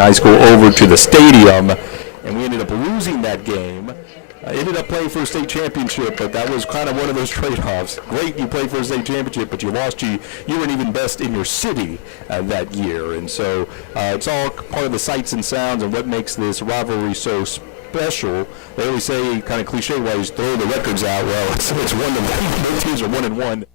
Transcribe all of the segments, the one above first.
High School over to the stadium, and we ended up losing that game. Ended up playing for a state championship, but that was kind of one of those trade-offs. Great, you played for a state championship, but you lost. You weren't even best in your city that year, and so it's all part of the sights and sounds and what makes this rivalry so special. They always say, kind of cliche-wise, throw the records out. Well, it's 1-1. Both teams are 1-1.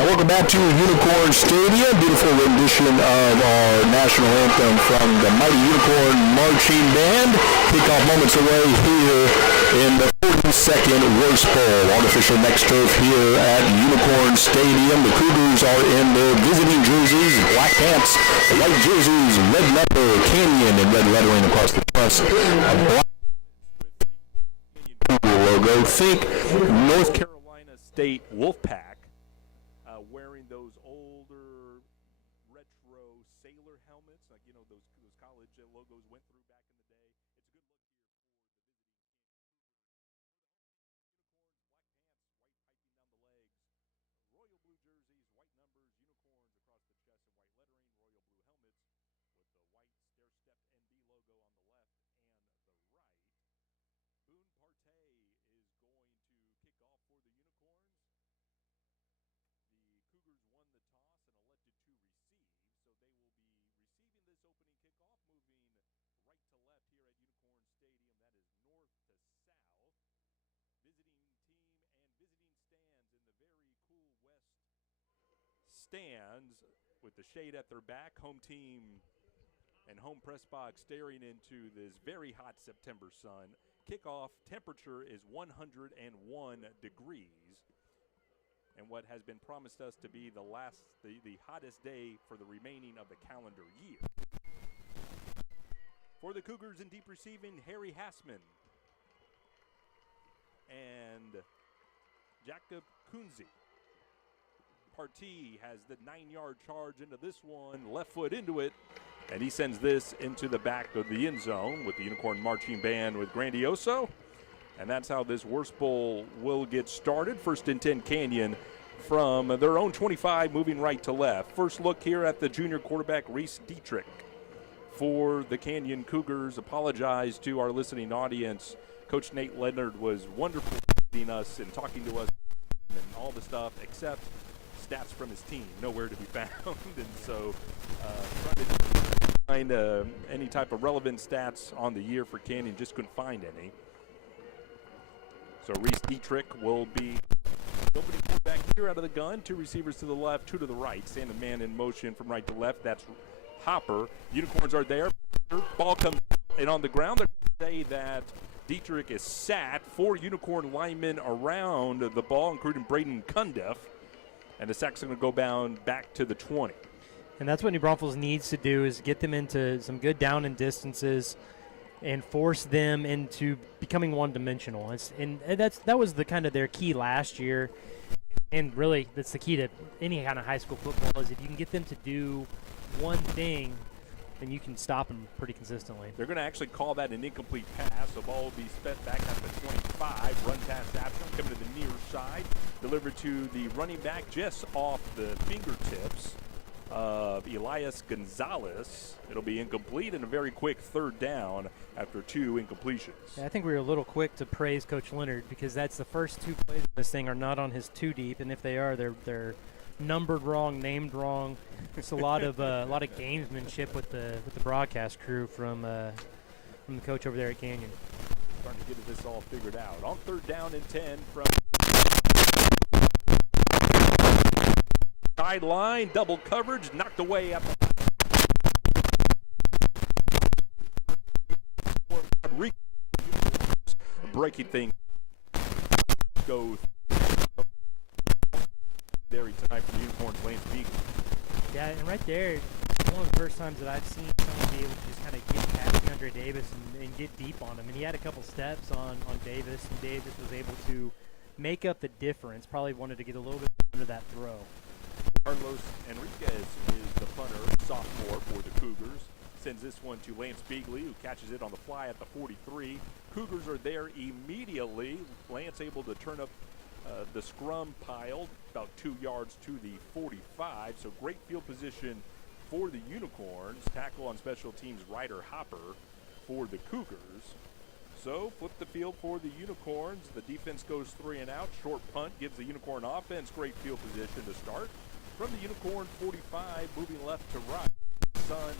Welcome back to Unicorn Stadium. Beautiful rendition of our national anthem from the Mighty Unicorn Marching Band. Kickoff moments away here in the 42nd Wurst Bowl. Artificial next turf here at Unicorn Stadium. The Cougars are in their visiting jerseys, black pants, white jerseys, red number, Canyon, and red lettering across the chest. A black logo. Think North Carolina State Wolfpack. Wearing those older retro sailor helmets, like those college logos went through back in the day. It's a good look here for the visiting black pants, white piping down the legs, royal blue jerseys, white numbers, unicorns across the chest and white lettering, royal blue helmets with the white stair-step NB logo on the left and the right. Boone Partey is going to kick off for the Unicorns. Cougars won the toss and elected to receive, so they will be receiving this opening kickoff, moving right to left here at Unicorn Stadium. That is north to south. Visiting team and visiting stands in the very cool west stands with the shade at their back. Home team and home press box staring into this very hot September sun. Kickoff temperature is 101 degrees. And what has been promised us to be the hottest day for the remaining of the calendar year. For the Cougars in deep receiving, Harry Hassman and Jacob Kunze. Partey has the 9-yard charge into this one, left foot into it, and he sends this into the back of the end zone with the Unicorn Marching Band with Grandioso. And that's how this Wurst Bowl will get started. First and 10 Canyon from their own 25, moving right to left. First look here at the junior quarterback, Reese Dietrich. For the Canyon Cougars, apologize to our listening audience. Coach Nate Leonard was wonderful leading us and talking to us and all the stuff except stats from his team, nowhere to be found. And so trying to find any type of relevant stats on the year for Canyon, just couldn't find any. So Reese Dietrich will be opening back here out of the gun. 2 receivers to the left, 2 to the right. Standing man in motion from right to left. That's Hopper. Unicorns are there. Ball comes in on the ground. They're going to say that Dietrich is sat. 4 Unicorn linemen around the ball, including Braden Cundiff. And the sack's going to go back to the 20. And that's what New Braunfels needs to do, is get them into some good down and distances and force them into becoming one-dimensional. That was the kind of their key last year. And really, that's the key to any kind of high school football, is if you can get them to do one thing, then you can stop them pretty consistently. They're going to actually call that an incomplete pass. The ball will be spent back at the 25. Run past Absalom, coming to the near side. Delivered to the running back just off the fingertips of Elias Gonzalez. It'll be incomplete and a very quick third down after 2 incompletions. Yeah, I think we were a little quick to praise Coach Leonard, because that's the first 2 plays of this thing are not on his 2 deep, and if they are, they're numbered wrong, named wrong. It's a lot of gamesmanship with the broadcast crew from the coach over there at Canyon. Starting to get this all figured out. On third down and 10 from sideline, double coverage, knocked away at the breaking things. Go very time for the Unicorns, Lance Beagle. Yeah, and right there, one of the first times that I've seen someone be able to just kind of get past DeAndre Davis and get deep on him. And he had a couple steps on Davis, and Davis was able to make up the difference. Probably wanted to get a little bit under that throw. Carlos Enriquez is the punter, sophomore for the Cougars. Sends this one to Lance Beagley, who catches it on the fly at the 43. Cougars are there immediately. Lance able to turn up the scrum pile about 2 yards to the 45. So great field position for the Unicorns. Tackle on special teams, Ryder Hopper for the Cougars. So flip the field for the Unicorns. The defense goes 3 and out. Short punt gives the Unicorn offense great field position to start. From the Unicorn 45, moving left to right. Sun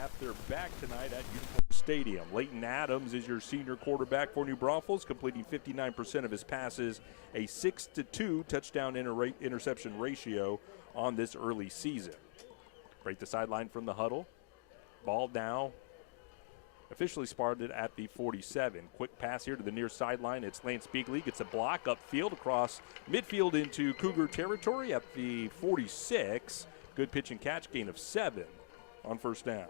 at their back tonight at Unicorn Stadium. Leighton Adams is your senior quarterback for New Braunfels, completing 59% of his passes, a 6-2 touchdown interception ratio on this early season. Break the sideline from the huddle. Ball now officially spotted at the 47. Quick pass here to the near sideline. It's Lance Beagley. Gets a block upfield across midfield into Cougar territory at the 46. Good pitch and catch, gain of 7 on first down.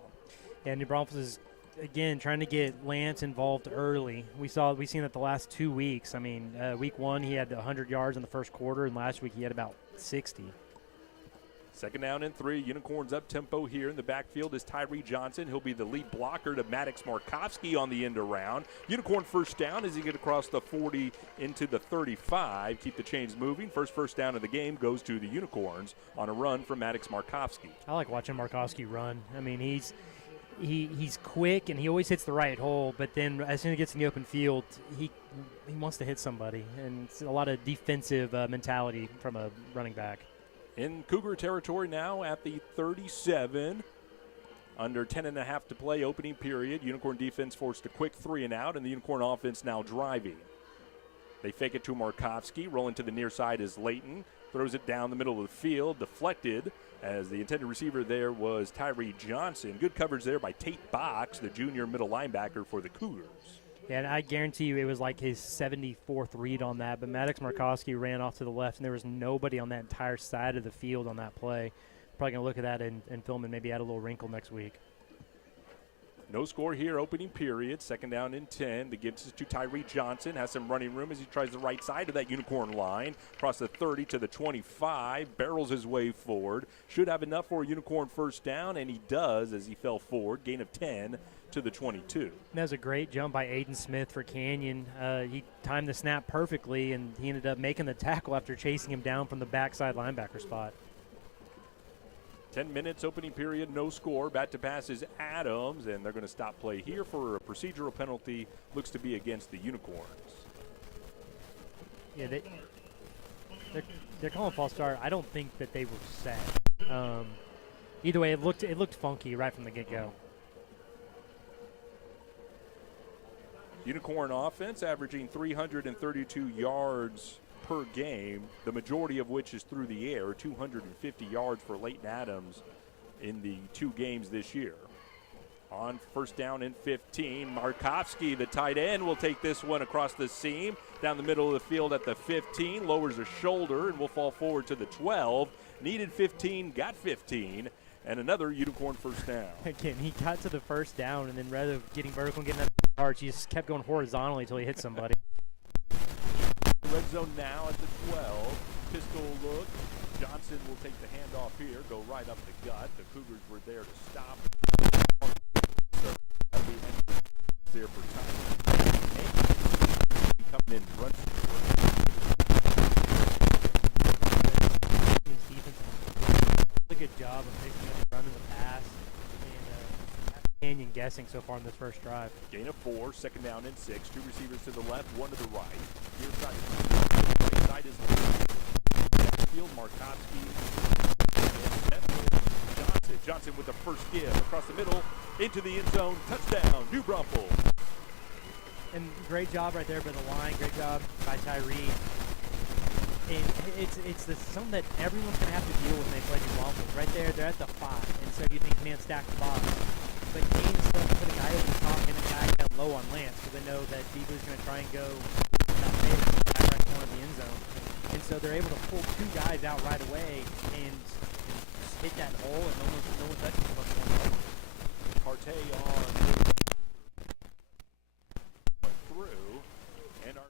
Yeah, New Braunfels is, again, trying to get Lance involved early. We've seen that the last 2 weeks. I mean, week 1 he had 100 yards in the first quarter, and last week he had about 60. Second down and 3. Unicorns up tempo here in the backfield is Tyree Johnson. He'll be the lead blocker to Maddox Markovsky on the end around. Unicorn first down as he gets across the 40 into the 35. Keep the chains moving. First down of the game goes to the Unicorns on a run from Maddox Markovsky. I like watching Markovsky run. I mean, he's quick and he always hits the right hole, but then as soon as he gets in the open field, he wants to hit somebody, and it's a lot of defensive mentality from a running back. In Cougar territory now at the 37. Under 10.5 to play, opening period. Unicorn defense forced a quick 3 and out, and the Unicorn offense now driving. They fake it to Markovsky. Rolling to the near side is Leighton. Throws it down the middle of the field. Deflected as the intended receiver there was Tyree Johnson. Good coverage there by Tate Box, the junior middle linebacker for the Cougars. Yeah, and I guarantee you it was like his 74th read on that, but Maddox Markovsky ran off to the left, and there was nobody on that entire side of the field on that play. Probably going to look at that and film and maybe add a little wrinkle next week. No score here, opening period. Second down and 10. The gives it to Tyree Johnson. Has some running room as he tries the right side of that Unicorn line. Across the 30 to the 25. Barrels his way forward. Should have enough for a Unicorn first down, and he does as he fell forward. Gain of 10 to the 22. That was a great jump by Aiden Smith for Canyon. He timed the snap perfectly, and he ended up making the tackle after chasing him down from the backside linebacker spot. 10 minutes, opening period, no score. Bat to pass is Adams, and they're going to stop play here for a procedural penalty. Looks to be against the Unicorns. Yeah, they're calling false start. I don't think that they were set. Either way, it looked funky right from the get-go. Unicorn offense averaging 332 yards per game, the majority of which is through the air, 250 yards for Leighton Adams in the 2 games this year. On first down and 15, Markovsky, the tight end, will take this one across the seam, down the middle of the field at the 15, lowers a shoulder and will fall forward to the 12. Needed 15, got 15, And another Unicorn first down. Again, he got to the first down, and then rather than getting vertical and getting that arch, he just kept going horizontally until he hit somebody. Red zone now at the 12. Pistol look. Johnson will take the handoff here, go right up the gut. The Cougars were there to stop. So that'll be there for time. Coming in run. His defense did a good job of mixing up running the pass and Canyon guessing so far in this first drive. Gain of 4, second down and 6. 2 receivers to the left, 1 to the right. Near side, right side is field. Markowski, Johnson with the first give across the middle into the end zone. Touchdown, New Braunfels. And great job right there by the line. Great job by Tyree. And it's something that everyone's going to have to deal with when they play New Braunfels. Right there, they're at the 5. And so you think, man, stack the box. But Kane's still put a guy over the top and a guy down low on Lance because they know that Beaver's going to try and go right corner of the end zone. And so they're able to pull 2 guys out right away and just hit that hole, and no one touches the ball. Partey on through, and our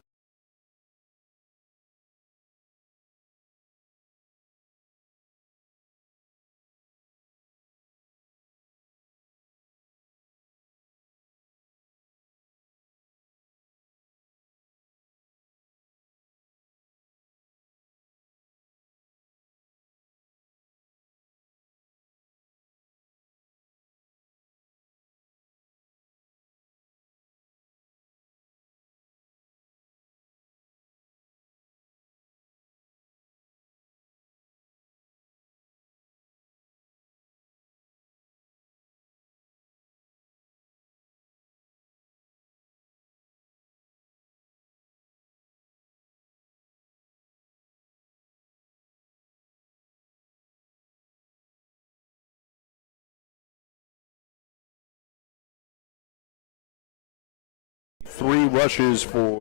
three rushes for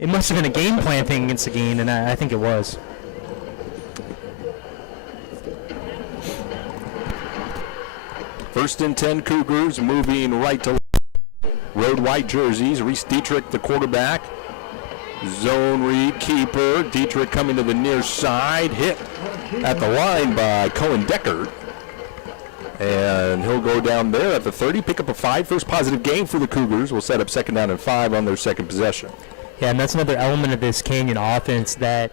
It must have been a game plan thing against Seguin, and I think it was. First and 10 Cougars moving right to road white jerseys. Reese Dietrich, the quarterback. Zone read, keeper. Dietrich coming to the near side. Hit at the line by Cohen Deckard. And he'll go down there at the 30, pick up a 5. First positive gain for the Cougars. Will set up second down and 5 on their second possession. Yeah, and that's another element of this Canyon offense that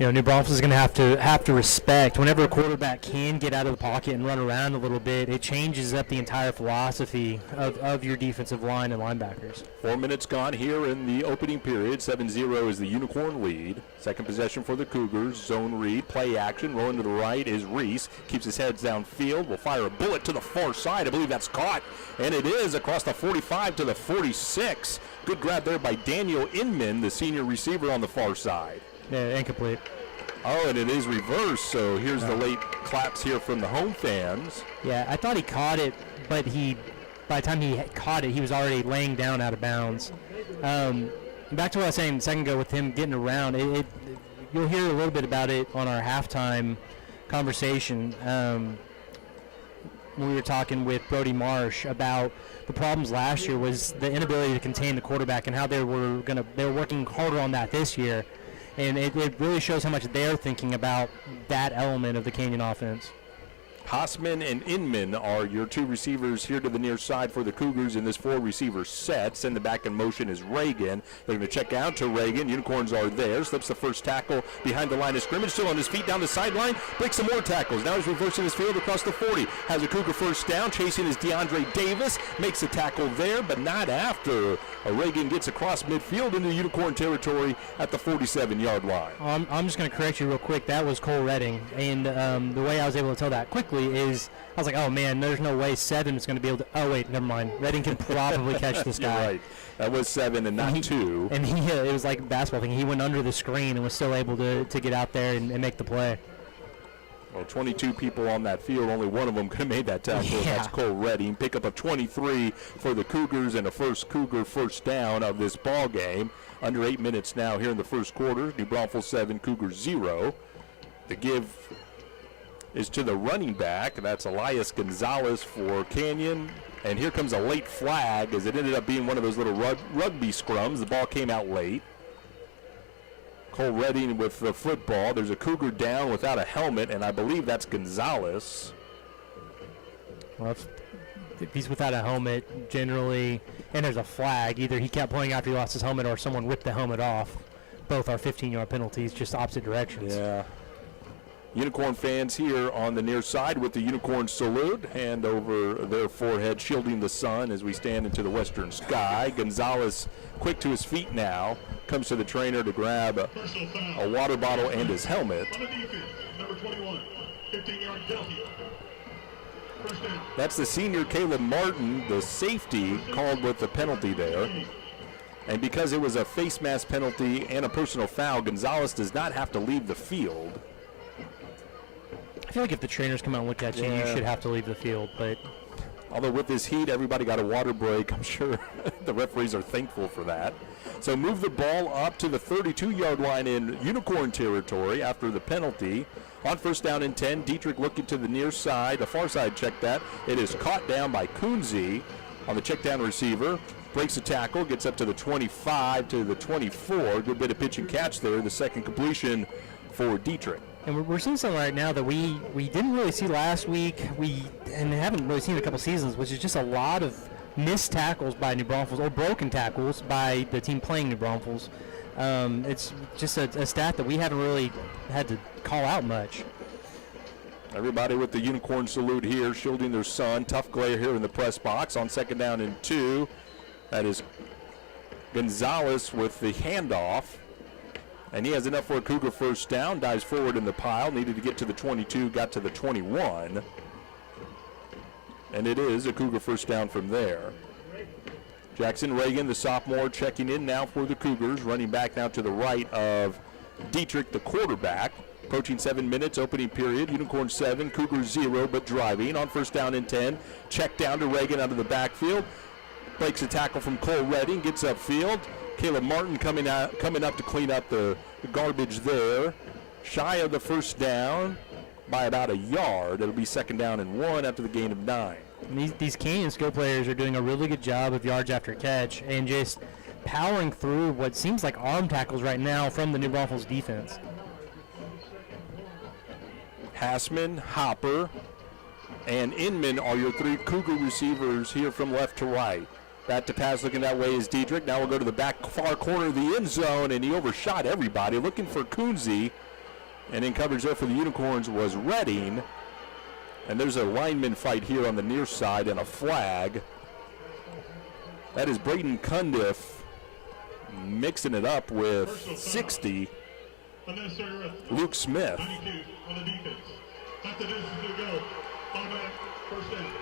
New Braunfels is going to have to respect. Whenever a quarterback can get out of the pocket and run around a little bit, it changes up the entire philosophy of your defensive line and linebackers. 4 minutes gone here in the opening period. 7-0 is the Unicorn lead. Second possession for the Cougars. Zone read, play action. Rolling to the right is Reese. Keeps his heads downfield. Will fire a bullet to the far side. I believe that's caught. And it is across the 45 to the 46. Good grab there by Daniel Inman, the senior receiver on the far side. Yeah, incomplete. Oh, and it is reversed, so here's the late claps here from the home fans. Yeah, I thought he caught it, but by the time he caught it, he was already laying down out of bounds. Back to what I was saying a second ago with him getting around, you'll hear a little bit about it on our halftime conversation when we were talking with Brody Marsh about the problems last year was the inability to contain the quarterback and how they were working harder on that this year. And it really shows how much they're thinking about that element of the Canyon offense. Hassman and Inman are your two receivers here to the near side for the Cougars in this four-receiver set. Send it back in motion is Reagan. They're going to check out to Reagan. Unicorns are there. Slips the first tackle behind the line of scrimmage. Still on his feet down the sideline. Breaks some more tackles. Now he's reversing his field across the 40. Has a Cougar first down. Chasing is DeAndre Davis. Makes a tackle there, but not after. Reagan gets across midfield into Unicorn territory at the 47-yard line. I'm just going to correct you real quick. That was Cole Redding. And the way I was able to tell that quickly is I was like, oh, man, there's no way 7 is going to be able to – oh, wait, never mind. Redding can probably catch this guy. You're right. That was 7 and not 2. And it was like a basketball thing. He went under the screen and was still able to get out there and make the play. Well, 22 people on that field. Only one of them could have made that tackle. Yeah. That's Cole Redding. Pickup of 23 for the Cougars and a first Cougar first down of this ball game. Under 8 minutes now here in the first quarter. New Braunfels 7, Cougars 0. The give is to the running back. That's Elias Gonzalez for Canyon. And here comes a late flag as it ended up being one of those little rugby scrums. The ball came out late. Cole Redding with the football. There's a Cougar down without a helmet, and I believe that's Gonzalez. Well, if he's without a helmet, generally, and there's a flag, either he kept playing after he lost his helmet or someone ripped the helmet off. Both are 15-yard penalties, just opposite directions. Yeah. Unicorn fans here on the near side with the Unicorn salute, hand over their forehead, shielding the sun as we stand into the western sky. Gonzalez quick to his feet now, comes to the trainer to grab a water bottle and his helmet. Number 21, 15-yard penalty. That's the senior Caleb Martin, the safety, called with the penalty there. And because it was a face mask penalty and a personal foul, Gonzalez does not have to leave the field. I feel like if the trainers come out and look at you, you should have to leave the field. But although with this heat, everybody got a water break. I'm sure the referees are thankful for that. So move the ball up to the 32-yard line in Unicorn territory after the penalty. On first down and 10, Dietrich looking to the near side. The far side checked that. It is caught down by Kunze on the check down receiver. Breaks a tackle, gets up to the 25 to the 24. Good bit of pitch and catch there. The second completion for Dietrich. And we're seeing something right now that we didn't really see last week. And haven't really seen in a couple seasons, which is just a lot of missed tackles by New Braunfels or broken tackles by the team playing New Braunfels. It's just a stat that we haven't really had to call out much. Everybody with the Unicorn salute here, shielding their son. Tough glare here in the press box on second down and 2. That is Gonzalez with the handoff. And he has enough for a Cougar first down. Dives forward in the pile. Needed to get to the 22. Got to the 21. And it is a Cougar first down from there. Jackson Reagan, the sophomore, checking in now for the Cougars. Running back now to the right of Dietrich, the quarterback. Approaching 7 minutes, opening period. Unicorn 7, Cougars 0, but driving. On first down and 10. Check down to Reagan out of the backfield. Breaks a tackle from Cole Redding. Gets upfield. Caleb Martin coming up to clean up the garbage there. Shy of the first down by about a yard. It'll be second down and 1 after the gain of 9. These Canyon skill players are doing a really good job of yards after catch and just powering through what seems like arm tackles right now from the New Braunfels defense. Hassman, Hopper, and Inman are your 3 Cougar receivers here from left to right. Back to pass looking that way is Dietrich. Now we'll go to the back far corner of the end zone, and he overshot everybody looking for Kunze. And in coverage there for the Unicorns was Redding. And there's a lineman fight here on the near side and a flag. That is Braden Cundiff mixing it up with 60, Luke Smith.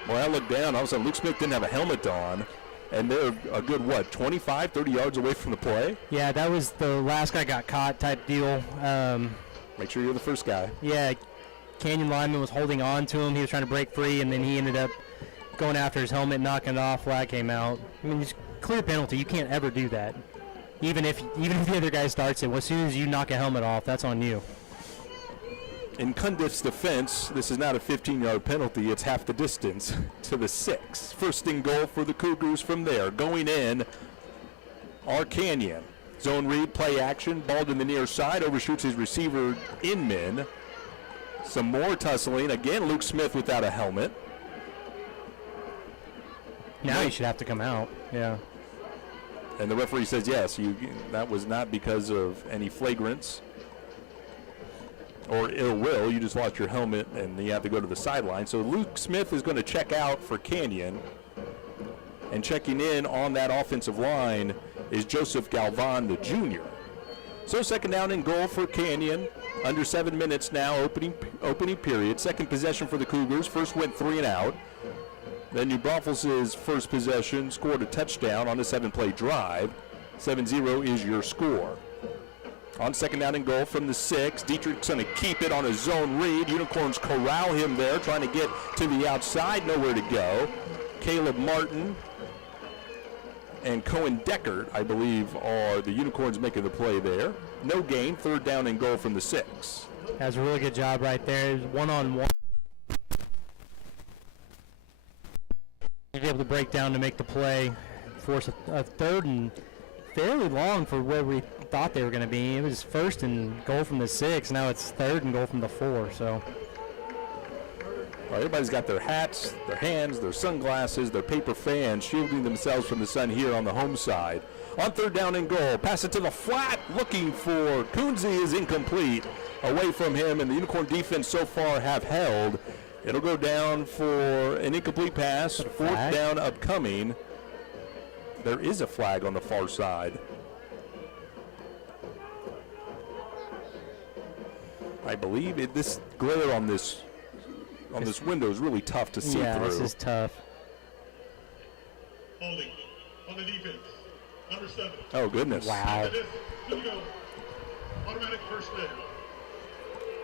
Well, I looked down. All of a sudden, Luke Smith didn't have a helmet on. And they're a good, 25, 30 yards away from the play? Yeah, that was the last guy got caught type deal. Make sure you're the first guy. Yeah, Canyon lineman was holding on to him. He was trying to break free, and then he ended up going after his helmet, knocking it off. Flag came out. I mean, it's clear penalty. You can't ever do that. Even if the other guy starts it, as soon as you knock a helmet off, that's on you. In Cundiff's defense, this is not a 15-yard penalty. It's half the distance to the 6. First and goal for the Cougars from there. Going in are Canyon. Zone read, play action. Ball to the near side. Overshoots his receiver, Inman. Some more tussling. Again, Luke Smith without a helmet. Now he should have to come out. Yeah. And the referee says, yes, that was not because of any flagrants or ill will. You just lost your helmet and you have to go to the sideline. So Luke Smith is going to check out for Canyon. And checking in on that offensive line is Joseph Galvan, the junior. So second down and goal for Canyon. Under 7 minutes now, opening period. Second possession for the Cougars. First went 3 and out. Then New Braunfels' first possession scored a touchdown on a 7-play drive. 7-0 is your score. On second down and goal from the 6, Dietrich's going to keep it on a zone read. Unicorns corral him there, trying to get to the outside, nowhere to go. Caleb Martin and Cohen Deckert, I believe, are the Unicorns making the play there. No gain, third down and goal from the 6. That's a really good job right there. One-on-one. Able to break down to make the play, force a third and fairly long for where we thought they were going to be. It was first and goal from the 6. Now it's third and goal from the 4. So well, everybody's got their hats, their hands, their sunglasses, their paper fans, shielding themselves from the sun here on the home side. On third down and goal, pass it to the flat, looking for Kunze, is incomplete. Away from him, and the Unicorn defense so far have held. It'll go down for an incomplete pass. Fourth down upcoming. There is a flag on the far side. I believe this glare on this window is really tough to see through. Yeah, this is tough. Holding on the defense. Number 7. Oh, goodness. Wow. Automatic first down.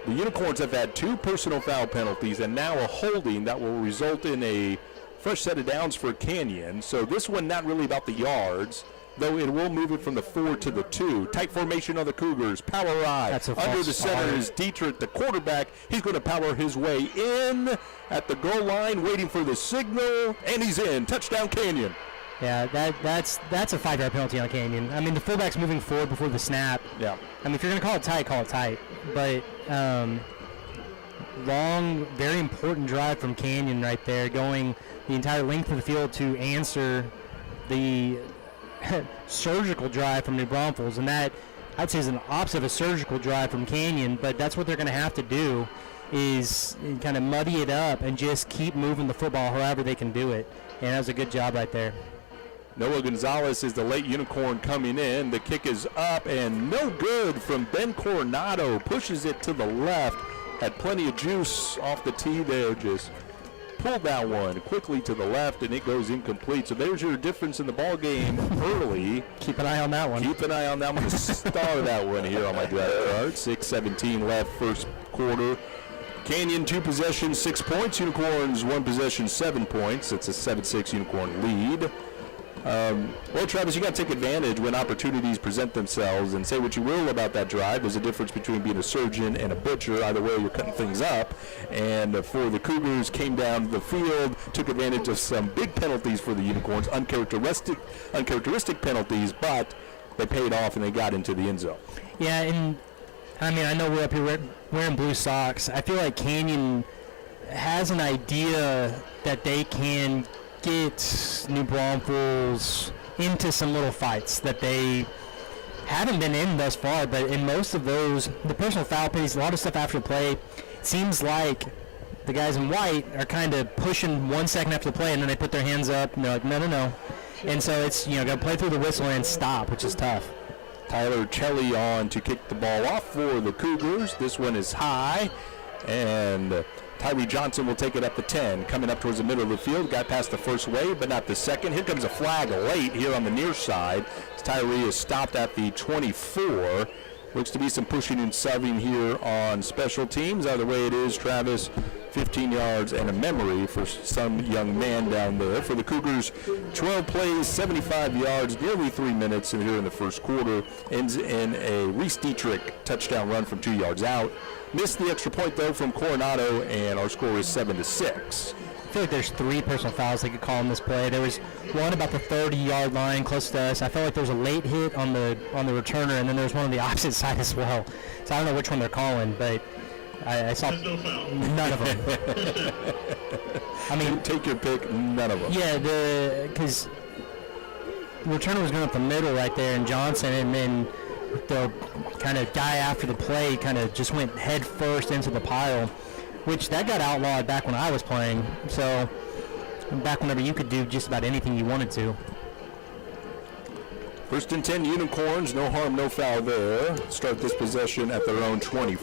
The Unicorns have had 2 personal foul penalties and now a holding that will result in a fresh set of downs for Canyon. So this one not really about the yards, though it will move it from the 4 to the 2. Tight formation on the Cougars. Power I. Under the center is Dietrich, the quarterback. He's going to power his way in at the goal line, waiting for the signal, and he's in. Touchdown, Canyon. Yeah, that's a 5-yard penalty on Canyon. I mean, the fullback's moving forward before the snap. Yeah. I mean, if you're going to call it tight, call it tight. But long, very important drive from Canyon right there, going the entire length of the field to answer the surgical drive from New Braunfels. And that, I'd say, is an opposite of a surgical drive from Canyon, but that's what they're going to have to do, is kind of muddy it up and just keep moving the football however they can do it. And that was a good job right there. Noah Gonzalez is the late Unicorn coming in. The kick is up and no good from Ben Coronado. Pushes it to the left. Had plenty of juice off the tee there. Just pulled that one quickly to the left, and it goes incomplete. So there's your difference in the ball game early. Keep an eye on that one. Keep an eye on that one. Star that one here on my drive card. 6:17 left, first quarter. Canyon 2 possessions, 6 points. Unicorns 1 possession, 7 points. It's a 7-6 Unicorn lead. Well, Travis, you got to take advantage when opportunities present themselves, and say what you will about that drive. There's a difference between being a surgeon and a butcher. Either way, you're cutting things up. And for the Cougars, came down the field, took advantage of some big penalties for the Unicorns, uncharacteristic penalties, but they paid off and they got into the end zone. Yeah, and I mean, I know we're up here wearing blue socks. I feel like Canyon has an idea that they can get New Braunfels into some little fights that they haven't been in thus far, but in most of those, the personal foul penalties, a lot of stuff after the play, it seems like the guys in white are kind of pushing 1 second after the play, and then they put their hands up, and they're like, no. And so it's, got to play through the whistle and stop, which is tough. Tyler Chelly on to kick the ball off for the Cougars. This one is high, and Tyree Johnson will take it up the 10. Coming up towards the middle of the field, got past the first wave, but not the second. Here comes a flag late here on the near side. Tyree is stopped at the 24. Looks to be some pushing and shoving here on special teams. Either way it is, Travis, 15 yards and a memory for some young man down there. For the Cougars, 12 plays, 75 yards, nearly 3 minutes, and here in the first quarter ends in a Reese Dietrich touchdown run from 2 yards out. Missed the extra point, though, from Coronado, and our score is 7-6. I feel like there's 3 personal fouls they could call in this play. There was one about the 30-yard line close to us. I felt like there was a late hit on the returner, and then there was one on the opposite side as well. So I don't know which one they're calling, but I saw There's no foul. none of them. I mean, take your pick, none of them. yeah, because the returner was going up the middle right there, and Johnson, and then the kind of guy after the play kind of just went head first into the pile, which that got outlawed back when I was playing. So back whenever you could do just about anything you wanted to. 1st and 10 Unicorns, no harm, no foul there. Start this possession at their own 20.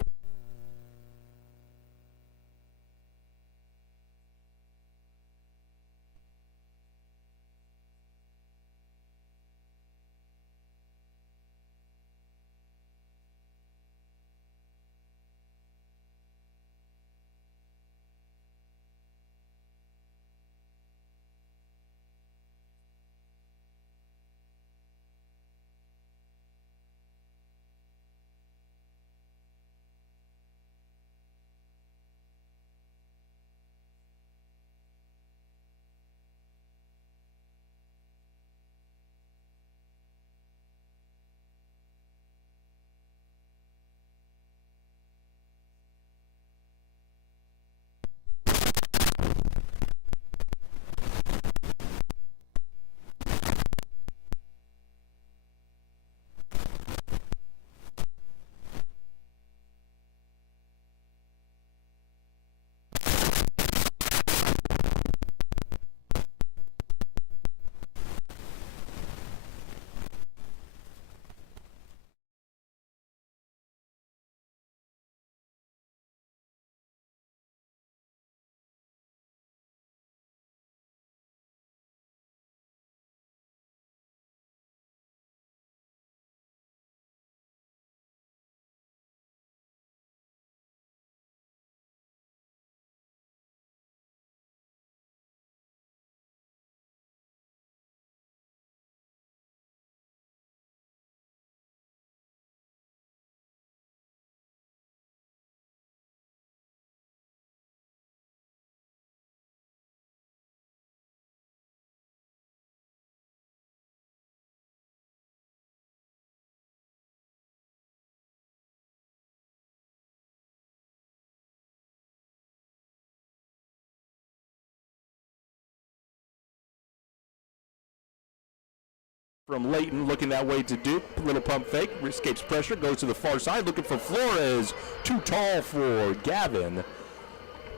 From Layton, looking that way to Duke. Little pump fake, escapes pressure, goes to the far side, looking for Flores. Too tall for Gavin.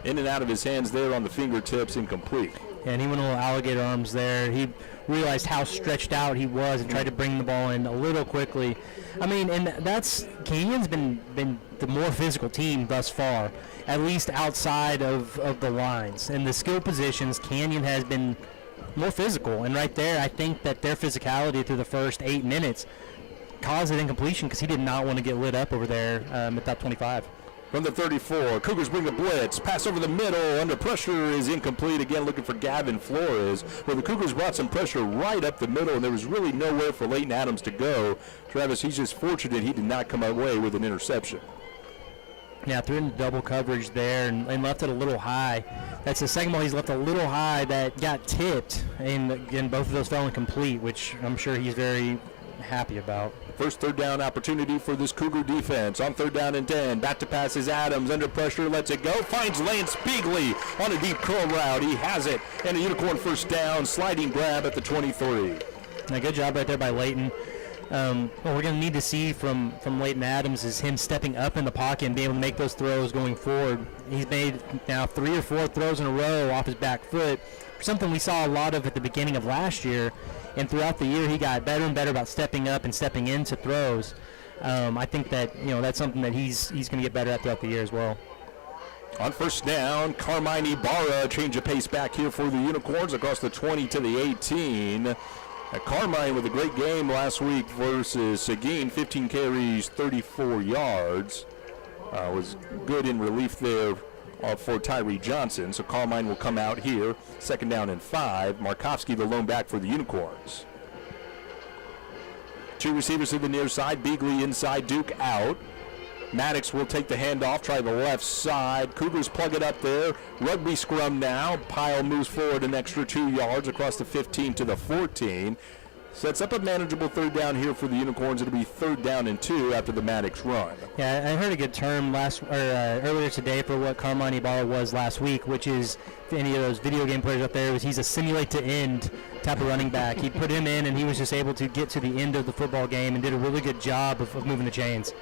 In and out of his hands there on the fingertips, incomplete. And he went a little alligator arms there. He realized how stretched out he was and tried to bring the ball in a little quickly. I mean, and that's Canyon's been the more physical team thus far, at least outside of the lines. And the skill positions, Canyon has been more physical. And right there, I think that their physicality through the first 8 minutes caused an incompletion because he did not want to get lit up over there at that 25. From the 34, Cougars bring the blitz. Pass over the middle. Under pressure is incomplete. Again, looking for Gavin Flores. Well, the Cougars brought some pressure right up the middle, and there was really nowhere for Leighton Adams to go. Travis, he's just fortunate he did not come away with an interception. Yeah, threw in double coverage there and left it a little high. That's the second ball he's left a little high that got tipped, and again, both of those fell incomplete, which I'm sure he's very happy about. First third down opportunity for this Cougar defense. On 3rd down and 10, back to pass is Adams. Under pressure, lets it go. Finds Lance Beagley on a deep curl route. He has it, and a Unicorn first down. Sliding grab at the 23. A good job right there by Leighton. What we're going to need to see from Leighton Adams is him stepping up in the pocket and being able to make those throws going forward. He's made now 3 or 4 throws in a row off his back foot, something we saw a lot of at the beginning of last year. And throughout the year, he got better and better about stepping up and stepping into throws. I think that that's something that he's going to get better at throughout the year as well. On first down, Carmine Ibarra, change of pace back here for the Unicorns across the 20 to the 18. Carmine with a great game last week versus Seguin, 15 carries, 34 yards. Was good in relief there for Tyree Johnson. So Carmine will come out here. 2nd down and 5. Markovsky, the lone back for the Unicorns. 2 receivers to the near side. Beagley inside, Duke out. Maddox will take the handoff, try the left side. Cougars plug it up there. Rugby scrum now. Pyle moves forward an extra 2 yards across the 15 to the 14. Sets up a manageable third down here for the Unicorns. It'll be 3rd down and 2 after the Maddox run. Yeah, I heard a good term earlier today for what Carmine Ibarra was last week, which is, if any of those video game players up there, he's a simulate to end type of running back. He put him in, and he was just able to get to the end of the football game and did a really good job of moving the chains.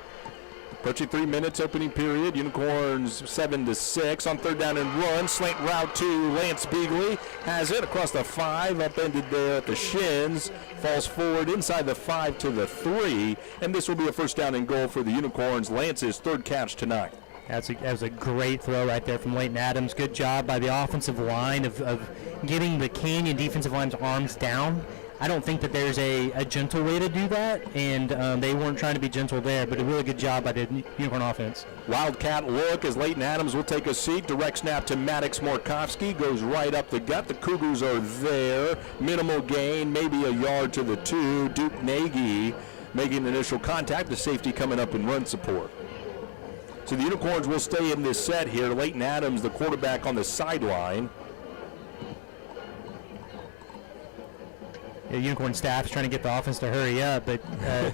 Approaching 3 minutes opening period. Unicorns 7-6 on 3rd down and run. Slant route to Lance Beagley. Has it across the 5, upended there at the shins. Falls forward inside the 5 to the 3. And this will be a 1st down and goal for the Unicorns. Lance's 3rd catch tonight. That was a great throw right there from Leighton Adams. Good job by the offensive line of getting the Canyon defensive line's arms down. I don't think that there's a gentle way to do that, and they weren't trying to be gentle there, but a really good job by the Unicorn offense. Wildcat look as Leighton Adams will take a seat. Direct snap to Maddox Morkowski. Goes right up the gut. The Cougars are there. Minimal gain, maybe a yard to the 2. Duke Nagy making initial contact. The safety coming up in run support. So the Unicorns will stay in this set here. Leighton Adams, the quarterback, on the sideline. The Unicorn staff is trying to get the offense to hurry up, but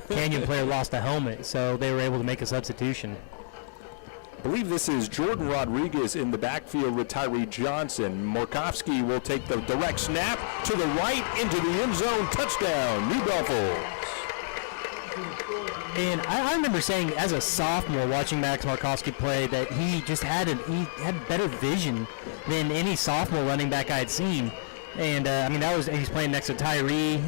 Canyon player lost a helmet, so they were able to make a substitution. I believe this is Jordan Rodriguez in the backfield with Tyree Johnson. Morkowski will take the direct snap to the right into the end zone. Touchdown, New Braunfels. And I remember saying as a sophomore watching Max Morkowski play that he just had better vision than any sophomore running back I had seen. And he's playing next to Tyree,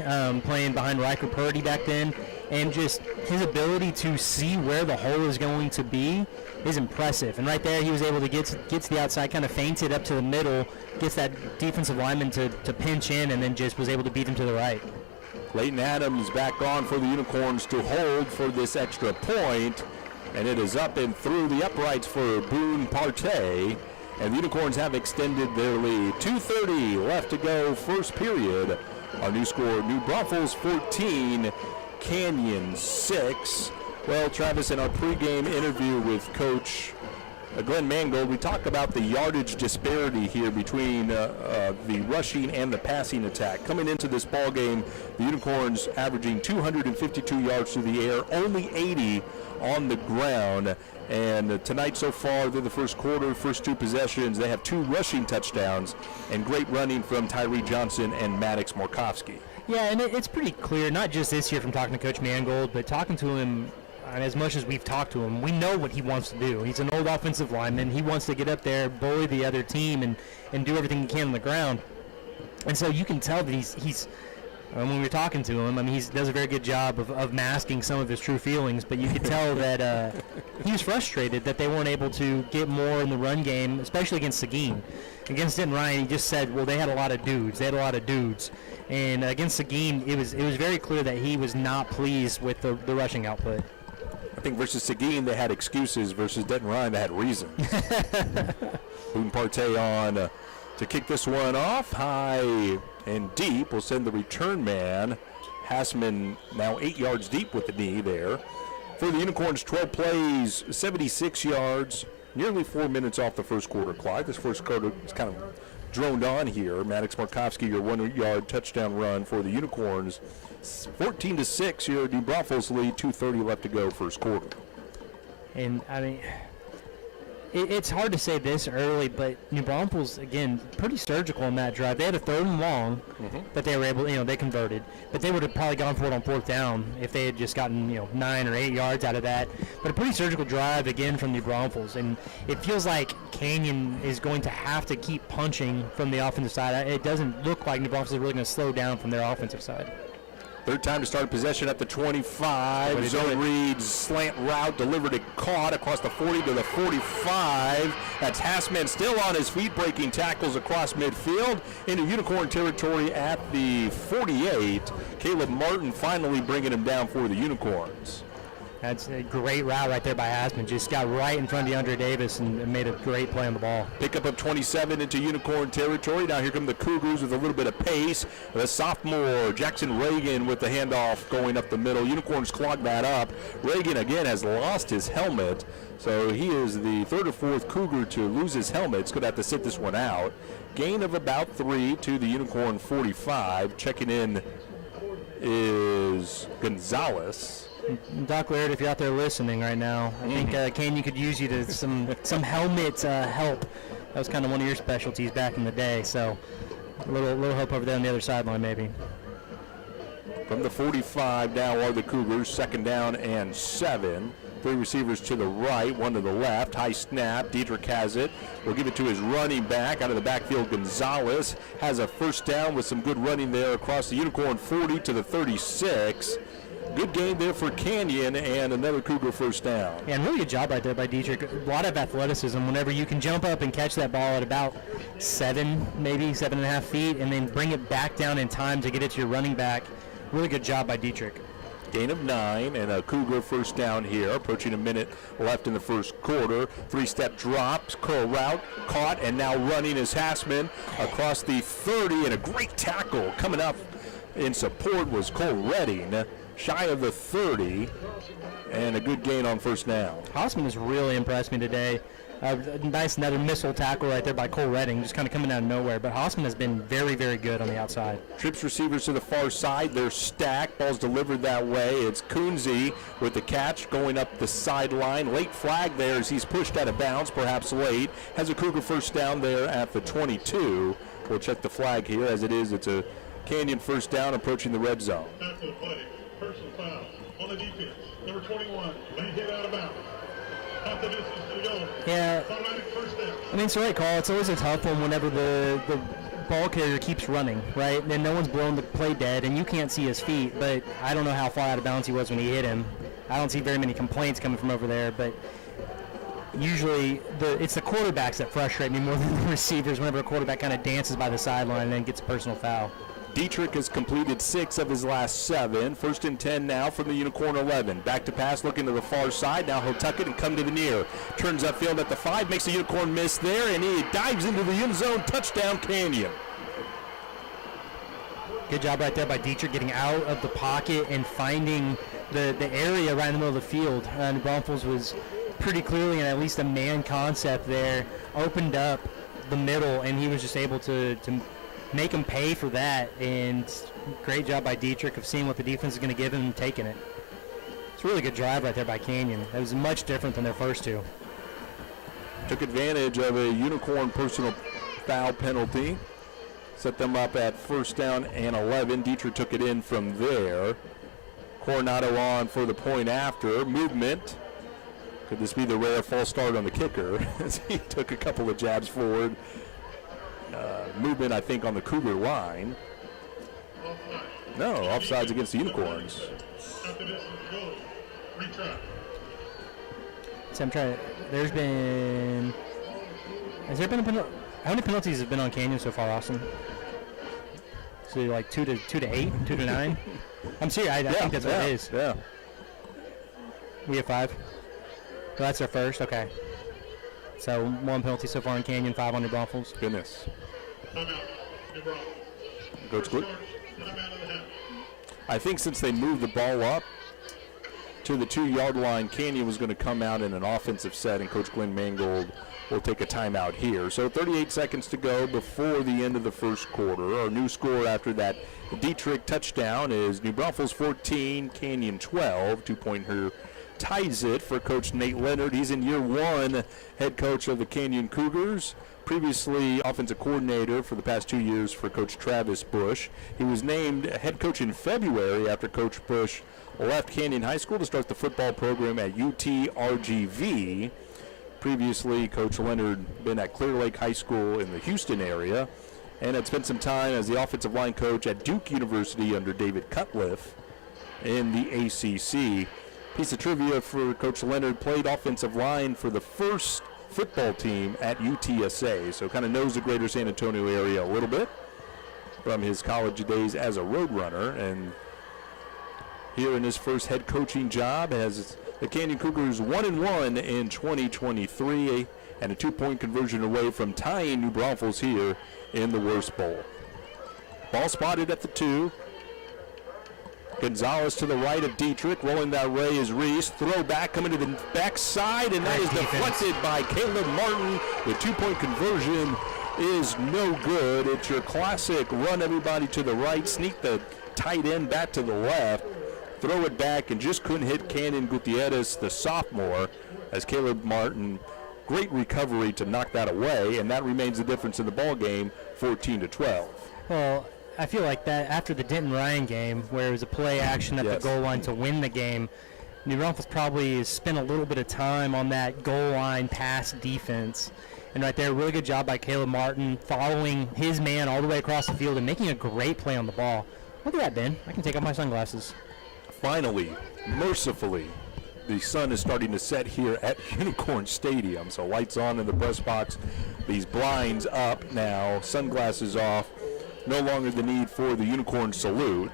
playing behind Riker Purdy back then, and just his ability to see where the hole is going to be is impressive. And right there, he was able to get to the outside, kind of feints it up to the middle, gets that defensive lineman to pinch in, and then just was able to beat him to the right. Leighton Adams back on for the Unicorns to hold for this extra point, and it is up and through the uprights for Boone Partey. And the Unicorns have extended their lead. 2:30 left to go, first period. Our new score, New Braunfels 14, Canyon 6. Well, Travis, in our pregame interview with Coach Glenn Mangold, we talk about the yardage disparity here between the rushing and the passing attack. Coming into this ball game, the Unicorns averaging 252 yards through the air, only 80 on the ground. And tonight so far, through the first quarter, first 2 possessions, they have 2 rushing touchdowns and great running from Tyree Johnson and Maddox Morkowski. Yeah, and it's pretty clear, not just this year from talking to Coach Mangold, but talking to him, and as much as we've talked to him, we know what he wants to do. He's an old offensive lineman. He wants to get up there, bully the other team, and do everything he can on the ground. And so you can tell that he's when we were talking to him, he does a very good job of masking some of his true feelings, but you could tell that he was frustrated that they weren't able to get more in the run game, especially against Seguin. Against Denton Ryan, he just said, well, they had a lot of dudes. And against Seguin, it was very clear that he was not pleased with the rushing output. I think versus Seguin, they had excuses. Versus Denton Ryan, they had reasons. Boone Partey on to kick this one off high and deep. Will send the return man. Hassman now 8 yards deep with the knee there. For the Unicorns, 12 plays, 76 yards, nearly 4 minutes off the first quarter clock. This first quarter is kind of droned on here. Maddox Morkowski, your 1-yard touchdown run for the Unicorns. 14-6, your New Braunfels lead, 2:30 left to go first quarter. And, it's hard to say this early, but New Braunfels, again, pretty surgical on that drive. They had a 3rd and long, but they were able, they converted. But they would have probably gone for it on 4th down if they had just gotten, 9 or 8 yards out of that. But a pretty surgical drive, again, from New Braunfels. And it feels like Canyon is going to have to keep punching from the offensive side. It doesn't look like New Braunfels is really going to slow down from their offensive side. Third time to start possession at the 25. Zone reads slant route, delivered it, caught across the 40 to the 45. That's Hassman still on his feet, breaking tackles across midfield into Unicorn territory at the 48. Caleb Martin finally bringing him down for the Unicorns. That's a great route right there by Hassman. Just got right in front of DeAndre Davis and made a great play on the ball. Pickup of 27 into Unicorn territory. Now here come the Cougars with a little bit of pace. The sophomore, Jackson Reagan, with the handoff going up the middle. Unicorns clog that up. Reagan, again, has lost his helmet. So he is the 3rd or 4th Cougar to lose his helmet. He's going to have to sit this one out. Gain of about 3 to the Unicorn 45. Checking in is Gonzalez. Doc Laird, if you're out there listening right now, I think Canyon could use you to some helmet help. That was kind of one of your specialties back in the day. So a little hope over there on the other sideline maybe. From the 45 now are the Cougars, 2nd down and 7. 3 receivers to the right, 1 to the left. High snap. Dietrich has it. We'll give it to his running back. Out of the backfield, Gonzalez has a 1st down with some good running there across the Unicorn 40 to the 36. Good game there for Canyon and another Cougar 1st down. Yeah, and really good job right there by Dietrich. A lot of athleticism. Whenever you can jump up and catch that ball at about 7.5 feet, and then bring it back down in time to get it to your running back. Really good job by Dietrich. Gain of 9 and a Cougar 1st down here. Approaching a minute left in the 1st quarter. 3-step drops, curl route, caught, and now running is Hassman across the 30, and a great tackle coming up in support was Cole Redding, shy of the 30, and a good gain on 1st down. Hassman has really impressed me today. Nice another missile tackle right there by Cole Redding, just kind of coming out of nowhere. But Hassman has been very, very good on the outside. Trips receivers to the far side. They're stacked. Ball's delivered that way. It's Kunze with the catch going up the sideline. Late flag there as he's pushed out of bounds, perhaps late. Has a Cougar 1st down there at the 22. We'll check the flag here. As it is, it's a Canyon 1st down approaching the red zone. After the play, personal foul on the defense. Number 21, late hit out of bounds. Half the distance to go. Yeah. Automatic 1st down. I mean, it's the right call. It's always a tough one whenever the ball carrier keeps running, right? And then no one's blown the play dead, and you can't see his feet. But I don't know how far out of bounds he was when he hit him. I don't see very many complaints coming from over there, but usually it's the quarterbacks that frustrate me more than the receivers whenever a quarterback kind of dances by the sideline and then gets a personal foul. Dietrich has completed 6 of his last 7. 1st and 10 now from the Unicorn 11. Back to pass, looking to the far side. Now he'll tuck it and come to the near. Turns upfield at the 5, makes the Unicorn miss there, and he dives into the end zone. Touchdown, Canyon. Good job right there by Dietrich getting out of the pocket and finding the area right in the middle of the field. And Braunfels was pretty clearly in at least a man concept there, opened up the middle, and he was just able to make him pay for that. And great job by Dietrich of seeing what the defense is going to give him and taking it. It's a really good drive right there by Canyon. It was much different than their first 2. Took advantage of a Unicorn personal foul penalty. Set them up at 1st down and 11. Dietrich took it in from there. Coronado on for the point after. Movement. Could this be the rare false start on the kicker as he took a couple of jabs forward? Movement, I think, on the Cougar line. No, offsides against the Unicorns. Half the distance to go. Retry. So I'm trying. Has there been a penalty? How many penalties have been on Canyon so far, Austin? So like 2 to 8, 2 to 9. I'm serious. I think that's what it is. Yeah. We have 5. Well, that's our first. Okay. So 1 penalty so far in Canyon, 5 on New Braunfels. Goodness. Timeout. New Braunfels. Coach Glick. Timeout of the half. I think since they moved the ball up to the 2-yard line, Canyon was going to come out in an offensive set, and Coach Glenn Mangold will take a timeout here. So 38 seconds to go before the end of the 1st quarter. Our new score after that Dietrich touchdown is New Braunfels 14, Canyon 12. 2-pointer ties it for Coach Nate Leonard. He's in year 1 head coach of the Canyon Cougars. Previously offensive coordinator for the past 2 years for Coach Travis Bush. He was named head coach in February after Coach Bush left Canyon High School to start the football program at UTRGV. Previously, Coach Leonard been at Clear Lake High School in the Houston area and had spent some time as the offensive line coach at Duke University under David Cutcliffe in the ACC. Piece of trivia for Coach Leonard, played offensive line for the first football team at UTSA, so kind of knows the greater San Antonio area a little bit from his college days as a road runner. And here in his first head coaching job has the Canyon Cougars 1-1 in 2023 and a 2-point conversion away from tying New Braunfels here in the Wurst Bowl. Ball spotted at the 2. Gonzalez to the right of Dietrich. Rolling that way is Reese. Throw back coming to the backside, and that is deflected by Caleb Martin. The 2-point conversion is no good. It's your classic run everybody to the right, sneak the tight end back to the left, throw it back, and just couldn't hit Canyon Gutierrez, the sophomore, as Caleb Martin, great recovery to knock that away, and that remains the difference in the ball game, 14-12. Well, I feel like that after the Denton Ryan game, where it was a play action at the goal line to win the game, New Braunfels probably spent a little bit of time on that goal line pass defense. And right there, really good job by Caleb Martin following his man all the way across the field and making a great play on the ball. Look at that, Ben. I can take off my sunglasses. Finally, mercifully, the sun is starting to set here at Unicorn Stadium. So lights on in the press box, these blinds up now, sunglasses off. No longer the need for the Unicorn salute,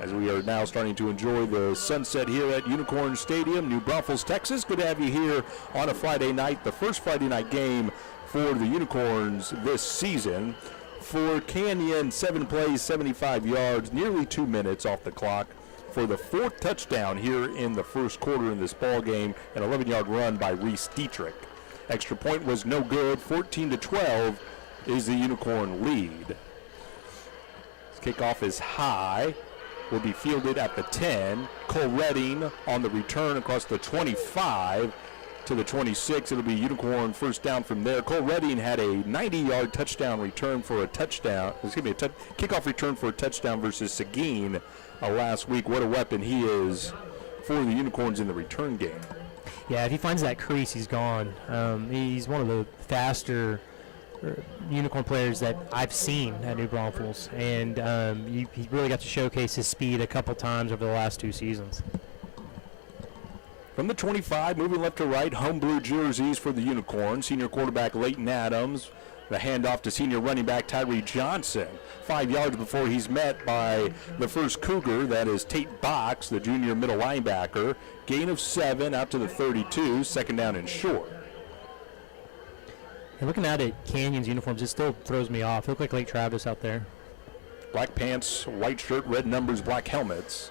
as we are now starting to enjoy the sunset here at Unicorn Stadium, New Braunfels, Texas. Good to have you here on a Friday night, the first Friday night game for the Unicorns this season. For Canyon, 7 plays, 75 yards, nearly 2 minutes off the clock for the 4th touchdown here in the first quarter in this ball game, an 11-yard run by Reese Dietrich. Extra point was no good. 14-12 is the Unicorn lead. Kickoff is high, will be fielded at the 10. Cole Redding on the return across the 25 to the 26. It'll be Unicorn first down from there. Cole Redding had a 90-yard touchdown return for a touchdown. Kickoff return for a touchdown versus Seguin last week. What a weapon he is for the Unicorns in the return game. Yeah, if he finds that crease, he's gone. He's one of the faster Unicorn players that I've seen at New Braunfels, and he really got to showcase his speed a couple times over the last 2 seasons. From the 25, moving left to right, home blue jerseys for the Unicorns. Senior quarterback Leighton Adams, the handoff to senior running back Tyree Johnson. 5 yards before he's met by the first Cougar, that is Tate Box, the junior middle linebacker. Gain of 7 out to the 32, second down and short. And looking at it, Canyon's uniforms, it still throws me off. They look like Lake Travis out there. Black pants, white shirt, red numbers, black helmets.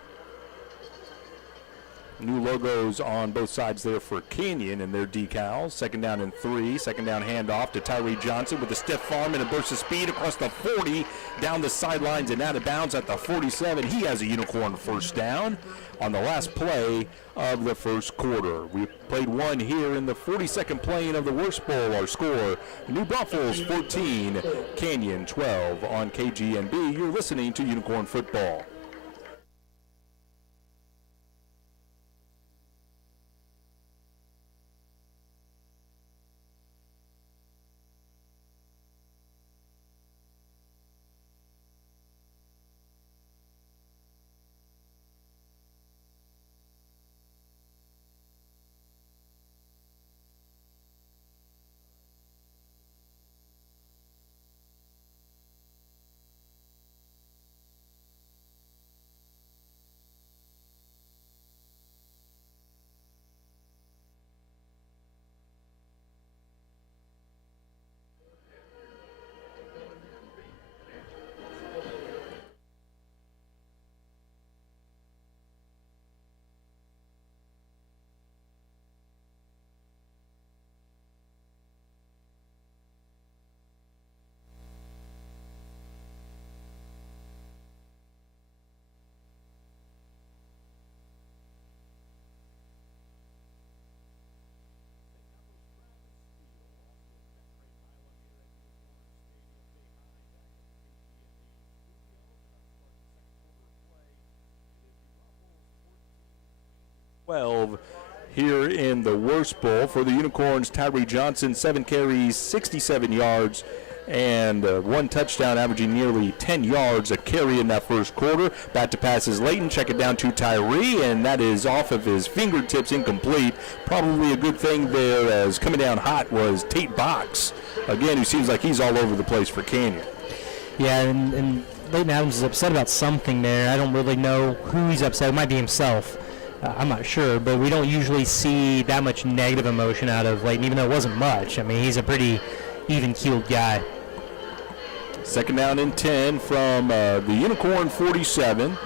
New logos on both sides there for Canyon and their decals. Second down and 3. Second down handoff to Tyree Johnson with a stiff arm and a burst of speed across the 40, down the sidelines and out of bounds at the 47. He has a Unicorn first down on the last play of the first quarter. We played one here in the 42nd playing of the Wurst Bowl. Our score, New Braunfels 14, Canyon 12 on KGNB. You're listening to Unicorn Football. Here in the Wurst Bowl for the Unicorns. Tyree Johnson, 7 carries, 67 yards, and 1 touchdown, averaging nearly 10 yards a carry in that first quarter. Back to pass is Leighton. Check it down to Tyree, and that is off of his fingertips, incomplete. Probably a good thing there, as coming down hot was Tate Box, again, who seems like he's all over the place for Canyon. Yeah, and Leighton Adams is upset about something there. I don't really know who he's upset. It might be himself. I'm not sure, but we don't usually see that much negative emotion out of Leighton, even though it wasn't much. I mean, he's a pretty even-keeled guy. Second down and 10 from the Unicorn 47.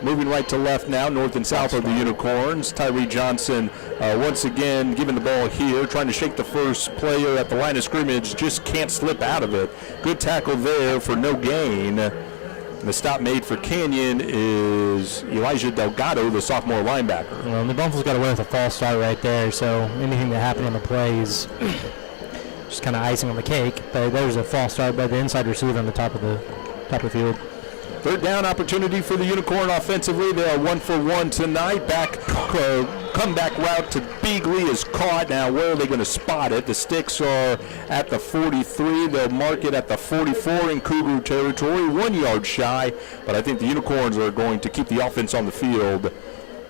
Moving right to left now, north and south of the Unicorns. Tyree Johnson once again giving the ball here, trying to shake the first player at the line of scrimmage, just can't slip out of it. Good tackle there for no gain. And the stop made for Canyon is Elijah Delgado, the sophomore linebacker. Well, the Braunfels got away with a false start right there, so anything that happened on the play is just kind of icing on the cake. But there's a false start by the inside receiver on the top of the field. Third down opportunity for the Unicorn offensively. They are 1 for 1 tonight. Comeback route to Beagley is caught. Now, where are they going to spot it? The sticks are at the 43. They'll mark it at the 44 in Cougar territory, 1 yard shy. But I think the Unicorns are going to keep the offense on the field.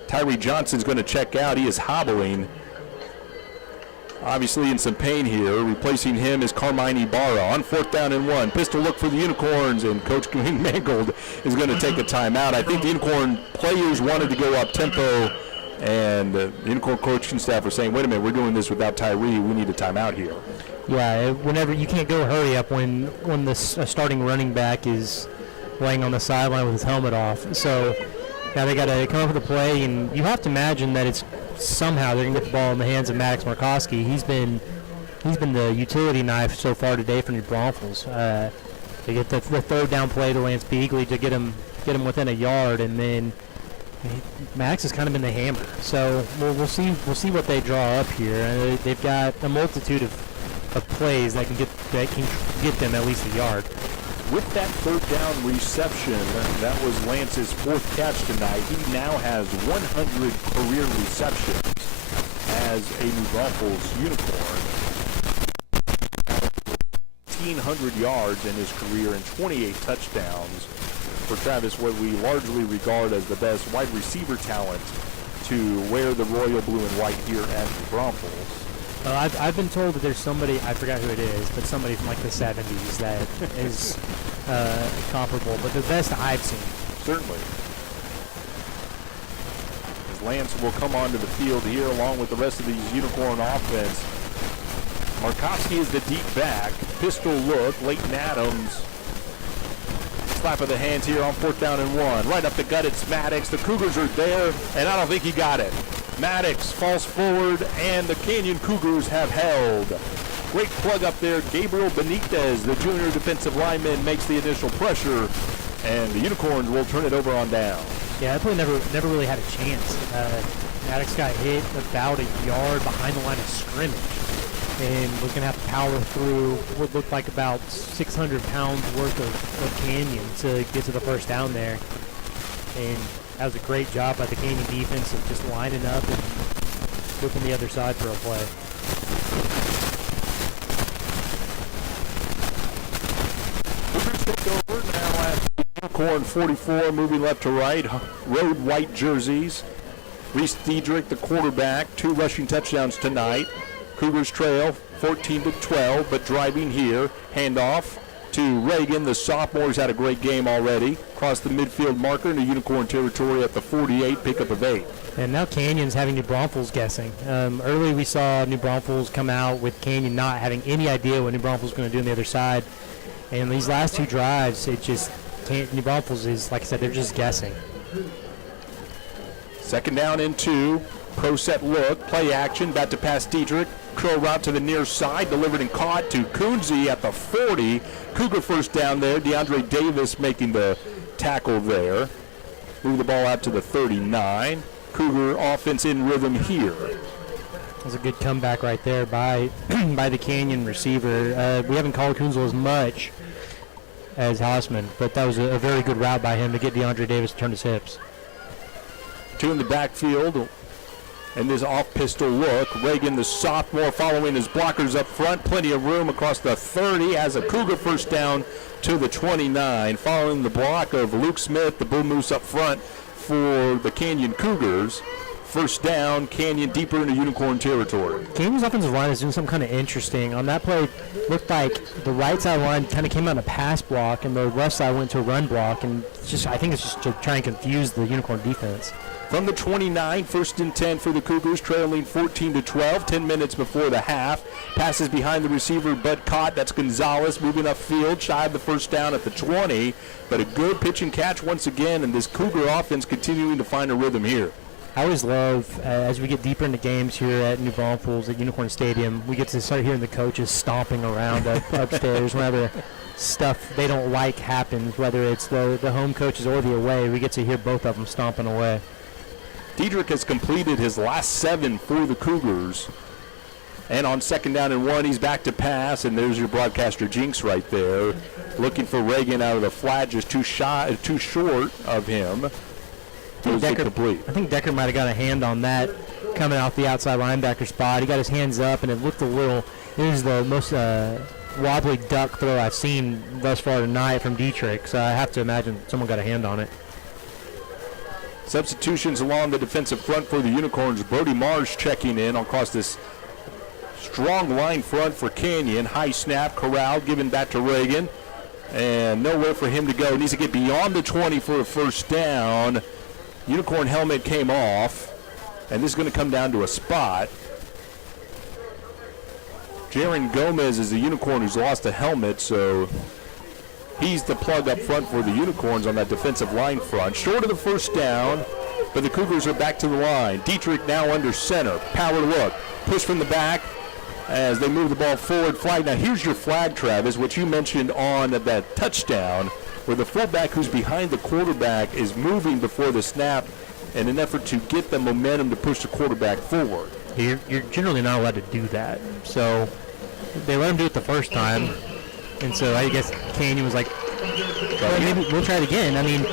Tyree Johnson's going to check out. He is hobbling. Obviously in some pain here. Replacing him is Carmine Ibarra on 4th down and 1. Pistol look for the Unicorns, and Coach Green Mangold is going to take a timeout. I think the Unicorn players wanted to go up tempo, and the Unicorn coaching staff were saying, wait a minute, we're doing this without Tyree. We need a timeout here. Yeah, whenever you can't go hurry up when the starting running back is laying on the sideline with his helmet off. So now they got to come up with a play, and you have to imagine that it's somehow they're going to get the ball in the hands of Max Markowski. He's been the utility knife so far today for New Braunfels. They get the third down play to Lance Beagley to get him within a yard, and then Max has kind of been the hammer. So we'll see what they draw up here. They've got a multitude of plays that can get them at least a yard. With that third down reception, that was Lance's 4th catch tonight. He now has 100 career receptions as a New Braunfels Unicorn. 1,500 yards in his career and 28 touchdowns for Travis, what we largely regard as the best wide receiver talent to wear the royal blue and white here at New Braunfels. Well, I've been told that there's somebody, I forgot who it is, but somebody from like the 70s that is comparable, but the best I've seen. Certainly. As Lance will come onto the field here along with the rest of these Unicorn offense. Markowski is the deep back. Pistol look. Leighton Adams. Slap of the hands here on 4th down and 1. Right up the gut, it's Maddox. The Cougars are there, and I don't think he got it. Maddox falls forward, and the Canyon Cougars have held. Great plug up there. Gabriel Benitez, the junior defensive lineman, makes the initial pressure, and the Unicorns will turn it over on down. Yeah, that play never really had a chance. Maddox got hit about a yard behind the line of scrimmage and was going to have to power through what looked like about 600 pounds worth of Canyon to get to the first down there. And that was a great job by the Canyon defense of just lining up and flipping the other side for a play. Cougars take over now at Unicorn 44, moving left to right. Road white jerseys. Reese Diedrich, the quarterback, 2 rushing touchdowns tonight. Cougars trail 14-12, but driving here. Handoff to Reagan. The sophomore's had a great game already. Across the midfield marker into Unicorn territory at the 48, pickup of 8. And now Canyon's having New Braunfels guessing. Early we saw New Braunfels come out with Canyon not having any idea what New Braunfels was going to do on the other side. And these last 2 drives, it just can't. New Braunfels is, like I said, they're just guessing. 2nd down and 2. Pro set look, play action, about to pass Diedrich. Curl route to the near side, delivered and caught to Kunze at the 40. Cougar first down there. DeAndre Davis making the tackle there. Move the ball out to the 39. Cougar offense in rhythm here. That was a good comeback right there by the Canyon receiver. We haven't called Kunze as much as Hausman, but that was a very good route by him to get DeAndre Davis to turn his hips. 2 in the backfield. And this off-pistol look. Reagan, the sophomore, following his blockers up front. Plenty of room across the 30 as a Cougar first down to the 29. Following the block of Luke Smith, the Bull Moose up front for the Canyon Cougars. First down, Canyon deeper into Unicorn territory. Canyon's offensive line is doing something kind of interesting. On that play, looked like the right side line kind of came out in a pass block, and the left side went to a run block. And I think it's just to try and confuse the Unicorn defense. From the 29, 1st and 10 for the Cougars, trailing 14-12, 10 minutes before the half. Passes behind the receiver, but caught. That's Gonzalez moving upfield, shy of the first down at the 20. But a good pitch and catch once again, and this Cougar offense continuing to find a rhythm here. I always love, as we get deeper into games here at New Braunfels at Unicorn Stadium, we get to start hearing the coaches stomping around upstairs whenever stuff they don't like happens, whether it's the home coaches or the away. We get to hear both of them stomping away. Diedrich has completed his last 7 for the Cougars. And on 2nd down and 1, he's back to pass, and there's your broadcaster Jinx right there, looking for Reagan out of the flat, just too short of him. I think Decker might have got a hand on that coming off the outside linebacker spot. He got his hands up, and it looked a little – it was the most wobbly duck throw I've seen thus far tonight from Dietrich, so I have to imagine someone got a hand on it. Substitutions along the defensive front for the Unicorns. Brody Marsh checking in across this strong line front for Canyon. High snap, corralled, given back to Reagan. And nowhere for him to go. Needs to get beyond the 20 for a first down. Unicorn helmet came off, and this is going to come down to a spot. Jaron Gomez is the Unicorn who's lost a helmet, so he's the plug up front for the Unicorns on that defensive line front. Short of the first down, but the Cougars are back to the line. Dietrich now under center. Power look. Push from the back as they move the ball forward. Flag. Now here's your flag, Travis, which you mentioned on that touchdown, where the fullback who's behind the quarterback is moving before the snap in an effort to get the momentum to push the quarterback forward. You're generally not allowed to do that. So they let him do it the first time. And so I guess Canyon was like, well, maybe we'll try it again. I mean,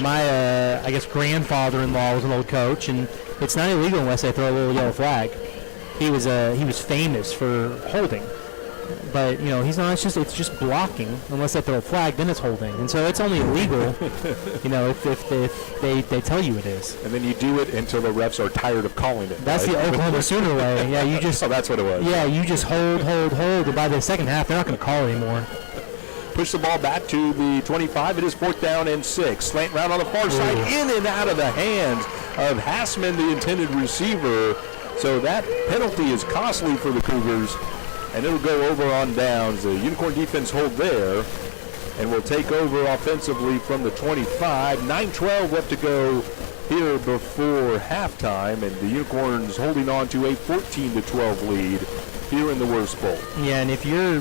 my, I guess, grandfather-in-law was an old coach, and it's not illegal unless they throw a little yellow flag. He was famous for holding. But, you know, he's not. It's just blocking. Unless they throw a flag, then it's holding. And so it's only illegal, you know, if they tell you it is. And then you do it until the refs are tired of calling it. That's right? The Oklahoma Sooner way. Yeah, you just. Oh, that's what it was. Yeah, you just hold. And by the second half, they're not going to call anymore. Push the ball back to the 25. It is 4th down and 6. Slant route on the far side, in and out of the hands of Hassman, the intended receiver. So that penalty is costly for the Cougars. And it'll go over on downs. The Unicorn defense hold there and will take over offensively from the 25. 9:12 left to go here before halftime, and the Unicorns holding on to a 14-12 lead here in the Wurst Bowl. Yeah, and if you're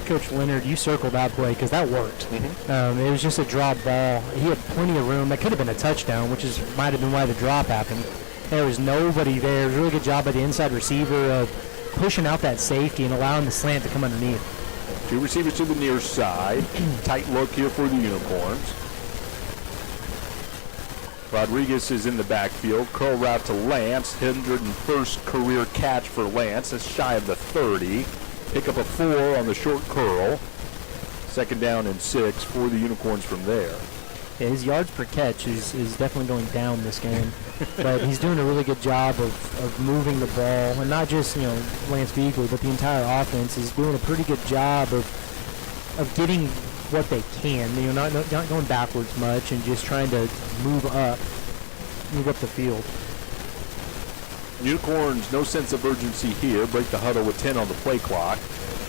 Coach Leonard, you circle that play because that worked. Mm-hmm. It was just a drop ball. He had plenty of room. That could have been a touchdown, which might have been why the drop happened. There was nobody there. It was a really good job by the inside receiver of pushing out that safety and allowing the slant to come underneath. 2 receivers to the near side. Tight look here for the Unicorns. Rodriguez is in the backfield. Curl route to Lance. 101st career catch for Lance. That's shy of the 30. Pick up a 4 on the short curl. 2nd down and 6 for the Unicorns from there. Yeah, his yards per catch is definitely going down this game. But he's doing a really good job of moving the ball, and not just, you know, Lance Beagley, but the entire offense is doing a pretty good job of getting what they can. You know, not going backwards much and just trying to move up the field. Unicorns, no sense of urgency here. Break the huddle with 10 on the play clock.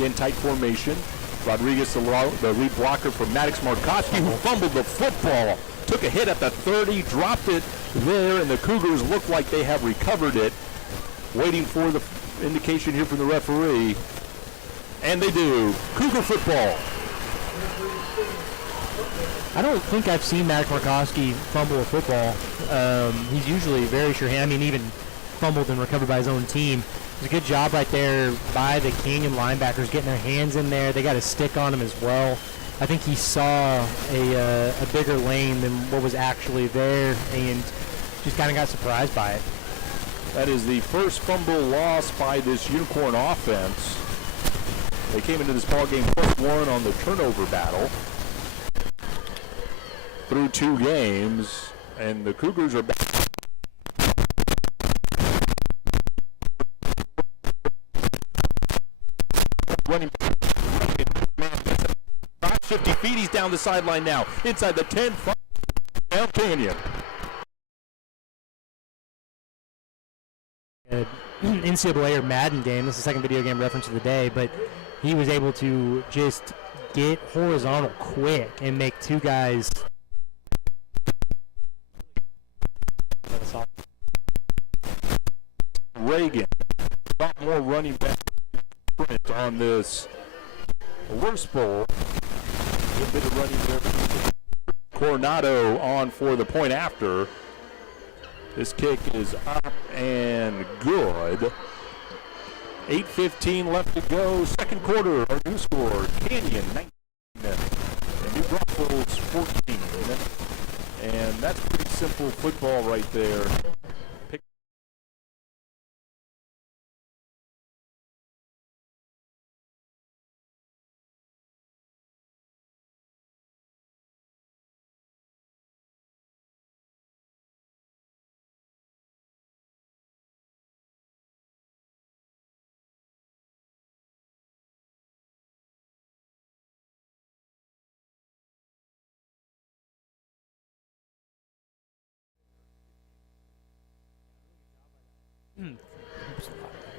In tight formation. Rodriguez, the lead blocker for Maddox Markowski, who fumbled the football. Took a hit at the 30, dropped it there, and the Cougars look like they have recovered it. Waiting for the indication here from the referee. And they do. Cougar football. I don't think I've seen Maddox Markowski fumble a football. He's usually very sure-handed. I mean, even fumbled and recovered by his own team. It's a good job right there by the Canyon linebackers getting their hands in there. They got a stick on him as well. I think he saw a bigger lane than what was actually there and just kind of got surprised by it. That is the first fumble loss by this Unicorn offense. They came into this ballgame +1 on the turnover battle through 2 games, and the Cougars are back. Running 50 feet, he's down the sideline now. Inside the 10, down Canyon. NCAA or Madden game, this is the second video game reference of the day, but he was able to just get horizontal quick and make 2 guys. Reagan. A lot more running back sprint on this Wurst Bowl. A little bit of running there. Coronado on for the point after. This kick is up and good. 8:15 left to go. Second quarter. Our new score, Canyon 19 and New Braunfels 14. And that's pretty simple football right there.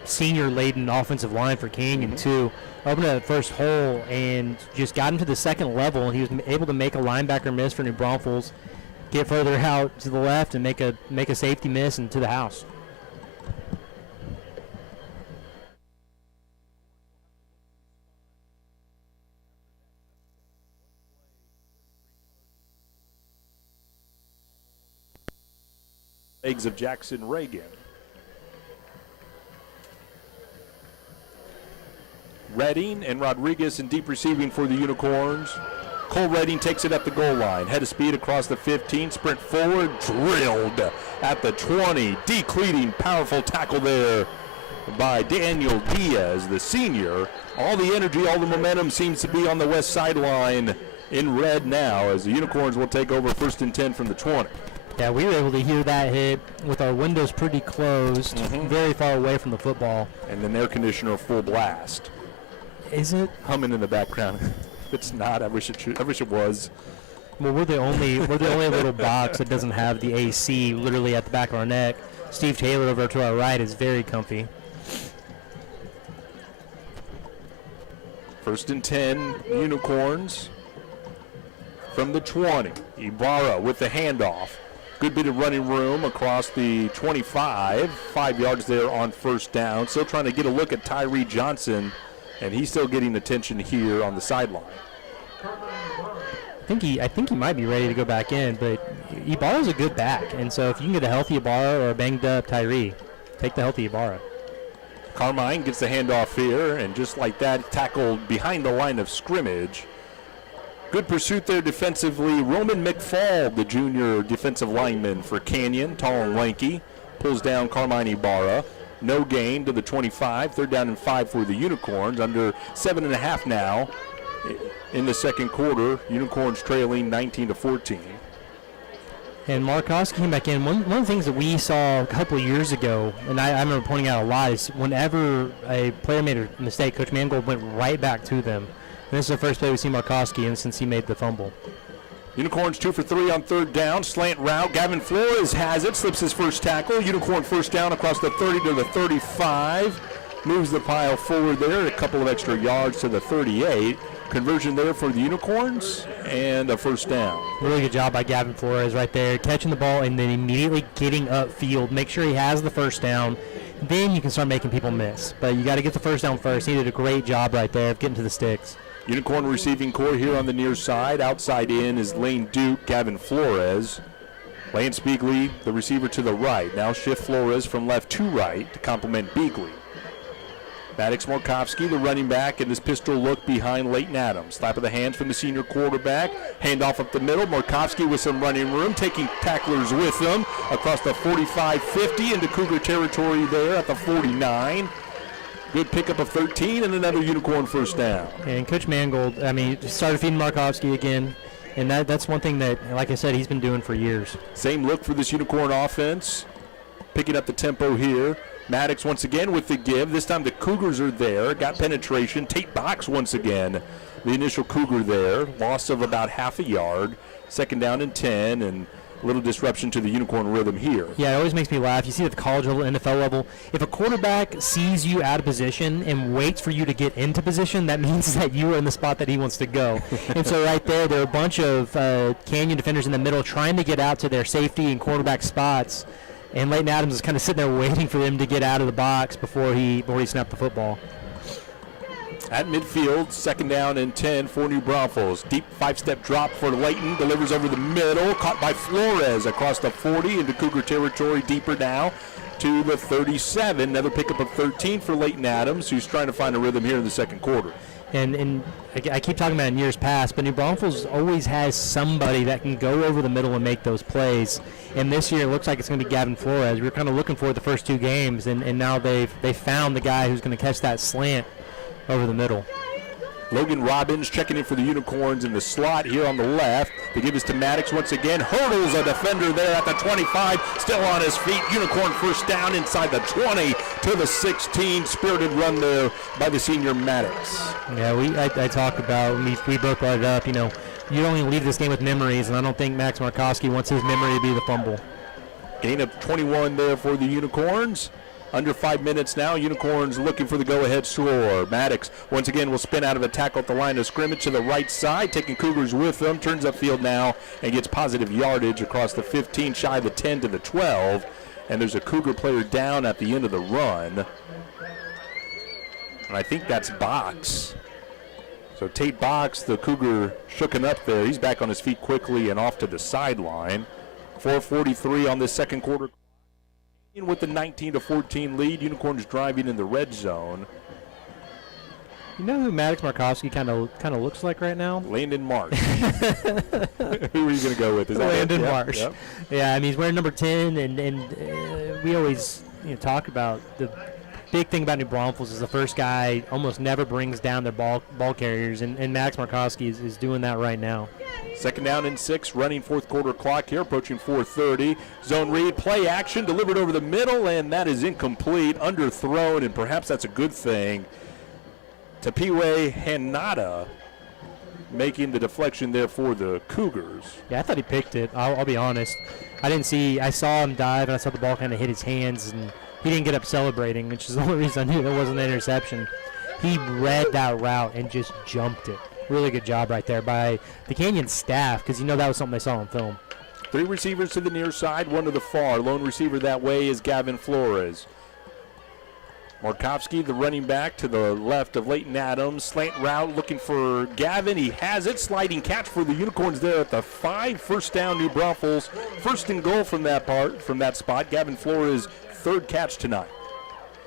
Senior-laden offensive line for Canyon, too. Opened that first hole and just got him to the second level, and he was able to make a linebacker miss for New Braunfels, get further out to the left, and make a safety miss into the house. Legs of Jackson Reagan. Redding and Rodriguez in deep receiving for the Unicorns. Cole Redding takes it up the goal line. Head of speed across the 15. Sprint forward. Drilled at the 20. Decleating. Powerful tackle there by Daniel Diaz, the senior. All the energy, all the momentum seems to be on the west sideline in red now as the Unicorns will take over 1st and 10 from the 20. Yeah, we were able to hear that hit with our windows pretty closed, very far away from the football. And an air conditioner full blast. Is it? Humming in the background. If it's not, I wish it was. Well, we're the only little box that doesn't have the AC literally at the back of our neck. Steve Taylor over to our right is very comfy. 1st and 10, Unicorns from the 20. Ibarra with the handoff. Good bit of running room across the 25. 5 yards there on 1st down. Still trying to get a look at Tyree Johnson, and he's still getting attention here on the sideline. I think he might be ready to go back in, but Ibarra's a good back, and so if you can get a healthy Ibarra or a banged up Tyree, take the healthy Ibarra. Carmine gets the handoff here, and just like that, tackled behind the line of scrimmage. Good pursuit there defensively. Roman McFall, the junior defensive lineman for Canyon, tall and lanky, pulls down Carmine Ibarra. No gain to the 25. 3rd down and 5 for the Unicorns. Under 7.5 now in the second quarter. Unicorns trailing 19-14. And Markowski came back in. One of the things that we saw a couple of years ago, and I remember pointing out a lot, is whenever a player made a mistake, Coach Mangold went right back to them. And this is the first play we see Markowski in since he made the fumble. Unicorns 2 for 3 on 3rd down. Slant route. Gavin Flores has it. Slips his first tackle. Unicorn 1st down across the 30 to the 35. Moves the pile forward there. A couple of extra yards to the 38. Conversion there for the Unicorns and a 1st down. Really good job by Gavin Flores right there. Catching the ball and then immediately getting upfield. Make sure he has the 1st down. Then you can start making people miss. But you got to get the 1st down first. He did a great job right there of getting to the sticks. Unicorn receiving core here on the near side. Outside in is Lane Duke, Gavin Flores. Lance Beagley, the receiver to the right. Now shift Flores from left to right to complement Beagley. Maddox Markowski, the running back, in this pistol look behind Leighton Adams. Slap of the hands from the senior quarterback. Handoff up the middle. Markowski with some running room, taking tacklers with him across the 45-50 into Cougar territory there at the 49. Good pickup of 13 and another Unicorn 1st down. And Coach Mangold, started feeding Markowski again. And that's one thing that, like I said, he's been doing for years. Same look for this Unicorn offense. Picking up the tempo here. Maddox once again with the give. This time the Cougars are there. Got penetration. Tate Box once again. The initial Cougar there. Loss of about half a yard. 2nd down and 10. And a little disruption to the Unicorn rhythm here. Yeah, it always makes me laugh. You see at the college level, NFL level, if a quarterback sees you out of position and waits for you to get into position, that means that you are in the spot that he wants to go. And so right there are a bunch of Canyon defenders in the middle trying to get out to their safety and quarterback spots. And Leighton Adams is kind of sitting there waiting for him to get out of the box before he snapped the football. At midfield, 2nd down and 10 for New Braunfels. Deep 5-step drop for Leighton, delivers over the middle, caught by Flores across the 40 into Cougar territory, deeper now to the 37. Another pickup of 13 for Leighton Adams, who's trying to find a rhythm here in the second quarter. And I keep talking about it in years past, but New Braunfels always has somebody that can go over the middle and make those plays. And this year it looks like it's going to be Gavin Flores. We were kind of looking for it the first 2 games, and now they've found the guy who's going to catch that slant over the middle. Logan Robbins checking in for the Unicorns in the slot here on the left. They give us to Maddox once again. Hurdles a defender there at the 25. Still on his feet. Unicorn first down inside the 20 to the 16. Spirited run there by the senior Maddox. Yeah, I talk about, we both brought it up, you don't only leave this game with memories, and I don't think Max Markowski wants his memory to be the fumble. Gain of 21 there for the Unicorns. Under 5 minutes now. Unicorns looking for the go-ahead score. Maddox once again will spin out of a tackle at the line of scrimmage to the right side, taking Cougars with them. Turns upfield now and gets positive yardage across the 15, shy of the 10 to the 12. And there's a Cougar player down at the end of the run. And I think that's Box. So Tate Box, the Cougar, shooken up there. He's back on his feet quickly and off to the sideline. 4:43 on this second quarter. With the 19-14 lead, Unicorns driving in the red zone. You know who Maddox Markowski kind of looks like right now? Landon Marsh. Who are you going to go with? Is that Landon it? Marsh. Yep. Yeah, I mean, he's wearing number 10, and we always talk about the big thing about New Braunfels is the first guy almost never brings down their ball carriers, and Max Markowski is doing that right now. 2nd down and 6, running fourth quarter clock here, approaching 4:30. Zone read, play action, delivered over the middle, and that is incomplete, underthrown, and perhaps that's a good thing. Tapiwe Hanada making the deflection there for the Cougars. Yeah, I thought he picked it. I'll be honest. I saw him dive, and I saw the ball kind of hit his hands, and he didn't get up celebrating, which is the only reason I knew that wasn't an interception. He read that route and just jumped it. Really good job right there by the Canyon staff, because that was something they saw on film. 3 receivers to the near side, 1 to the far. Lone receiver that way is Gavin Flores. Markowski, the running back, to the left of Leighton Adams. Slant route looking for Gavin. He has it. Sliding catch for the Unicorns there at the 5. First down, New Braunfels. First and goal from that spot. Gavin Flores' 3rd catch tonight.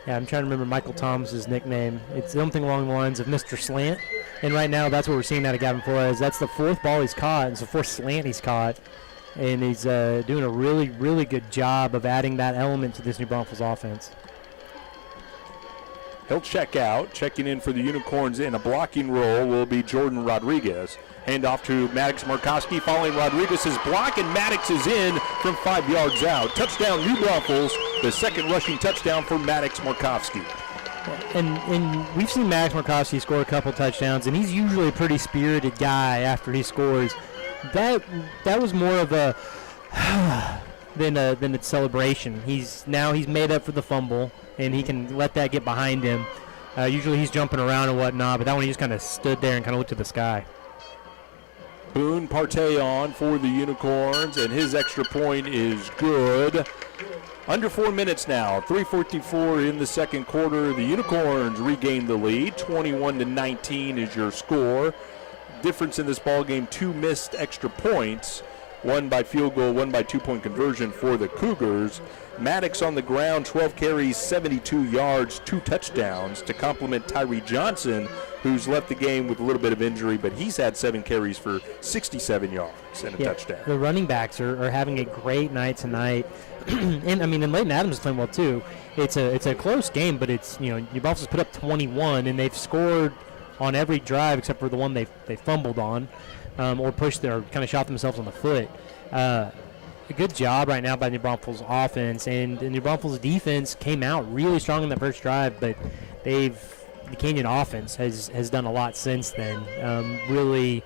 Yeah, I'm trying to remember Michael Thomas's nickname. It's something along the lines of Mr. Slant. And right now, that's what we're seeing out of Gavin Flores. That's the 4th ball he's caught. It's the 4th slant he's caught. And he's doing a really, really good job of adding that element to this New Braunfels offense. He'll check out. Checking in for the Unicorns in a blocking role will be Jordan Rodriguez. Hand off to Maddox Markowski following Rodriguez's block, and Maddox is in from 5 yards out. Touchdown, New Braunfels, the 2nd rushing touchdown for Maddox Markowski. And we've seen Max Markowski score a couple touchdowns, and he's usually a pretty spirited guy after he scores. That was more of a than a celebration. He's made up for the fumble, and he can let that get behind him. Usually he's jumping around and whatnot, but that one he just kind of stood there and kind of looked to the sky. Boone Partey on for the Unicorns, and his extra point is good. Under 4 minutes now, 3:44 in the second quarter. The Unicorns regain the lead. 21-19 is your score. Difference in this ball game: 2 missed extra points, 1 by field goal, 1 by 2-point conversion for the Cougars. Maddox on the ground, 12 carries, 72 yards, 2 touchdowns to complement Tyree Johnson, who's left the game with a little bit of injury, but he's had 7 carries for 67 yards and a touchdown. The running backs are having a great night tonight. And Leighton Adams is playing well too. It's a close game, but it's New Braunfels put up 21, and they've scored on every drive except for the one they fumbled on, or pushed or kind of shot themselves on the foot. A good job right now by New Braunfels offense, and the New Braunfels defense came out really strong in that first drive, but the Canyon offense has done a lot since then, really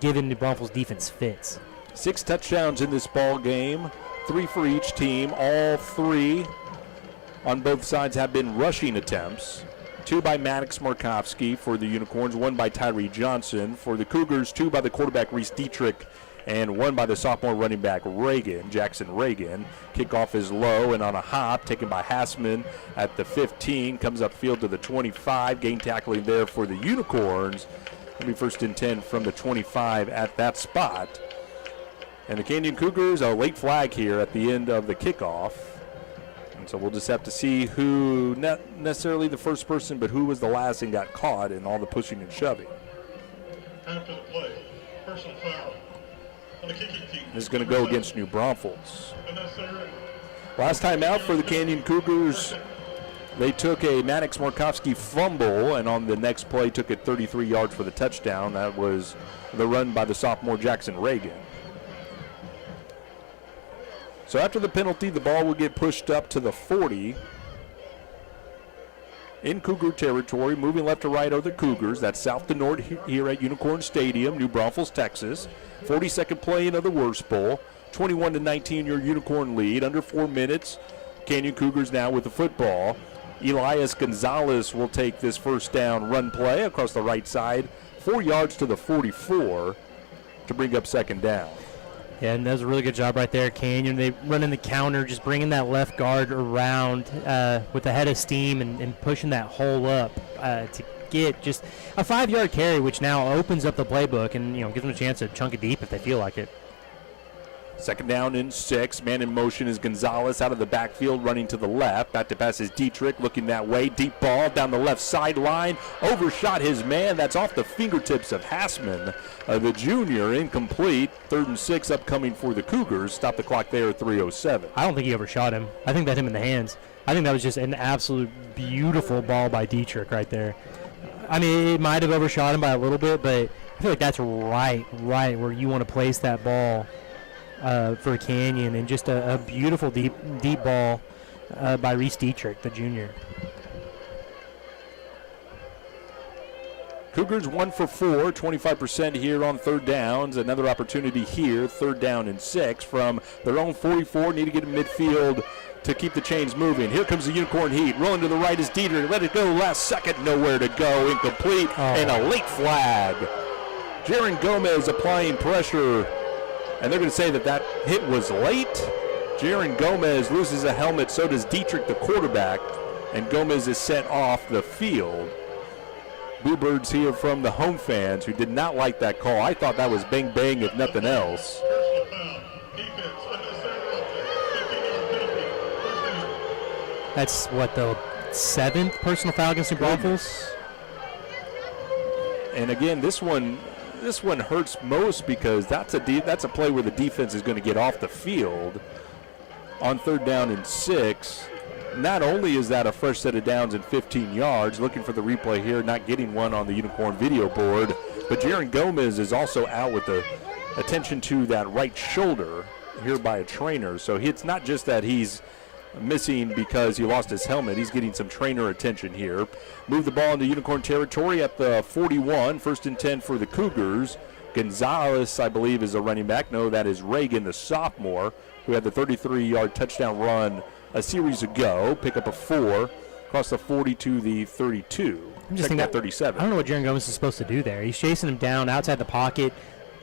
giving New Braunfels defense fits. 6 touchdowns in this ball game, 3 for each team. All 3 on both sides have been rushing attempts. 2 by Maddox Markowski for the Unicorns, 1 by Tyree Johnson. For the Cougars, 2 by the quarterback Reese Dietrich, and won by the sophomore running back Jackson Reagan. Kickoff is low and on a hop, taken by Hassman at the 15, comes upfield to the 25. Gain tackling there for the Unicorns. It'll be 1st and 10 from the 25 at that spot. And the Canyon Cougars, a late flag here at the end of the kickoff. And so we'll just have to see who, not necessarily the first person, but who was the last and got caught in all the pushing and shoving. After the play, personal foul on the kicking team. This is going to go against New Braunfels. Unnecessary. Last time out for the Canyon Cougars, they took a Maddox Markovsky fumble, and on the next play took it 33 yards for the touchdown. That was the run by the sophomore Jackson Reagan. So after the penalty, the ball will get pushed up to the 40. In Cougar territory, moving left to right are the Cougars. That's south to north here at Unicorn Stadium, New Braunfels, Texas. 42nd play into the Wurst Bowl. 21-19 your Unicorn lead. Under 4 minutes, Canyon Cougars now with the football. Elias Gonzalez will take this first down run play across the right side. 4 yards to the 44 to bring up second down. Yeah, and that was a really good job right there, Canyon. They run in the counter, just bringing that left guard around with a head of steam and pushing that hole up to get just a 5-yard carry, which now opens up the playbook and gives them a chance to chunk it deep if they feel like it. Second down and 6. Man in motion is Gonzalez out of the backfield, running to the left. Back to pass is Dietrich, looking that way. Deep ball down the left sideline. Overshot his man. That's off the fingertips of Hassman, the junior. Incomplete. 3rd and 6 upcoming for the Cougars. Stop the clock there at 3:07. I don't think he overshot him. I think that hit him in the hands. I think that was just an absolute beautiful ball by Dietrich right there. I mean, it might have overshot him by a little bit, but I feel like that's right where you want to place that ball. For Canyon, and just a beautiful deep ball by Reese Dietrich, the junior. Cougars 1 for 4, 25% here on 3rd downs. Another opportunity here, 3rd down and 6 from their own 44. Need to get in midfield to keep the chains moving. Here comes the Unicorn Heat. Rolling to the right is Dietrich. Let it go last second. Nowhere to go. Incomplete. And a late flag. Jaron Gomez applying pressure. And they're going to say that hit was late. Jaron Gomez loses a helmet, so does Dietrich, the quarterback, and Gomez is sent off the field. Bluebirds here from the home fans who did not like that call. I thought that was bang bang if nothing else. Personal foul. Defense, unnecessary roughness. 15-yard penalty. That's what, the 7th personal foul against New Braunfels? And again, this one hurts most because that's a play where the defense is going to get off the field on 3rd down and 6. Not only is that a fresh set of downs and 15 yards, looking for the replay here, not getting one on the Unicorn video board, but Jaron Gomez is also out with the attention to that right shoulder here by a trainer. So it's not just that he's missing because he lost his helmet. He's getting some trainer attention here. Move the ball into Unicorn territory at the 41. 1st and 10 for the Cougars. Gonzalez, I believe, is a running back. No, that is Reagan, the sophomore, who had the 33-yard touchdown run a series ago. Pick up a 4 across the 40 to the 32. I'm just thinking that 37. I don't know what Jaron Gomez is supposed to do there. He's chasing him down outside the pocket,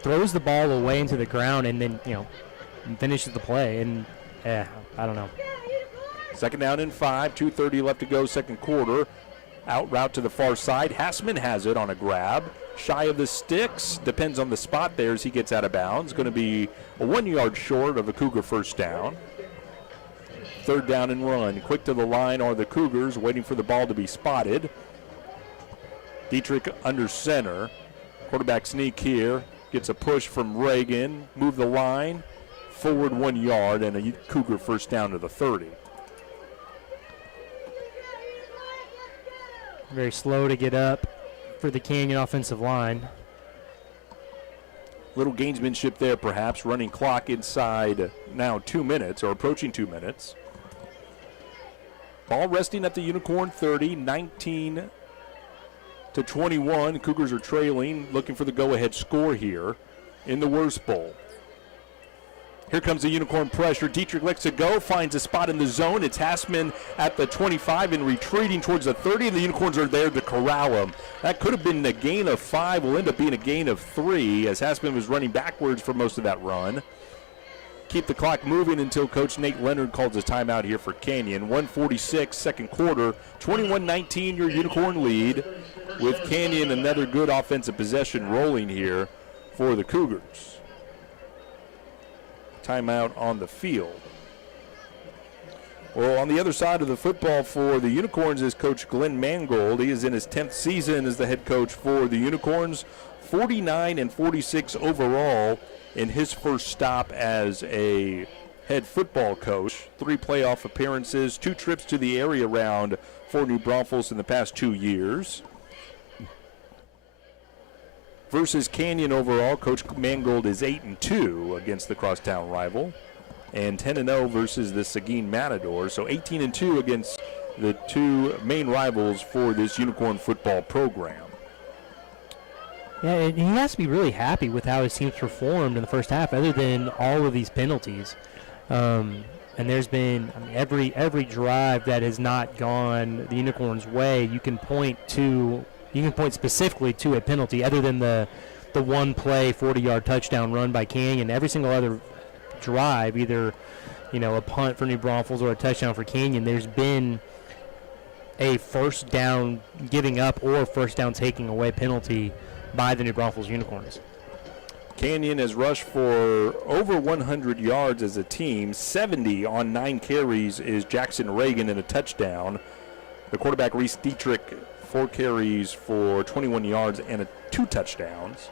throws the ball away into the ground, and then, finishes the play. And, I don't know. Second down and 5, 2:30 left to go, second quarter. Out route to the far side. Hassman has it on a grab. Shy of the sticks. Depends on the spot there as he gets out of bounds. Going to be a 1 yard short of a Cougar first down. 3rd down and run. Quick to the line are the Cougars, waiting for the ball to be spotted. Dietrich under center. Quarterback sneak here. Gets a push from Reagan. Move the line. Forward 1 yard and a Cougar first down to the 30. Very slow to get up for the Canyon offensive line. Little gamesmanship there, perhaps. Running clock inside now 2 minutes, or approaching 2 minutes. Ball resting at the Unicorn 30, 19-21. Cougars are trailing, looking for the go-ahead score here in the Wurst Bowl. Here comes the Unicorn pressure. Dietrich lets it go, finds a spot in the zone. It's Hassman at the 25 and retreating towards the 30, and the Unicorns are there to corral him. That could have been a gain of 5, will end up being a gain of 3 as Hassman was running backwards for most of that run. Keep the clock moving until Coach Nate Leonard calls his timeout here for Canyon. 1:46, second quarter, 21-19 your Unicorn lead, with Canyon another good offensive possession rolling here for the Cougars. Timeout on the field. Well, on the other side of the football for the Unicorns is Coach Glenn Mangold. He is in his 10th season as the head coach for the Unicorns, 49-46 overall in his first stop as a head football coach. 3 playoff appearances, 2 trips to the area round for New Braunfels in the past 2 years. Versus Canyon overall, Coach Mangold is 8-2 against the crosstown rival, and 10-0 versus the Seguin Matadors. So 18-2 against the 2 main rivals for this Unicorn football program. Yeah, and he has to be really happy with how his team's performed in the first half, other than all of these penalties. And there's been every drive that has not gone the Unicorns' way. You can point specifically to a penalty, other than the one play 40-yard touchdown run by Canyon. Every single other drive, either a punt for New Braunfels or a touchdown for Canyon, there's been a first down giving up or first down taking away penalty by the New Braunfels Unicorns. Canyon has rushed for over 100 yards as a team. 70 on 9 carries is Jackson Reagan in a touchdown. The quarterback, Reese Dietrich, 4 carries for 21 yards and 2 touchdowns.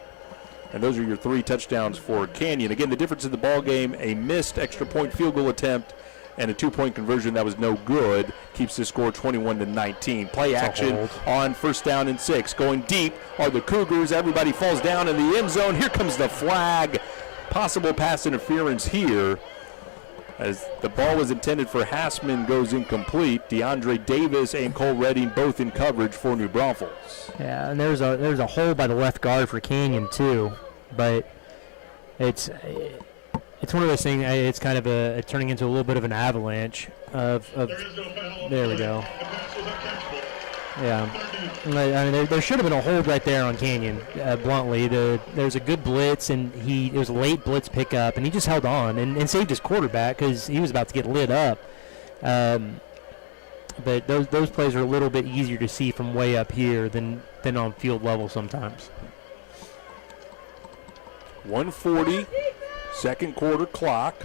And those are your 3 touchdowns for Canyon. Again, the difference in the ball game, a missed extra point field goal attempt and a 2-point conversion that was no good, keeps the score 21-19. Play action on first down and 6. Going deep are the Cougars. Everybody falls down in the end zone. Here comes the flag. Possible pass interference here, as the ball was intended for Hassman, goes incomplete. DeAndre Davis and Cole Redding both in coverage for New Braunfels. Yeah, and there's a hole by the left guard for Canyon too, but it's one of those things. It's kind of turning into a little bit of an avalanche of there we go. Yeah, I mean, there should have been a hold right there on Canyon. Bluntly, there's a good blitz, and it was a late blitz pickup, and he just held on and saved his quarterback because he was about to get lit up. But those plays are a little bit easier to see from way up here than on field level sometimes. 1:40, second quarter clock.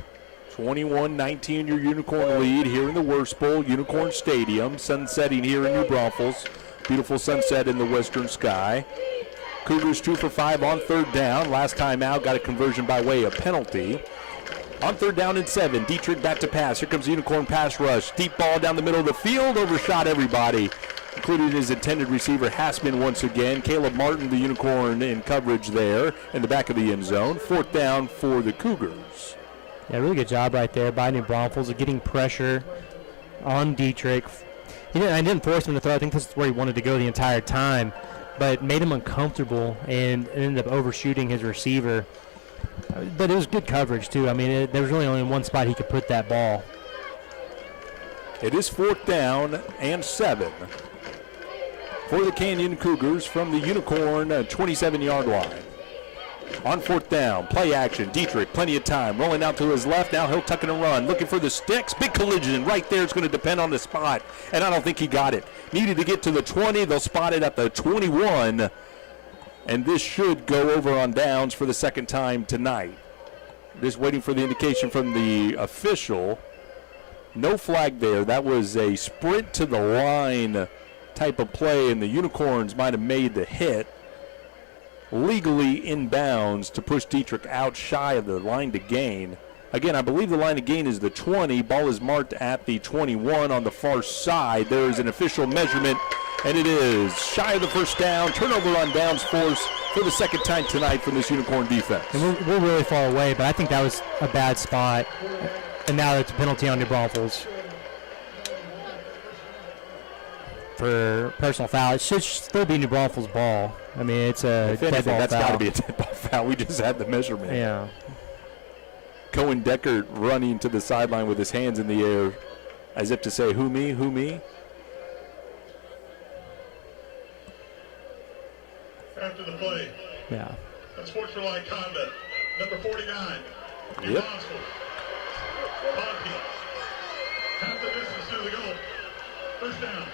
21-19 your Unicorn lead here in the Wurst Bowl, Unicorn Stadium. Sunsetting here in New Braunfels. Beautiful sunset in the western sky. Cougars 2 for 5 on third down. Last time out, got a conversion by way of penalty. On third down and 7, Dietrich back to pass. Here comes the Unicorn pass rush. Deep ball down the middle of the field, overshot everybody, including his intended receiver, Hassman, once again. Caleb Martin, the Unicorn, in coverage there in the back of the end zone. Fourth down for the Cougars. Yeah, really good job right there by New Braunfels of getting pressure on Dietrich. I didn't force him to throw. I think this is where he wanted to go the entire time, but made him uncomfortable and ended up overshooting his receiver. But it was good coverage, too. I mean, there was really only one spot he could put that ball. It is fourth down and 7 for the Canyon Cougars from the Unicorn 27-yard line. On fourth down, play action, Dietrich, plenty of time, rolling out to his left. Now he'll tuck it and run, looking for the sticks. Big collision right there. It's going to depend on the spot, and I don't think he got it. Needed to get to the 20. They'll spot it at the 21, and this should go over on downs for the second time tonight. Just waiting for the indication from the official. No flag there. That was a sprint to the line type of play, and the Unicorns might have made the hit. Legally inbounds to push Dietrich out shy of the line to gain. Again, I believe the line to gain is the 20. Ball is marked at the 21 on the far side. There is an official measurement, and it is shy of the first down. Turnover on downs force for the second time tonight from this Unicorn defense. And we're really far away, but I think that was a bad spot. And now it's a penalty on New Braunfels for personal foul. It should still be New Braunfels' ball. I mean, it's a if anything, dead ball that's foul. got to be a dead ball foul. We just had the measurement. Yeah. Cohen Deckert running to the sideline with his hands in the air as if to say, who me, who me? After the play. Yeah. That's sportsmanlike conduct. Number 49. Yep. Half the distance to the goal. First down.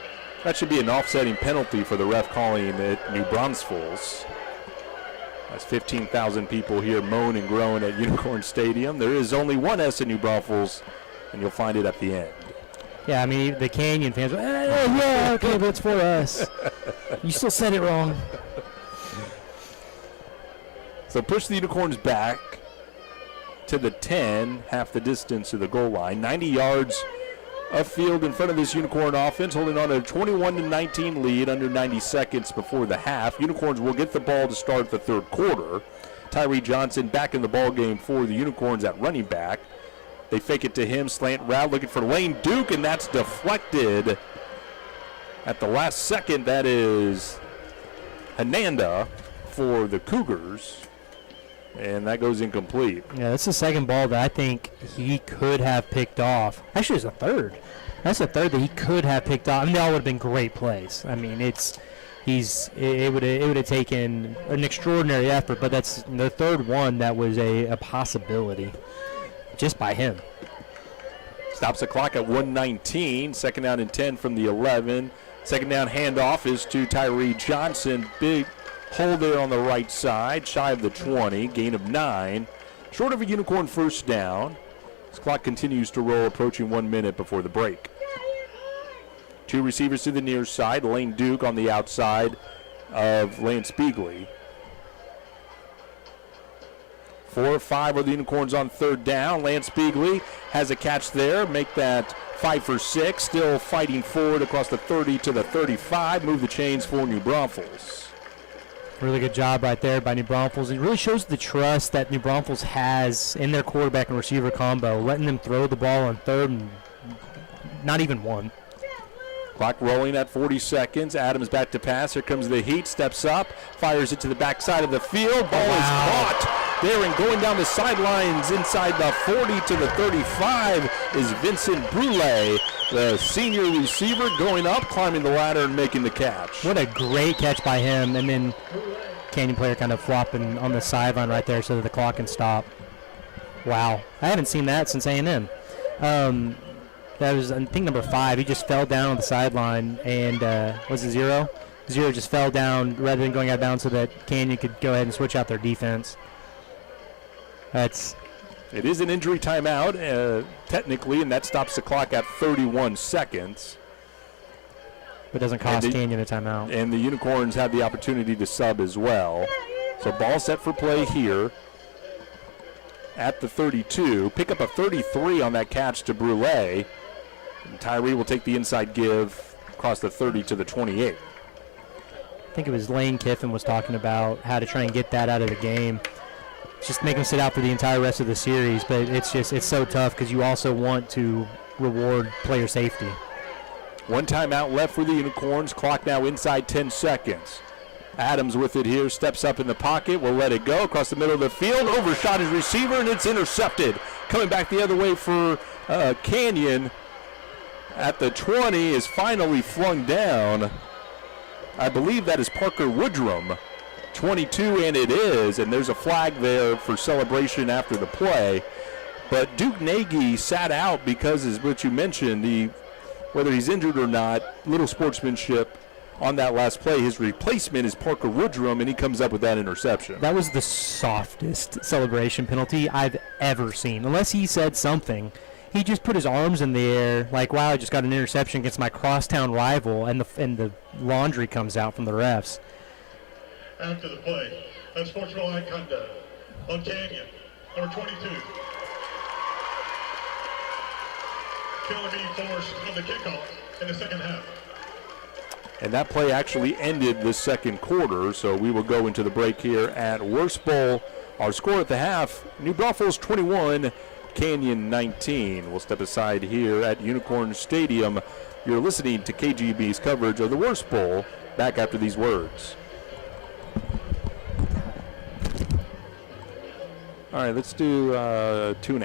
That should be an offsetting penalty for the ref calling at New Braunfels. That's 15,000 people here moan and groan at Unicorn Stadium. There is only one S in New Braunfels, and you'll find it at the end. Yeah, I mean, the Canyon fans were, yeah, okay, but it's for us. You still said it wrong. So push the Unicorns back to the 10, half the distance to the goal line. 90 yards of field in front of this Unicorn offense, holding on to a 21-19 lead under 90 seconds before the half. Unicorns will get the ball to start the third quarter. Tyree Johnson back in the ball game for the Unicorns at running back. They fake it to him, slant route, looking for Lane Duke, and that's deflected at the last second. That is Hananda for the Cougars, and that goes incomplete. Yeah, that's the second ball that I think he could have picked off. Actually, it's a third. That's a third that he could have picked off. I mean, they all would have been great plays. I mean, it would have taken an extraordinary effort, but that's the third one that was a possibility just by him. Stops the clock at 1:19. Second down and 10 from the 11. Second down handoff is to Tyree Johnson. Big hole there on the right side, shy of the 20. Gain of 9. Short of a Unicorn first down. This clock continues to roll, approaching 1 minute before the break. Two receivers to the near side. Lane Duke on the outside of Lance Beagley. 4 or 5 are the Unicorns on third down. Lance Beagley has a catch there. Make that 5 for 6. Still fighting forward across the 30 to the 35. Move the chains for New Braunfels. Really good job right there by New Braunfels. It really shows the trust that New Braunfels has in their quarterback and receiver combo, letting them throw the ball on third and not even one. Clock rolling at 40 seconds. Adams back to pass. Here comes the heat. Steps up. Fires it to the backside of the field. Ball is caught there and going down the sidelines inside the 40 to the 35 is Vincent Brule, the senior receiver, going up, climbing the ladder and making the catch. What a great catch by him. And then Canyon player kind of flopping on the sideline right there so that the clock can stop. Wow. I haven't seen that since A&M. That was, I think, number 5. He just fell down on the sideline, and was it 0? 0 just fell down rather than going out of bounds so that Canyon could go ahead and switch out their defense. It is an injury timeout, technically, and that stops the clock at 31 seconds. But doesn't cost Canyon a timeout. And the Unicorns have the opportunity to sub as well. So ball set for play here at the 32. Pick up a 33 on that catch to Brule. And Tyree will take the inside give across the 30 to the 28. I think it was Lane Kiffin was talking about how to try and get that out of the game. Just make them sit out for the entire rest of the series, but it's so tough because you also want to reward player safety. One timeout left for the Unicorns. Clock now inside 10 seconds. Adams with it here, steps up in the pocket, will let it go across the middle of the field, overshot his receiver, and it's intercepted. Coming back the other way for Canyon at the 20 is finally flung down. I believe that is Parker Woodrum, 22, and it is, and there's a flag there for celebration after the play. But Duke Nagy sat out because, as what you mentioned, whether he's injured or not, little sportsmanship on that last play. His replacement is Parker Woodrum, and he comes up with that interception. That was the softest celebration penalty I've ever seen. Unless he said something, he just put his arms in the air like, wow, I just got an interception against my crosstown rival, and the laundry comes out from the refs. After the play, unsportsmanlike conduct on Canyon, number 22. Killenby forced on the kickoff in the second half. And that play actually ended the second quarter, so we will go into the break here at Wurst Bowl. Our score at the half, New Braunfels 21, Canyon 19. We'll step aside here at Unicorn Stadium. You're listening to KGB's coverage of the Wurst Bowl. Back after these words. All right, let's do 2.5.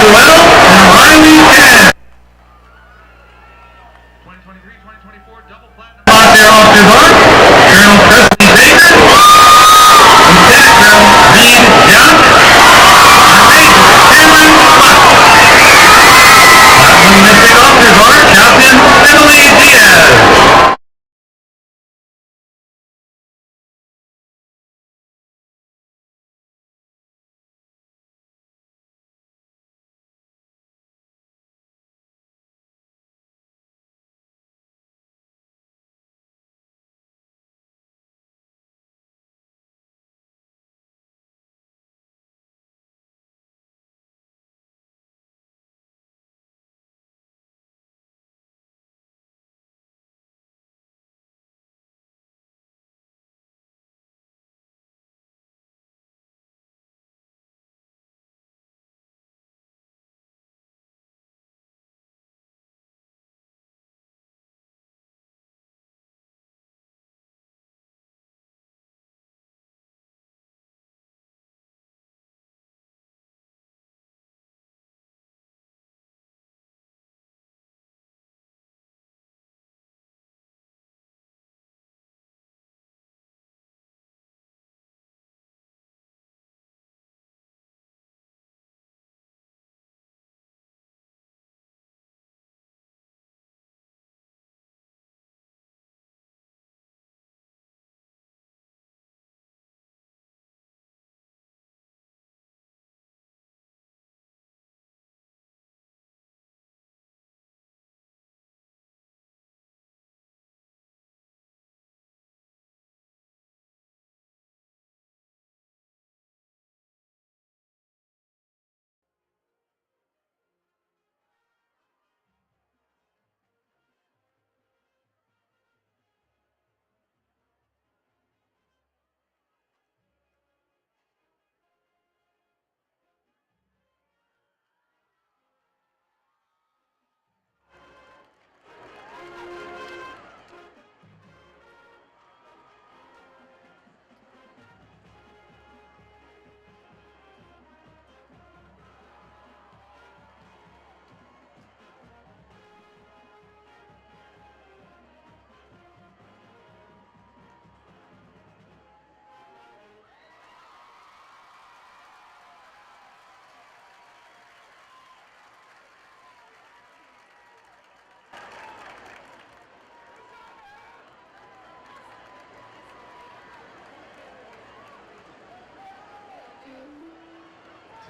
2023-2024 double platinum. Off there off his arm. Colonel Preston Baker. Lieutenant Colonel Reed Johnson. And Major Cameron Fox. Platinum mystic officers are Captain Emily Diaz.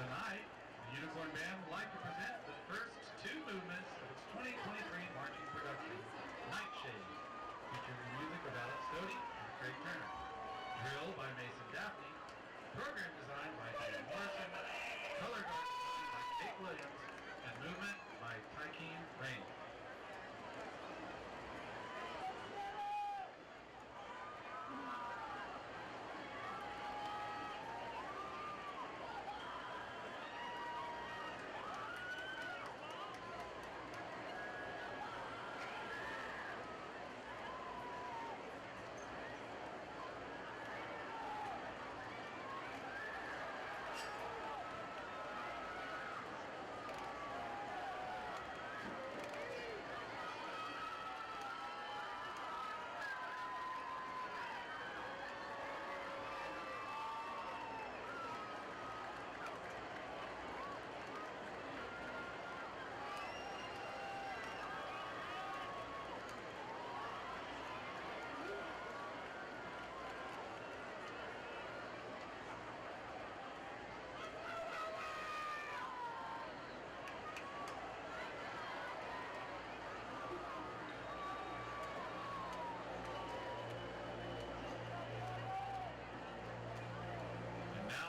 Tonight, the Unicorn Band would like to present the first two movements of its 2023 marching production, Nightshade, featuring music of Alex Stody and Craig Turner, drill by Mason Daphne, program designed by Dan Morrison, color guard design by Kate Williams, and movement by Tykeem Rain.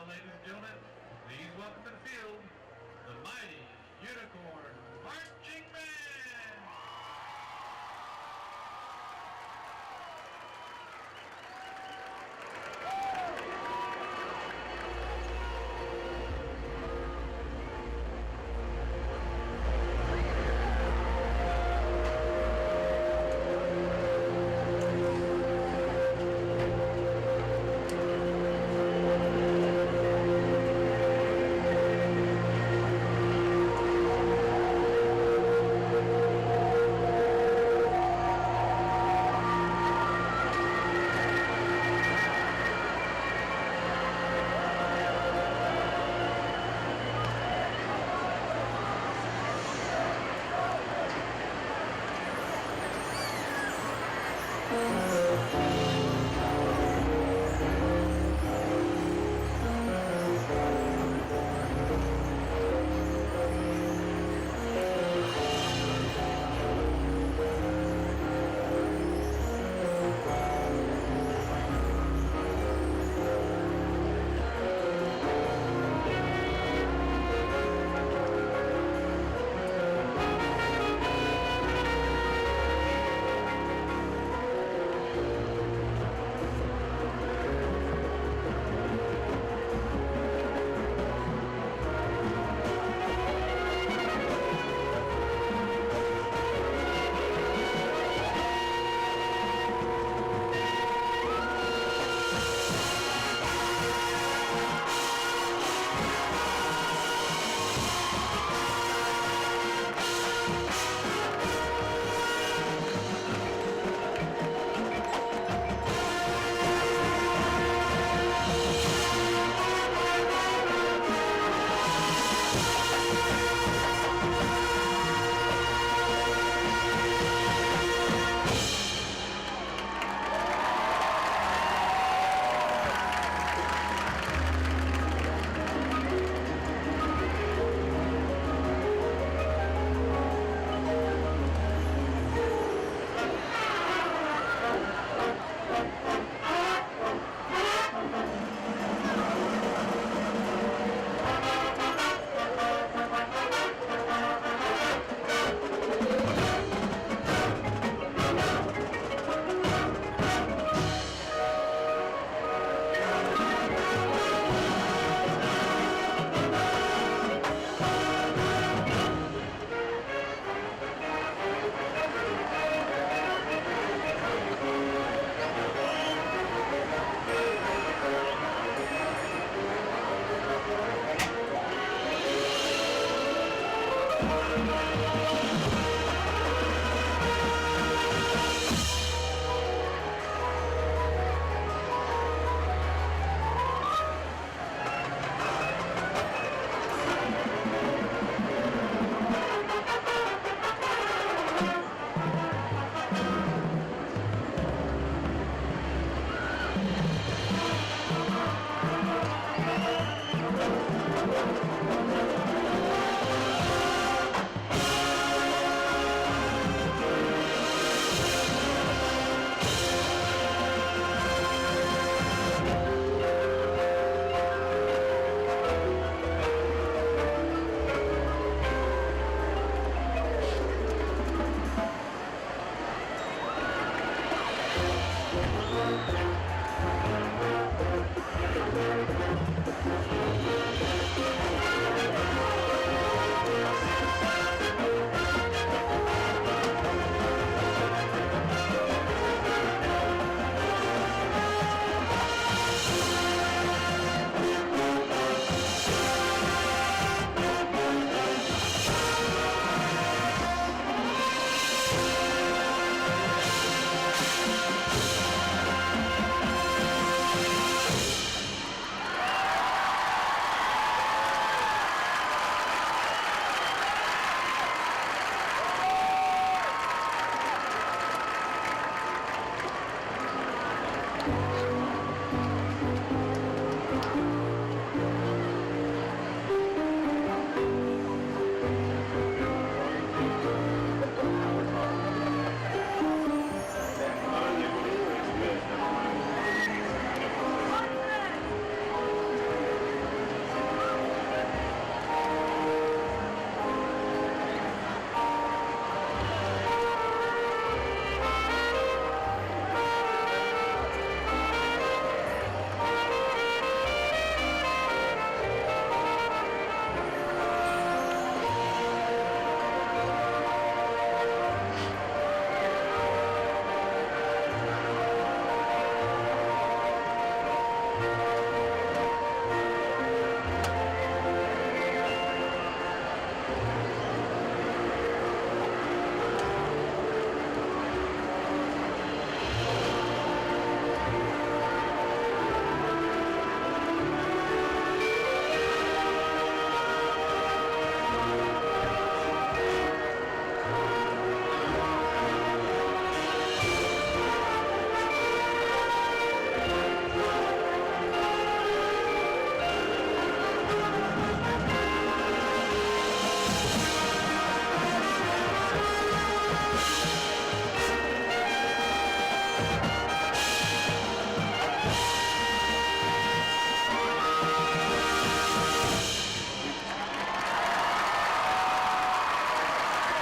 Ladies and gentlemen, please welcome to the field the mighty Unicorn Marching Band!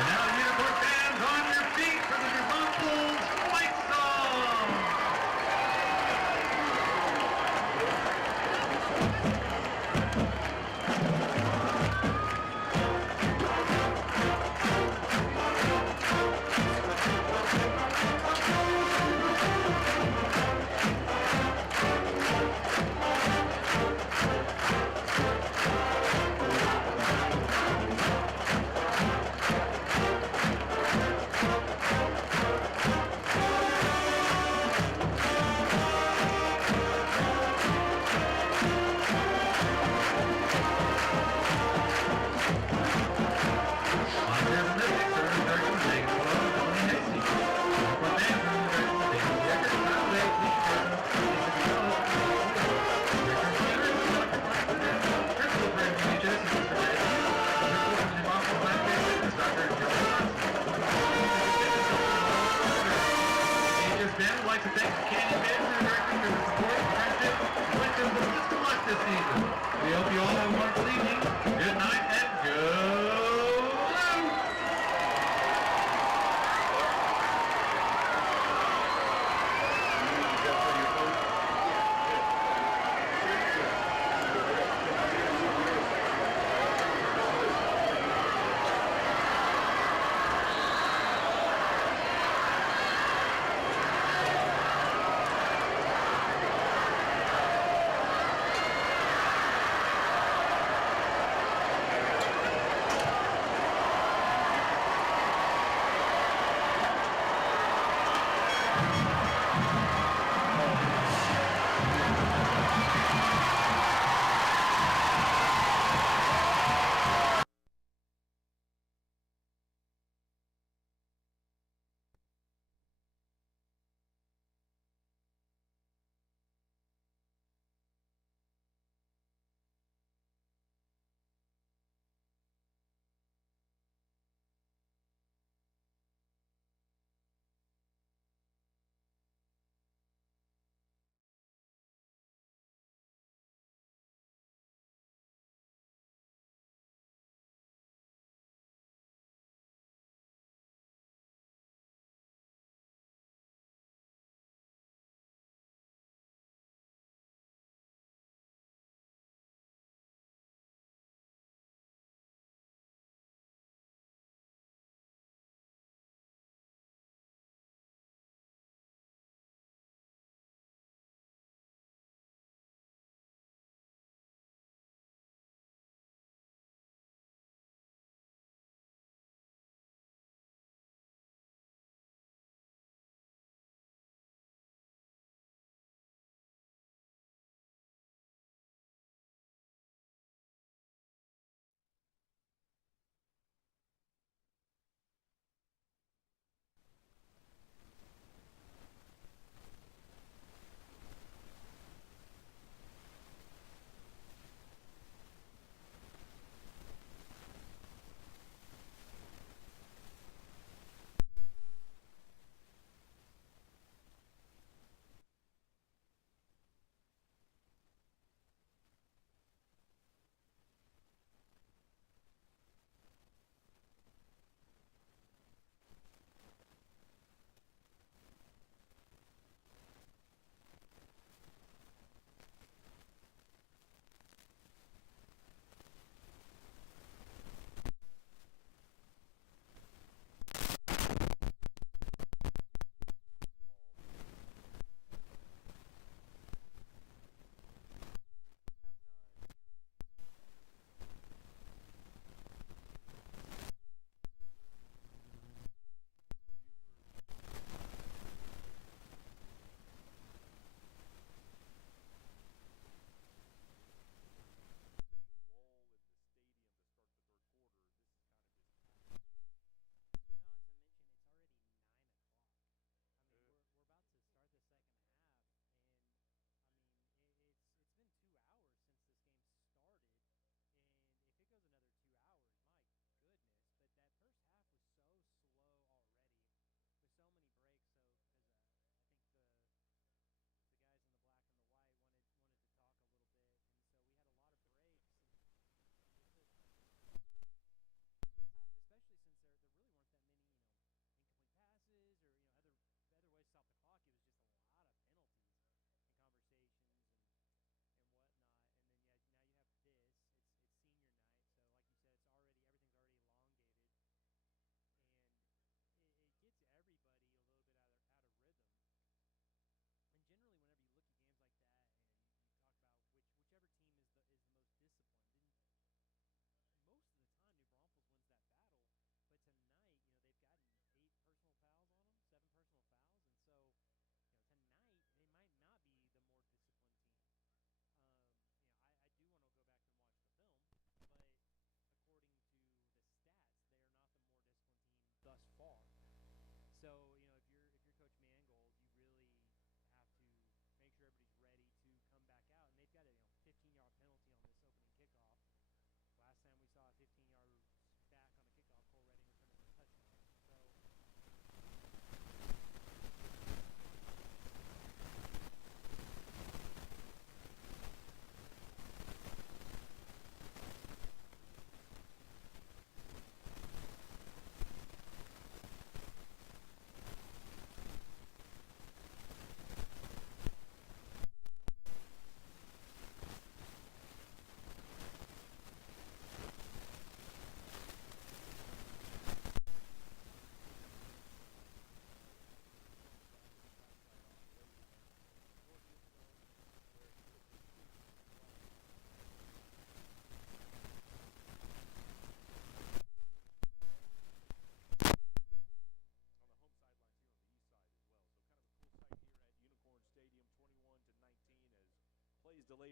And now uniform fans on your feet for the Braunfels fight song.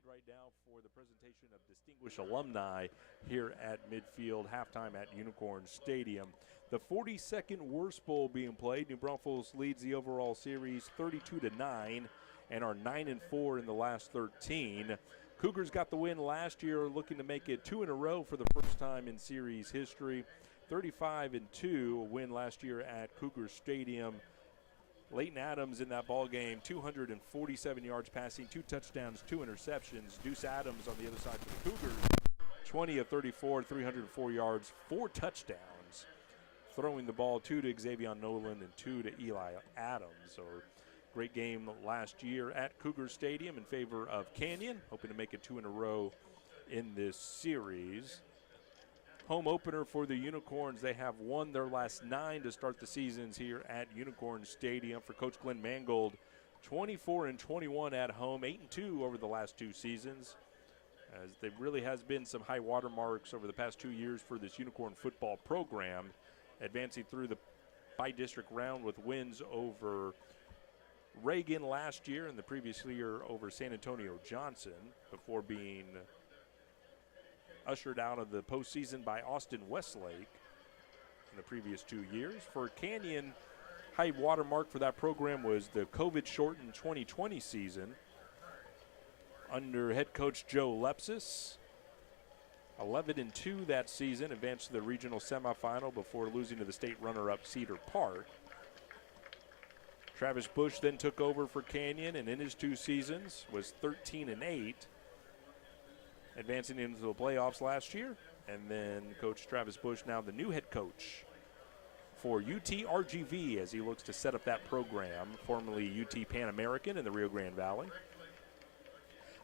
right now for the presentation of distinguished alumni here at midfield, halftime at Unicorn Stadium. The 42nd Wurst Bowl being played. New Braunfels leads the overall series 32-9 and are 9-4 in the last 13. Cougars got the win last year, looking to make it 2 in a row for the first time in series history. 35-2, a win last year at Cougars Stadium. Leighton Adams in that ball game, 247 yards passing, 2 touchdowns, 2 interceptions. Deuce Adams on the other side for the Cougars, 20 of 34, 304 yards, 4 touchdowns. Throwing the ball 2 to Xavier Nolan and 2 to Eli Adams. So great game last year at Cougar Stadium in favor of Canyon, hoping to make it 2 in a row in this series. Home opener for the Unicorns. They have won their last 9 to start the seasons here at Unicorn Stadium. For Coach Glenn Mangold, 24-21 at home, 8-2 over the last 2 seasons. As there really has been some high water marks over the past 2 years for this Unicorn football program, advancing through the bi-district round with wins over Reagan last year and the previous year over San Antonio Johnson, before being ushered out of the postseason by Austin Westlake in the previous 2 years. For Canyon, high water mark for that program was the COVID-shortened 2020 season under head coach Joe Lepsis. 11-2 that season, advanced to the regional semifinal before losing to the state runner-up Cedar Park. Travis Bush then took over for Canyon, and in his 2 seasons was 13-8. Advancing into the playoffs last year. And then Coach Travis Bush, now the new head coach for UT-RGV, as he looks to set up that program, formerly UT Pan American in the Rio Grande Valley.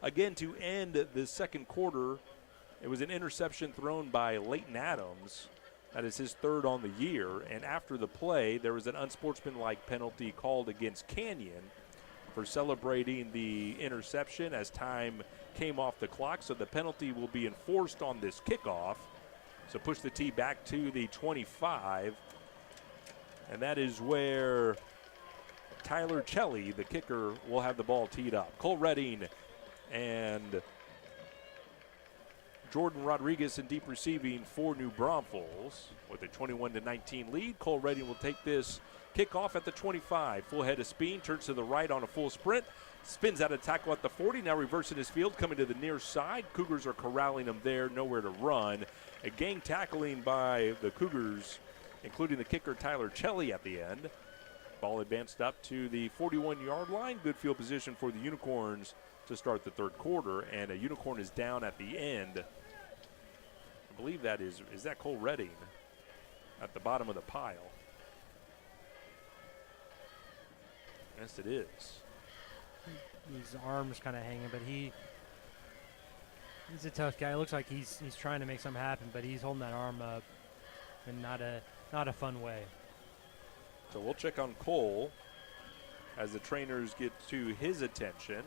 Again, to end the second quarter, it was an interception thrown by Leighton Adams. That is his 3rd on the year. And after the play, there was an unsportsmanlike penalty called against Canyon for celebrating the interception as time came off the clock. So the penalty will be enforced on this kickoff. So push the tee back to the 25. And that is where Tyler Chelly, the kicker, will have the ball teed up. Cole Redding and Jordan Rodriguez in deep receiving for New Braunfels with a 21-19 lead. Cole Redding will take this kickoff at the 25. Full head of speed, turns to the right on a full sprint. Spins out of tackle at the 40, now reversing his field, coming to the near side. Cougars are corralling him there, nowhere to run. A gang tackling by the Cougars, including the kicker Tyler Chelly at the end. Ball advanced up to the 41-yard line. Good field position for the Unicorns to start the 3rd quarter, and a Unicorn is down at the end. I believe that is that Cole Redding at the bottom of the pile? Yes, it is. His arm's kind of hanging, but he's a tough guy. It looks like he's trying to make something happen, but he's holding that arm up in not a fun way. So we'll check on Cole as the trainers get to his attention.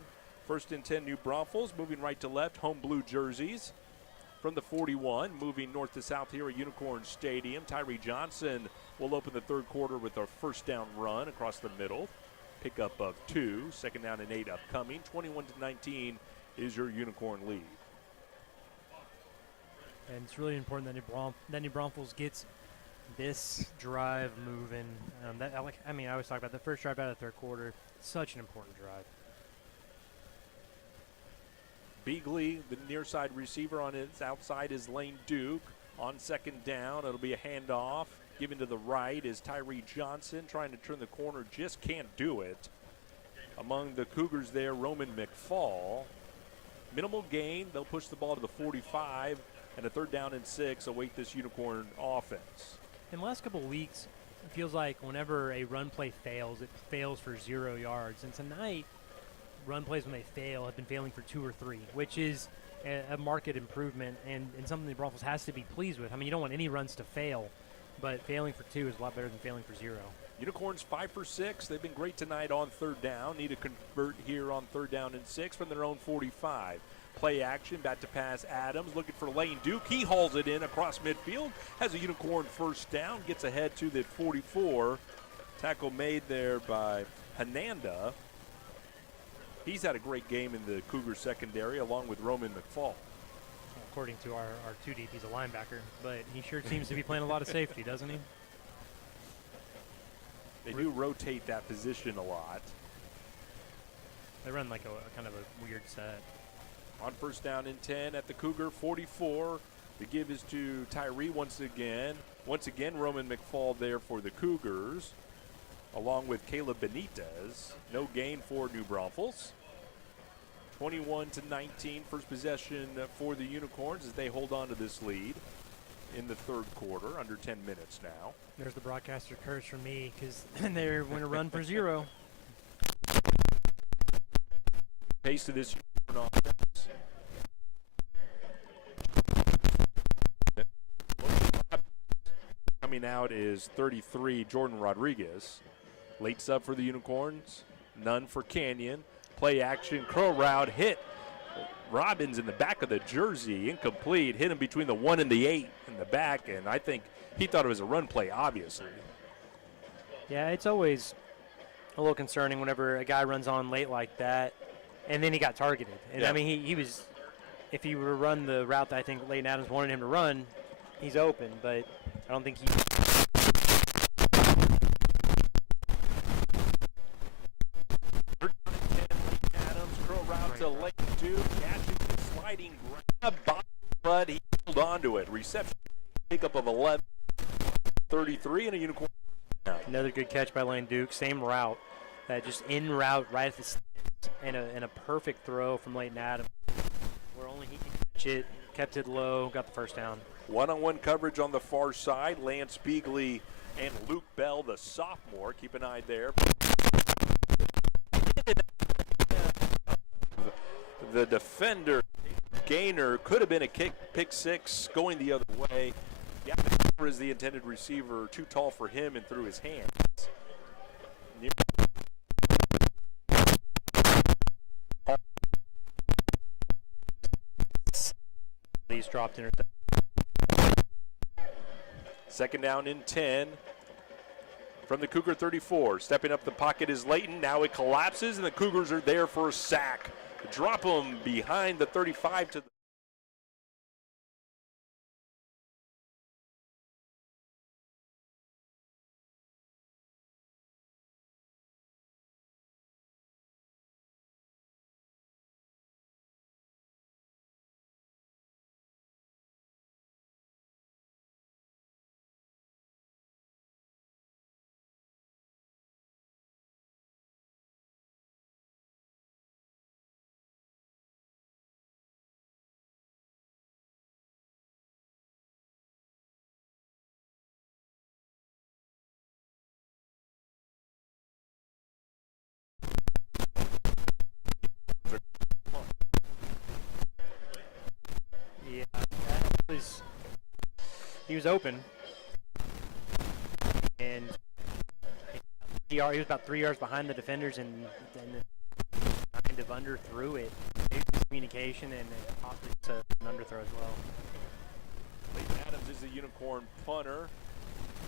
1st and 10, New Braunfels, moving right to left, home blue jerseys. From the 41, moving north to south here at Unicorn Stadium. Tyree Johnson will open the 3rd quarter with a 1st down run across the middle. Pickup of 2, 2nd down and 8 upcoming. 21-19 is your Unicorn lead. And it's really important that New Braunfels gets this drive moving. I always talk about the first drive out of the 3rd quarter. Such an important drive. Beagley, the near side receiver on his outside, is Lane Duke. On 2nd down, it'll be a handoff. Given to the right is Tyree Johnson, trying to turn the corner, just can't do it. Among the Cougars there, Roman McFall. Minimal gain, they'll push the ball to the 45, and a 3rd down and 6 await this Unicorn offense. In the last couple of weeks, it feels like whenever a run play fails, it fails for 0 yards. And tonight, run plays when they fail have been failing for 2 or 3, which is a market improvement and something the Braunfels has to be pleased with. I mean, you don't want any runs to fail, but failing for 2 is a lot better than failing for 0. Unicorns 5 for 6. They've been great tonight on 3rd down. Need to convert here on 3rd down and 6 from their own 45. Play action, back to pass Adams, looking for Lane Duke. He hauls it in across midfield, has a Unicorn 1st down, gets ahead to the 44. Tackle made there by Hananda. He's had a great game in the Cougars secondary along with Roman McFall. According to our two deep, he's a linebacker, but he sure seems to be playing a lot of safety, doesn't he? They do rotate that position a lot. They run like a kind of a weird set. On first down and 10 at the Cougar 44. The give is to Tyree once again. Once again, Roman McFall there for the Cougars, along with Caleb Benitez. No gain for New Braunfels. 21-19, first possession for the Unicorns as they hold on to this lead in the third quarter, under 10 minutes now. There's the broadcaster curse from me because they're going to run for 0. Pace of this offense. Coming out is 33, Jordan Rodriguez. Late sub for the Unicorns, none for Canyon. Play action, curl route, hit Robbins in the back of the jersey, incomplete. Hit him between the 1 and the 8 in the back, and I think he thought it was a run play, obviously. Yeah, it's always a little concerning whenever a guy runs on late like that, and then he got targeted. And yeah. I mean, he was, if he were to run the route that I think Leighton Adams wanted him to run, he's open, but I don't think he. Sliding grab, but he held on to it. Reception, pickup of 11, 33, and a Unicorn. Another good catch by Lane Duke. Same route, that just in route right at the sticks, and a perfect throw from Leighton Adams, where only he can catch it. Kept it low, got the first down. One-on-one coverage on the far side. Lance Beagley and Luke Bell, the sophomore. Keep an eye there. The defender, Gainer, could have been a pick six going the other way. Gavin is the intended receiver, too tall for him and through his hands. These dropped interception. Second down and 10 from the Cougar 34. Stepping up the pocket is Leighton. Now it collapses, and the Cougars are there for a sack. Drop him behind the 35 to the he was open, and he was about 3 yards behind the defenders, and kind of underthrew it. Communication and possibly an underthrow as well. Leighton Adams is the Unicorn punter.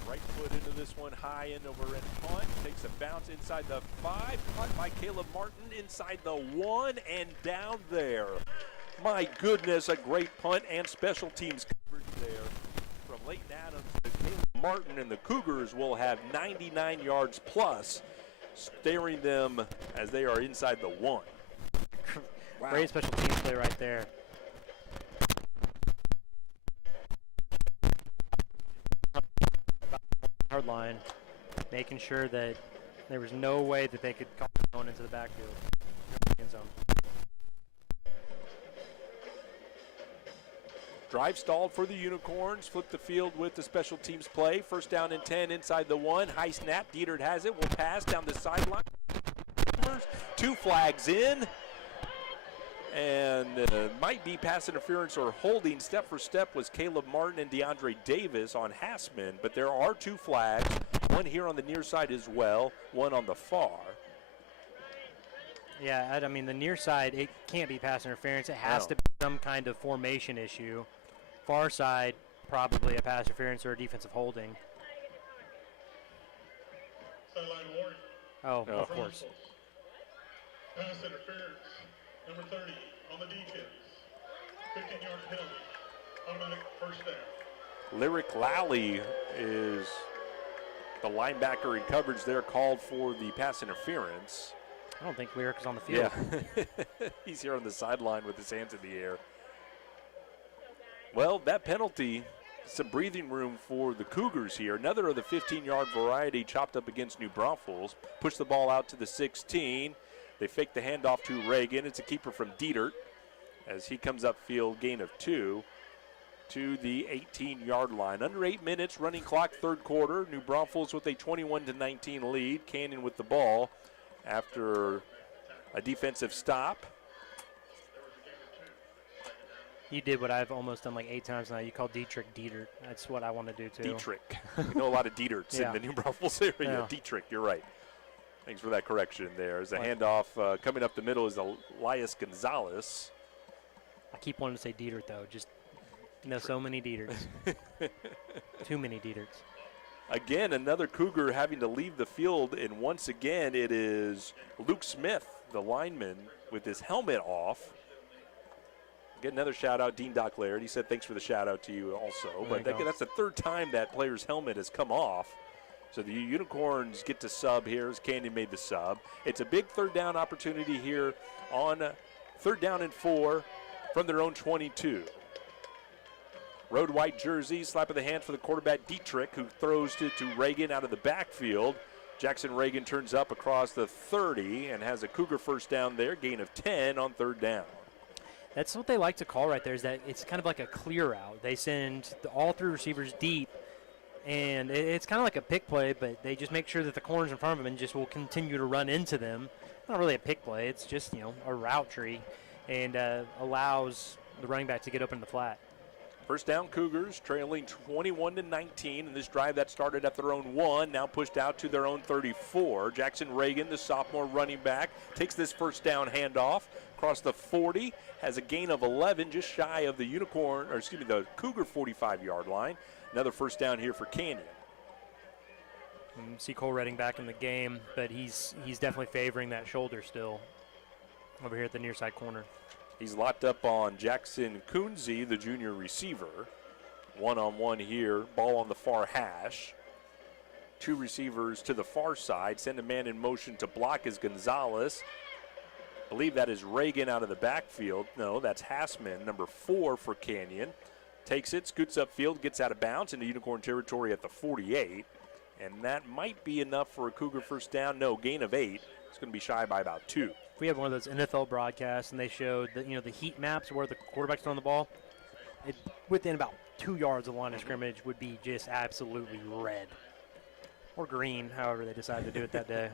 Right foot into this one, high end over end punt. Takes a bounce inside the 5. Caught by Caleb Martin inside the 1 and down there. My goodness, a great punt and special teams coverage there from Leighton Adams to Caleb Martin, and the Cougars will have 99 yards plus, staring them as they are inside the 1. Wow. Great special teams play right there. Hard line, making sure that there was no way that they could call going into the backfield. End zone. Drive stalled for the Unicorns. Flip the field with the special teams play. First down and 10 inside the 1. High snap. Dietert has it. Will pass down the sideline. 2 flags in. And might be pass interference or holding. Step for step was Caleb Martin and DeAndre Davis on Hassman. But there are 2 flags. One here on the near side as well. One on the far. Yeah, I mean, the near side, it can't be pass interference. It has to be some kind of formation issue. Far side, probably a pass interference or a defensive holding. Oh, of course. Pass interference. Number 30 on the defense. 15-yard penalty. Automatic first down. Lyric Lally is the linebacker in coverage there, called for the pass interference. I don't think Lyric is on the field. Yeah. He's here on the sideline with his hands in the air. Well, that penalty, some breathing room for the Cougars here. Another of the 15-yard variety chopped up against New Braunfels. Push the ball out to the 16. They fake the handoff to Reagan. It's a keeper from Dietert as he comes upfield, gain of 2 to the 18-yard line. Under 8 minutes, running clock, third quarter. New Braunfels with a 21-19 lead. Canyon with the ball after a defensive stop. You did what I've almost done like 8 times now. You called Dietrich Dietert. That's what I want to do too. Dietrich. You know a lot of Dieterts Yeah. in the New Braunfels area. Yeah. Dietrich, you're right. Thanks for that correction there. As a handoff coming up the middle is Elias Gonzalez. I keep wanting to say Dietert though. Just so many Dieterts. Too many Dieterts. Again, another Cougar having to leave the field, and once again it is Luke Smith, the lineman, with his helmet off. Get another shout out, Dean Doc Laird. He said thanks for the shout out to you also. But that's the third time that player's helmet has come off. So the Unicorns get to sub here as Canyon made the sub. It's a big third down opportunity here on third down and 4 from their own 22. Road white jersey, slap of the hand for the quarterback Dietrich, who throws it to Reagan out of the backfield. Jackson Reagan turns up across the 30 and has a Cougar first down there, gain of 10 on third down. That's what they like to call right there, is that it's kind of like a clear out. They send all 3 receivers deep, and it's kind of like a pick play, but they just make sure that the corners in front of them and just will continue to run into them. Not really a pick play. It's just, a route tree, and allows the running back to get open in the flat. First down, Cougars trailing 21-19 in this drive that started at their own 1, now pushed out to their own 34. Jackson Reagan, the sophomore running back, takes this first down handoff across the 40, has a gain of 11, just shy of the the Cougar 45-yard line. Another first down here for Canyon. See Cole Redding back in the game, but he's definitely favoring that shoulder still over here at the near side corner. He's locked up on Jackson Kunze, the junior receiver. One-on-one here, ball on the far hash. 2 receivers to the far side, send a man in motion to block is Gonzalez. I believe that is Reagan out of the backfield. No, that's Hassman, number 4 for Canyon. Takes it, scoots upfield, gets out of bounds into Unicorn territory at the 48. And that might be enough for a Cougar first down. No, gain of 8. It's going to be shy by about 2. If we had one of those NFL broadcasts and they showed the heat maps where the quarterback's throwing the ball, within about 2 yards of the line of scrimmage would be just absolutely red. Or green, however they decided to do it that day.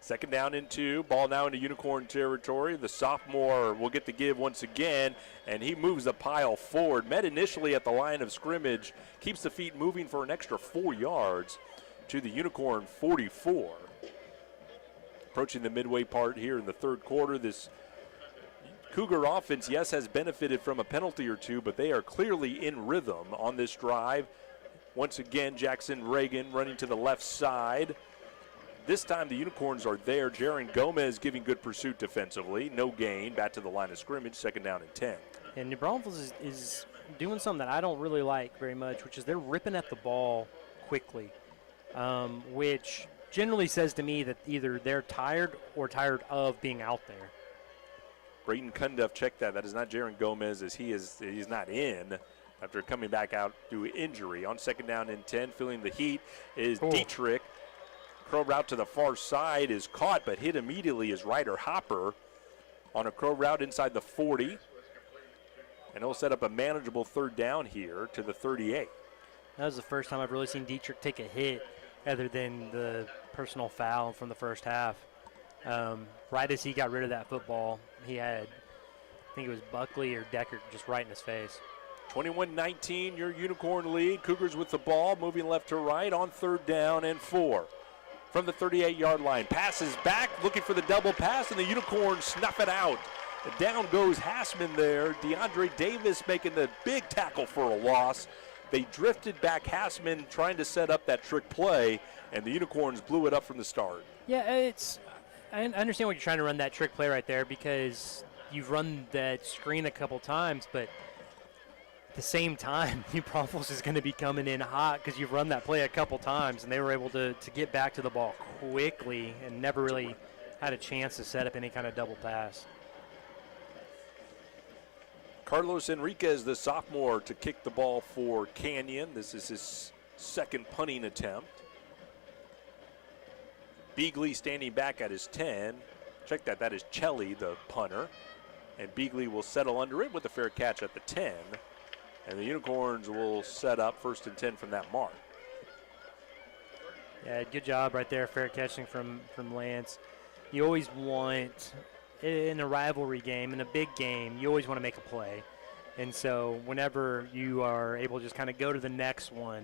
Second down and 2. Ball now into Unicorn territory. The sophomore will get the give once again, and he moves the pile forward. Met initially at the line of scrimmage. Keeps the feet moving for an extra 4 yards to the Unicorn 44. Approaching the midway part here in the third quarter. This Cougar offense, yes, has benefited from a penalty or 2, but they are clearly in rhythm on this drive. Once again, Jackson Reagan running to the left side. This time the Unicorns are there. Jaron Gomez giving good pursuit defensively. No gain. Back to the line of scrimmage. Second down and 10. And New Braunfels is doing something that I don't really like very much, which is they're ripping at the ball quickly, which generally says to me that either they're tired or tired of being out there. Brayton Cundiff, check that. That is not Jaron Gomez, as he's not in after coming back out due to injury. On second down and 10, feeling the heat is Dietrich. Crow route to the far side is caught, but hit immediately is Ryder Hopper on a crow route inside the 40. And he'll set up a manageable third down here to the 38. That was the first time I've really seen Dietrich take a hit other than the personal foul from the first half. Right as he got rid of that football, he had, I think it was Buckley or Decker just right in his face. 21-19, your Unicorn lead. Cougars with the ball, moving left to right on third down and 4. From the 38-yard line, passes back, looking for the double pass, and the Unicorns snuff it out. Down goes Hassman there. DeAndre Davis making the big tackle for a loss. They drifted back Hassman trying to set up that trick play, and the Unicorns blew it up from the start. Yeah, it's I understand what you're trying to run that trick play right there because you've run that screen a couple times, but at the same time, New Braunfels is going to be coming in hot because you've run that play a couple times, and they were able to get back to the ball quickly and never really had a chance to set up any kind of double pass. Carlos Enriquez, the sophomore, to kick the ball for Canyon. This is his second punting attempt. Beagley standing back at his 10. Check that, that is Chelly, the punter. And Beagley will settle under it with a fair catch at the 10. And the Unicorns will set up 1st and 10 from that mark. Yeah, good job right there, fair catching from Lance. You always want, in a rivalry game, in a big game, you always want to make a play. And so whenever you are able to just kind of go to the next one,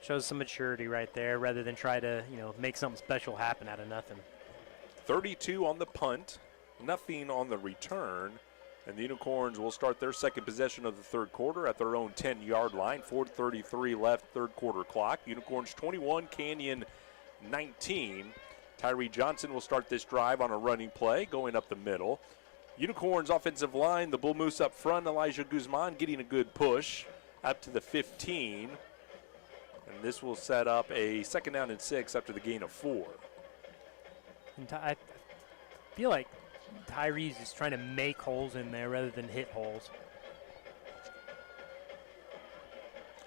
shows some maturity right there rather than try to, make something special happen out of nothing. 32 on the punt, nothing on the return. And the Unicorns will start their second possession of the third quarter at their own 10-yard line. 4:33 left, third quarter clock. Unicorns 21, Canyon 19. Tyree Johnson will start this drive on a running play, going up the middle. Unicorns offensive line, the Bull Moose up front. Elijah Guzman getting a good push up to the 15. And this will set up a 2nd down and 6 after the gain of 4. And I feel like Tyree's is trying to make holes in there rather than hit holes.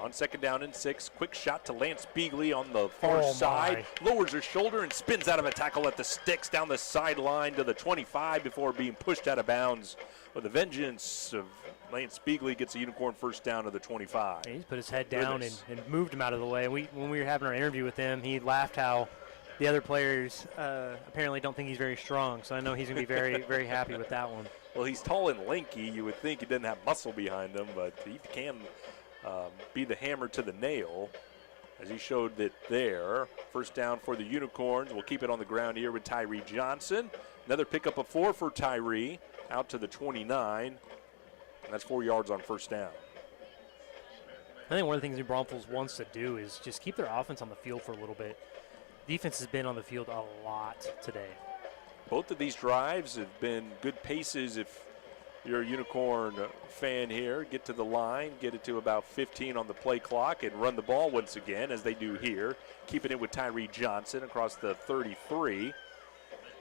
On 2nd down and 6, quick shot to Lance Beagley on the far side. Lowers her shoulder and spins out of a tackle at the sticks down the sideline to the 25 before being pushed out of bounds. With the vengeance of Lance Beagley gets a Unicorn 1st down to the 25. He's put his head down and moved him out of the way. When we were having our interview with him, he laughed how the other players apparently don't think he's very strong. So I know he's going to be very, very happy with that one. Well, he's tall and lanky. You would think he doesn't have muscle behind him, but he can be the hammer to the nail, as he showed it there. 1st down for the Unicorns. We'll keep it on the ground here with Tyree Johnson. Another pickup of 4 for Tyree, out to the 29. And that's 4 yards on 1st down. I think one of the things New Braunfels wants to do is just keep their offense on the field for a little bit. Defense has been on the field a lot today. Both of these drives have been good paces. If you're a Unicorn fan here, get to the line, get it to about 15 on the play clock, and run the ball once again, as they do here. Keeping it with Tyree Johnson across the 33.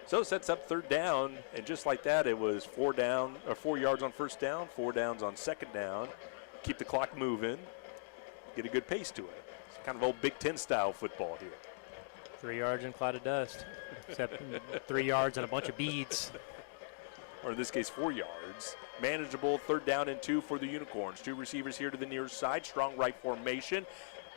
So it sets up 3rd down, and just like that, it was 4 yards on 1st down, 4 downs on 2nd down. Keep the clock moving, get a good pace to it. It's kind of old Big Ten style football here. 3 yards and a cloud of dust, except 3 yards and a bunch of beads. Or in this case, 4 yards. Manageable 3rd down and 2 for the Unicorns. 2 receivers here to the near side. Strong right formation.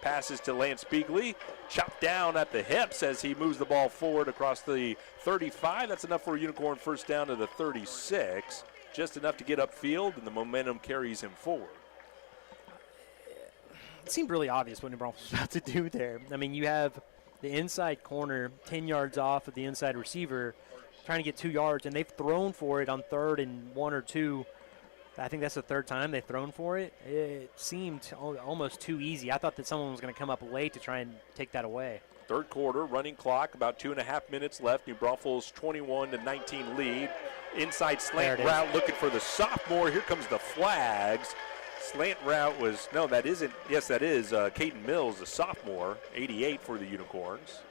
Passes to Lance Beagley. Chopped down at the hips as he moves the ball forward across the 35. That's enough for a Unicorn 1st down to the 36. Just enough to get upfield, and the momentum carries him forward. It seemed really obvious what New Braunfels was about to do there. I mean, you have the inside corner 10 yards off of the inside receiver trying to get 2 yards, and they've thrown for it on 3rd and 1 or 2. I think that's the 3rd time they've thrown for it. It seemed almost too easy. I thought that someone was going to come up late to try and take that away. 3rd quarter, running clock, about 2.5 minutes left. New Braunfels 21-19 lead. Inside slant route looking for the sophomore. Here comes the flags. Slant route was, no, that isn't. Yes, that is Caden Mills, the sophomore, 88 for the Unicorns.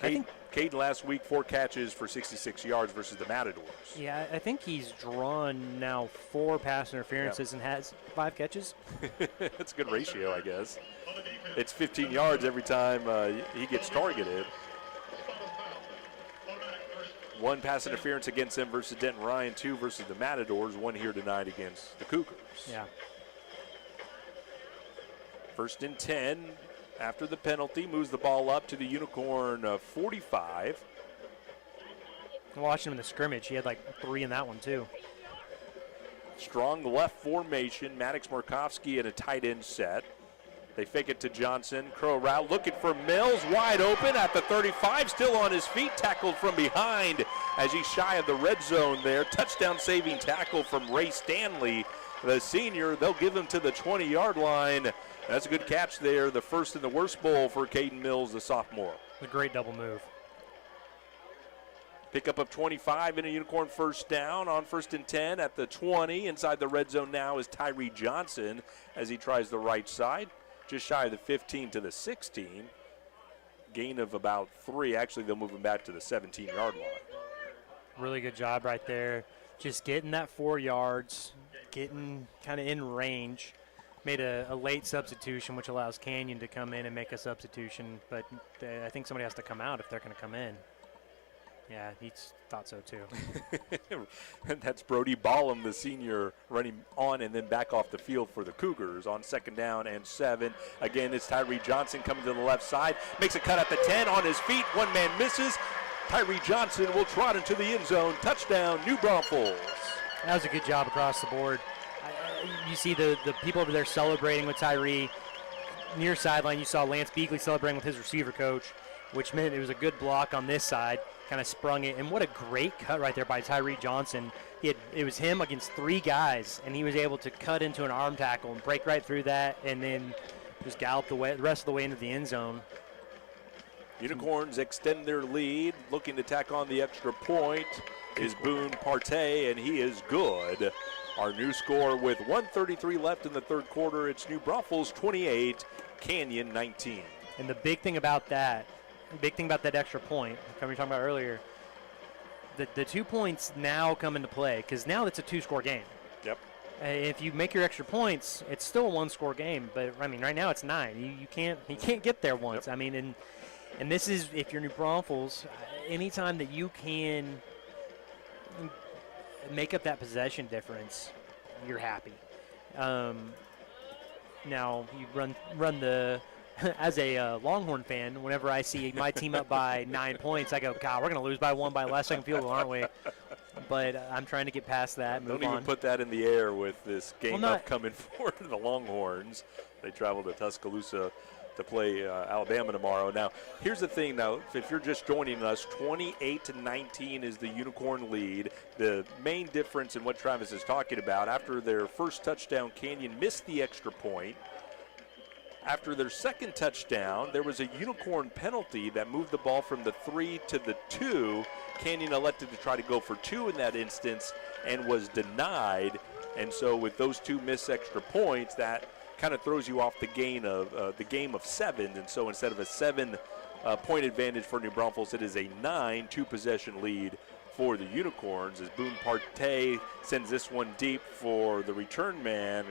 Caden last week, 4 catches for 66 yards versus the Matadors. Yeah, I think he's drawn now 4 pass interferences and has 5 catches. That's a good ratio, I guess. It's 15 yards every time he gets targeted. 1 pass interference against them versus Denton Ryan, 2 versus the Matadors, 1 here tonight against the Cougars. Yeah. 1st and 10 after the penalty, moves the ball up to the Unicorn 45. I watched him in the scrimmage. He had like 3 in that one too. Strong left formation. Maddox Markovsky in a tight end set. They fake it to Johnson. Curl route looking for Mills. Wide open at the 35. Still on his feet. Tackled from behind as he's shy of the red zone there. Touchdown saving tackle from Ray Stanley, the senior. They'll give him to the 20-yard line. That's a good catch there. The first in the Wurst Bowl for Caden Mills, the sophomore. A great double move. Pickup of 25 and a Unicorn first down on 1st and 10 at the 20. Inside the red zone now is Tyree Johnson as he tries the right side. Just shy of the 15 to the 16. Gain of about 3. Actually, they'll move him back to the 17-yard line. Really good job right there. Just getting that 4 yards, getting kind of in range. Made a late substitution, which allows Canyon to come in and make a substitution. But I think somebody has to come out if they're going to come in. Yeah, he thought so too. And that's Brody Ballum, the senior, running on and then back off the field for the Cougars on 2nd down and 7. Again, it's Tyree Johnson coming to the left side. Makes a cut at the 10 on his feet. One man misses. Tyree Johnson will trot into the end zone. Touchdown, New Braunfels. That was a good job across the board. You see the people over there celebrating with Tyree. Near sideline, you saw Lance Beagley celebrating with his receiver coach, which meant it was a good block on this side. Kind of sprung it, and what a great cut right there by Tyree Johnson. It was him against 3 guys, and he was able to cut into an arm tackle and break right through that, and then just gallop the rest of the way into the end zone. Unicorns extend their lead, looking to tack on the extra point is Boone Partey, and he is good. Our new score with 1:33 left in the third quarter, it's New Braunfels 28, Canyon 19. And the big thing about that extra point, like we were talking about earlier, the 2 points now come into play because now it's a 2-score game. Yep. If you make your extra points, it's still a 1-score game. But I mean, right now it's 9. You can't get there once. Yep. I mean, and this is if you're New Braunfels, anytime that you can make up that possession difference, you're happy. Now you run the. As a Longhorn fan, whenever I see my team up by 9 points, I go, God, we're going to lose by 1 by last second field goal, aren't we? But I'm trying to get past that, move on. Don't even put that in the air with this game upcoming for the Longhorns. They travel to Tuscaloosa to play Alabama tomorrow. Now, here's the thing, now, if you're just joining us, 28-19 is the Unicorn lead. The main difference in what Travis is talking about, after their first touchdown, Canyon missed the extra point. After their second touchdown, there was a Unicorn penalty that moved the ball from the 3 to the 2. Canyon elected to try to go for 2 in that instance and was denied. And so with those 2 missed extra points, that kind of throws you off the game of 7. And so instead of a 7-point advantage for New Braunfels, it is a 9 2-possession lead for the Unicorns as Boone Partey sends this one deep for the return man.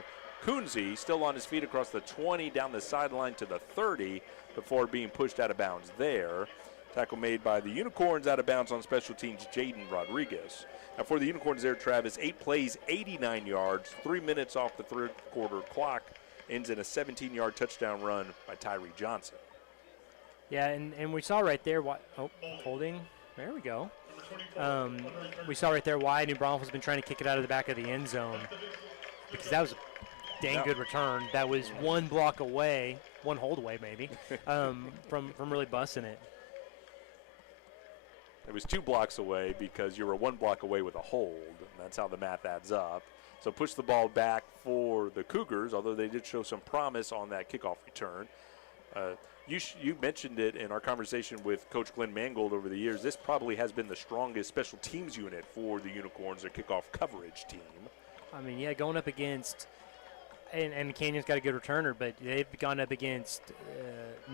Kunze still on his feet across the 20 down the sideline to the 30 before being pushed out of bounds there. Tackle made by the Unicorns out of bounds on special teams, Jaden Rodriguez. Now for the Unicorns there, Travis, 8 plays, 89 yards, 3 minutes off the third quarter clock, ends in a 17-yard touchdown run by Tyree Johnson. Yeah, and we saw right there holding. There we go. We saw right there why New Braunfels has been trying to kick it out of the back of the end zone because that was a dang good return. That was 1 block away, 1 hold away maybe, from really busting it. It was 2 blocks away because you were 1 block away with a hold, and that's how the math adds up. So push the ball back for the Cougars, although they did show some promise on that kickoff return. You mentioned it in our conversation with Coach Glenn Mangold over the years. This probably has been the strongest special teams unit for the Unicorns, their kickoff coverage team. I mean, yeah, going up against and Canyon's got a good returner, but they've gone up against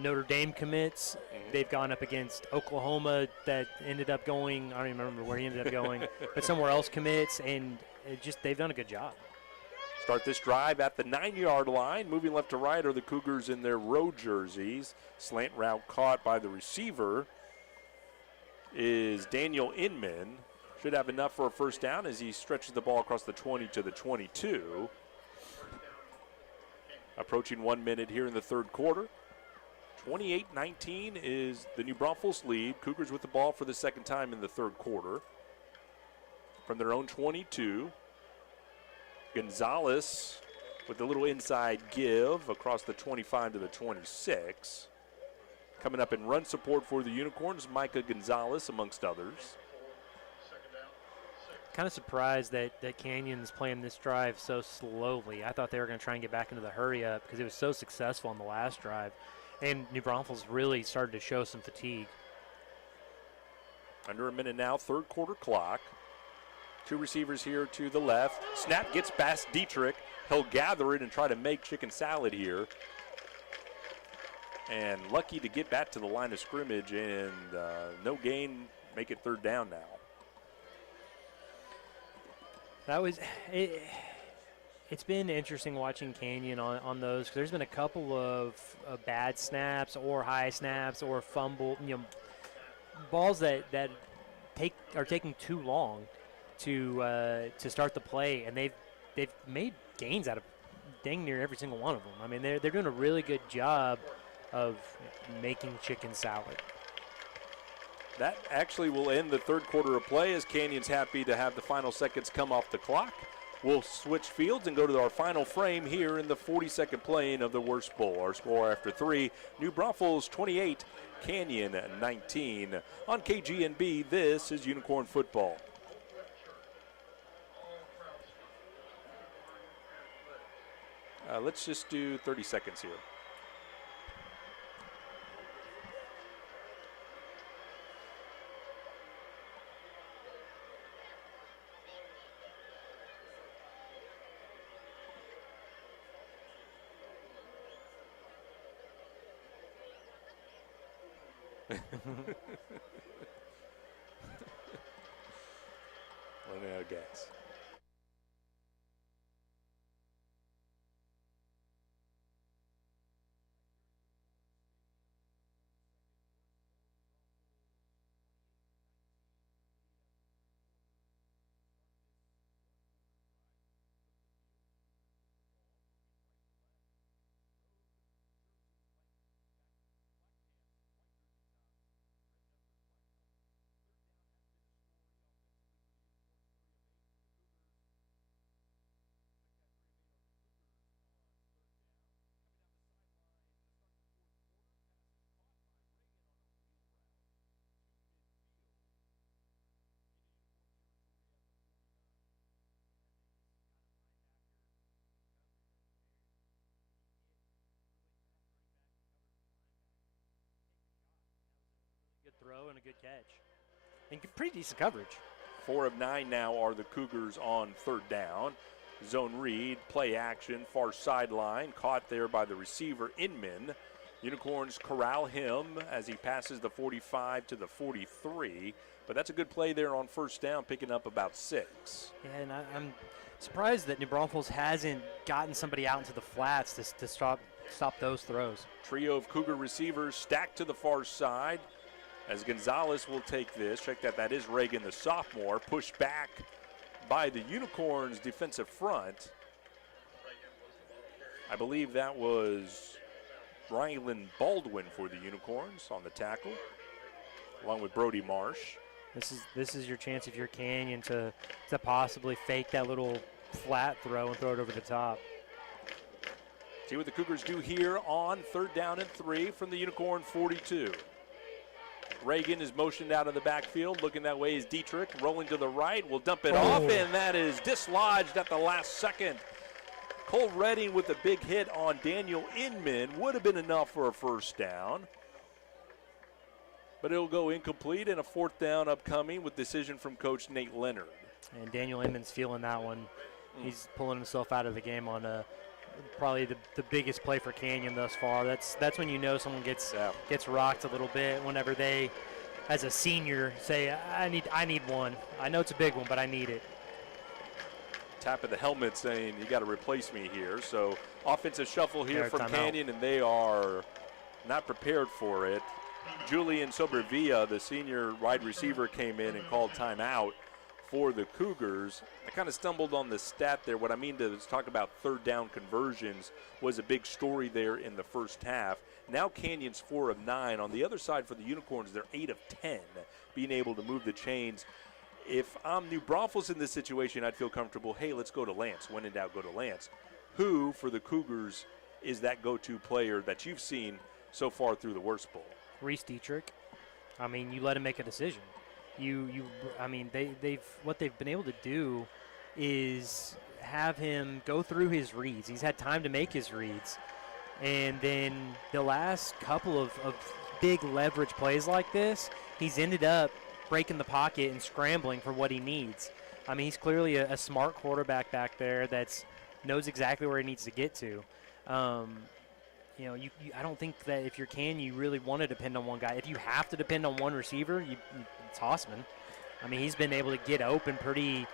Notre Dame commits. They've gone up against Oklahoma that ended up going, I don't even remember where he ended up going, but somewhere else commits, and they've done a good job. Start this drive at the 9-yard line. Moving left to right are the Cougars in their road jerseys. Slant route caught by the receiver is Daniel Inman. Should have enough for a first down as he stretches the ball across the 20 to the 22. Approaching 1 minute here in the third quarter. 28-19 is the New Braunfels lead. Cougars with the ball for the second time in the third quarter. From their own 22, Gonzalez with a little inside give across the 25 to the 26. Coming up in run support for the Unicorns, Micah Gonzalez amongst others. Kind of surprised that Canyon's playing this drive so slowly. I thought they were going to try and get back into the hurry up because it was so successful on the last drive. And New Braunfels really started to show some fatigue. Under a minute now, third quarter clock. Two receivers here to the left. Snap gets past Dietrich. He'll gather it and try to make chicken salad here. And lucky to get back to the line of scrimmage, and no gain, make it third down now. That was it. It's been interesting watching Canyon on those. 'Cause there's been a couple of bad snaps or high snaps or fumble, balls that are taking too long to start the play, and they've made gains out of dang near every single one of them. I mean, they're doing a really good job of making chicken salad. That actually will end the third quarter of play as Canyon's happy to have the final seconds come off the clock. We'll switch fields and go to our final frame here in the 42nd playing of the Wurst Bowl. Our score after 3, New Braunfels 28, Canyon 19. On KGNB, this is Unicorn Football. Let's just do 30 seconds here. Running out of gas. Throw and a good catch. And pretty decent coverage. 4 of 9 now are the Cougars on third down. Zone read, play action, far sideline, caught there by the receiver Inman. Unicorns corral him as he passes the 45 to the 43. But that's a good play there on first down, picking up about 6. Yeah, and I'm surprised that New Braunfels hasn't gotten somebody out into the flats to stop those throws. Trio of Cougar receivers stacked to the far side. As Gonzalez will take this, check that is Reagan, the sophomore, pushed back by the Unicorns' defensive front. I believe that was Rylan Baldwin for the Unicorns on the tackle, along with Brody Marsh. This is your chance if you're Canyon to possibly fake that little flat throw and throw it over the top. See what the Cougars do here on third down and 3 from the Unicorn 42. Reagan is motioned out of the backfield. Looking that way is Dietrich. Rolling to the right. Will dump it off, and that is dislodged at the last second. Cole Redding with a big hit on Daniel Inman. Would have been enough for a first down. But it'll go incomplete, and a fourth down upcoming with decision from Coach Nate Leonard. And Daniel Inman's feeling that one. He's pulling himself out of the game on probably the biggest play for Canyon thus far. That's when you know someone gets rocked a little bit, whenever they, as a senior, say, I need one. I know it's a big one, but I need it. Tap of the helmet saying, you got to replace me here. So offensive shuffle here from Canyon, and they are not prepared for it. Julian Sobervilla, the senior wide receiver, came in and called timeout for the Cougars. I kind of stumbled on the stat there. What I mean to talk about third down conversions was a big story there in the first half. Now Canyon's 4 of 9. On the other side for the Unicorns, they're 8 of 10, being able to move the chains. If I'm New Braunfels in this situation, I'd feel comfortable, hey, let's go to Lance. When in doubt, go to Lance. Who, for the Cougars, is that go-to player that you've seen so far through the Wurst Bowl? Reese Dietrich. I mean, you let him make a decision. I mean, what they've been able to do is have him go through his reads. He's had time to make his reads. And then the last couple of big leverage plays like this, he's ended up breaking the pocket and scrambling for what he needs. I mean, he's clearly a smart quarterback back there that's knows exactly where he needs to get to. You know, I don't think that if you're you really want to depend on one guy. If you have to depend on one receiver, it's Hausman. I mean, he's been able to get open pretty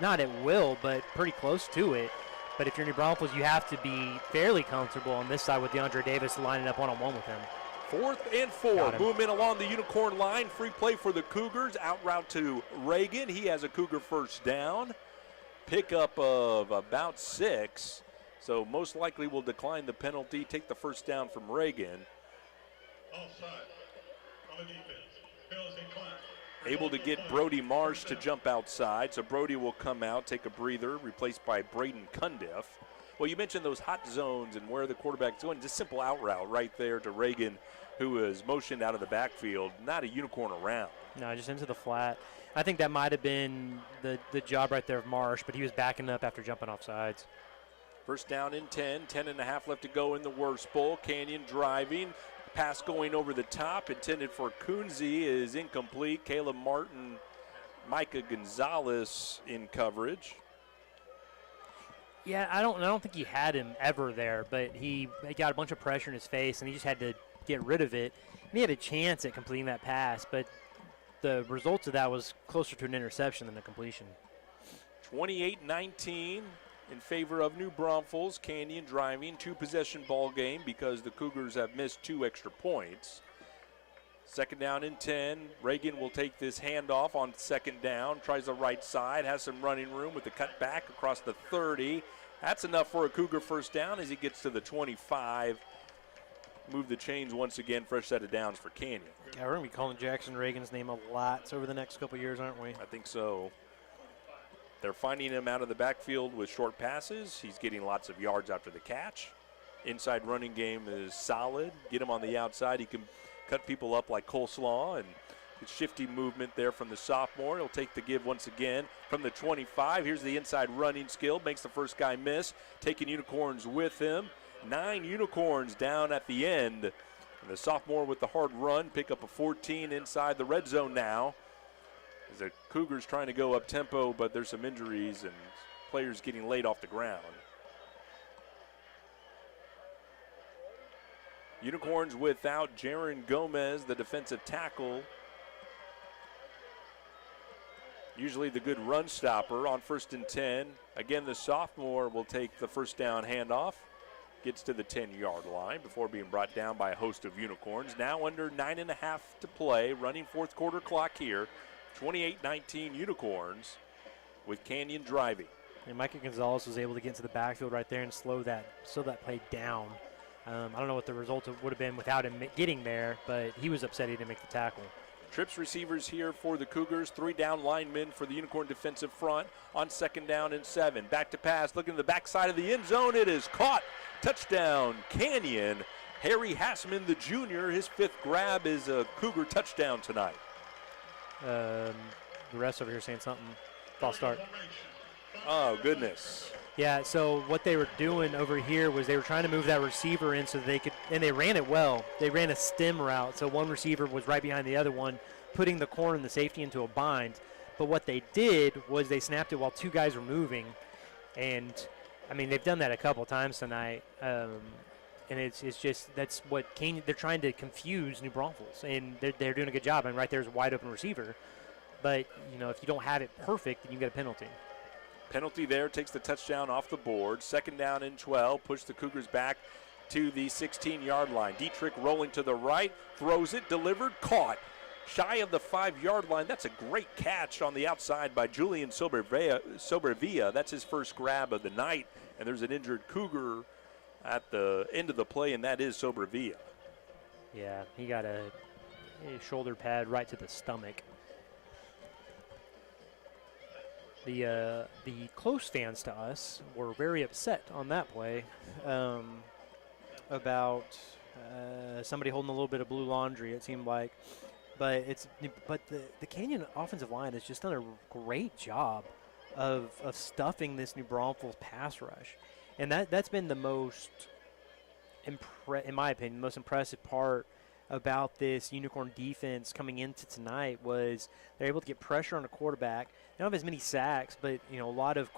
not at will, but pretty close to it. But if you're New Braunfels, you have to be fairly comfortable on this side with DeAndre Davis lining up one-on-one with him. 4th and 4. Movement along the Unicorn line. Free play for the Cougars. Out route to Reagan. He has a Cougar first down. Pickup of about 6. So most likely will decline the penalty. Take the first down from Reagan. Offside on the defense. Penalty decline. Able to get Brody Marsh to jump outside. So Brody will come out, take a breather, replaced by Braden Cundiff. Well, you mentioned those hot zones and where the quarterback's going. Just simple out route right there to Reagan, who is motioned out of the backfield. Not a unicorn around. No, just into the flat. I think that might have been the job right there of Marsh, but he was backing up after jumping off sides. First down and 10. 10.5 left to go in the Wurst Bowl. Canyon driving. Pass going over the top, intended for Kunze, is incomplete. Caleb Martin, Micah Gonzalez in coverage. Yeah, I don't think he had him ever there, but he got a bunch of pressure in his face, and he just had to get rid of it. And he had a chance at completing that pass, but the result of that was closer to an interception than a completion. 28-19 in favor of New Braunfels. Canyon driving, 2-possession ball game because the Cougars have missed 2 extra points. Second down and 10. Reagan will take this handoff on second down. Tries the right side, has some running room with the cut back across the 30. That's enough for a Cougar first down as he gets to the 25. Move the chains once again. Fresh set of downs for Canyon. Yeah, we're going to be calling Jackson Reagan's name a lot over the next couple years, aren't we? I think so. They're finding him out of the backfield with short passes. He's getting lots of yards after the catch. Inside running game is solid. Get him on the outside. He can cut people up like coleslaw, and shifty movement there from the sophomore. He'll take the give once again from the 25. Here's the inside running skill. Makes the first guy miss. Taking Unicorns with him. 9 Unicorns down at the end. And the sophomore with the hard run. Pick up a 14 inside the red zone now. The Cougars trying to go up tempo, but there's some injuries and players getting laid off the ground. Unicorns without Jaron Gomez, the defensive tackle. Usually the good run stopper on 1st and 10. Again, the sophomore will take the first down handoff. Gets to the 10-yard line before being brought down by a host of Unicorns. Now under 9.5 to play, running 4th quarter clock here. 28-19 Unicorns with Canyon driving. And Micah Gonzalez was able to get into the backfield right there and slow that play down. I don't know what the result would have been without him getting there, but he was upset he didn't make the tackle. Trips receivers here for the Cougars. 3 down linemen for the Unicorn defensive front on 2nd down and 7. Back to pass, looking to the backside of the end zone. It is caught. Touchdown, Canyon. Harry Hassman, the junior, his 5th grab is a Cougar touchdown tonight. The rest over here saying something. False start. Oh, goodness. Yeah, so what they were doing over here was they were trying to move that receiver in so they could, and they ran it well. They ran a stem route, so one receiver was right behind the other one, putting the corner and the safety into a bind. But what they did was they snapped it while 2 guys were moving. And, I mean, they've done that a couple times tonight. And it's just that's what they're trying to confuse New Braunfels, and they're doing a good job. And right there's a wide open receiver, but you know if you don't have it perfect, then you get a penalty. Penalty there takes the touchdown off the board. 2nd down and 12. Push the Cougars back to the 16-yard line. Dietrich rolling to the right, throws it, delivered, caught. Shy of the 5-yard line. That's a great catch on the outside by Julian Sobervilla. That's his first grab of the night, and there's an injured Cougar at the end of the play, and that is Sobervilla. Yeah, he got a shoulder pad right to the stomach. The close fans to us were very upset on that play about somebody holding a little bit of blue laundry, it seemed like. But the Canyon offensive line has just done a great job of stuffing this New Braunfels pass rush. And that's been the most, in my opinion, the most impressive part about this Unicorn defense coming into tonight was they're able to get pressure on the quarterback. They don't have as many sacks, but a lot of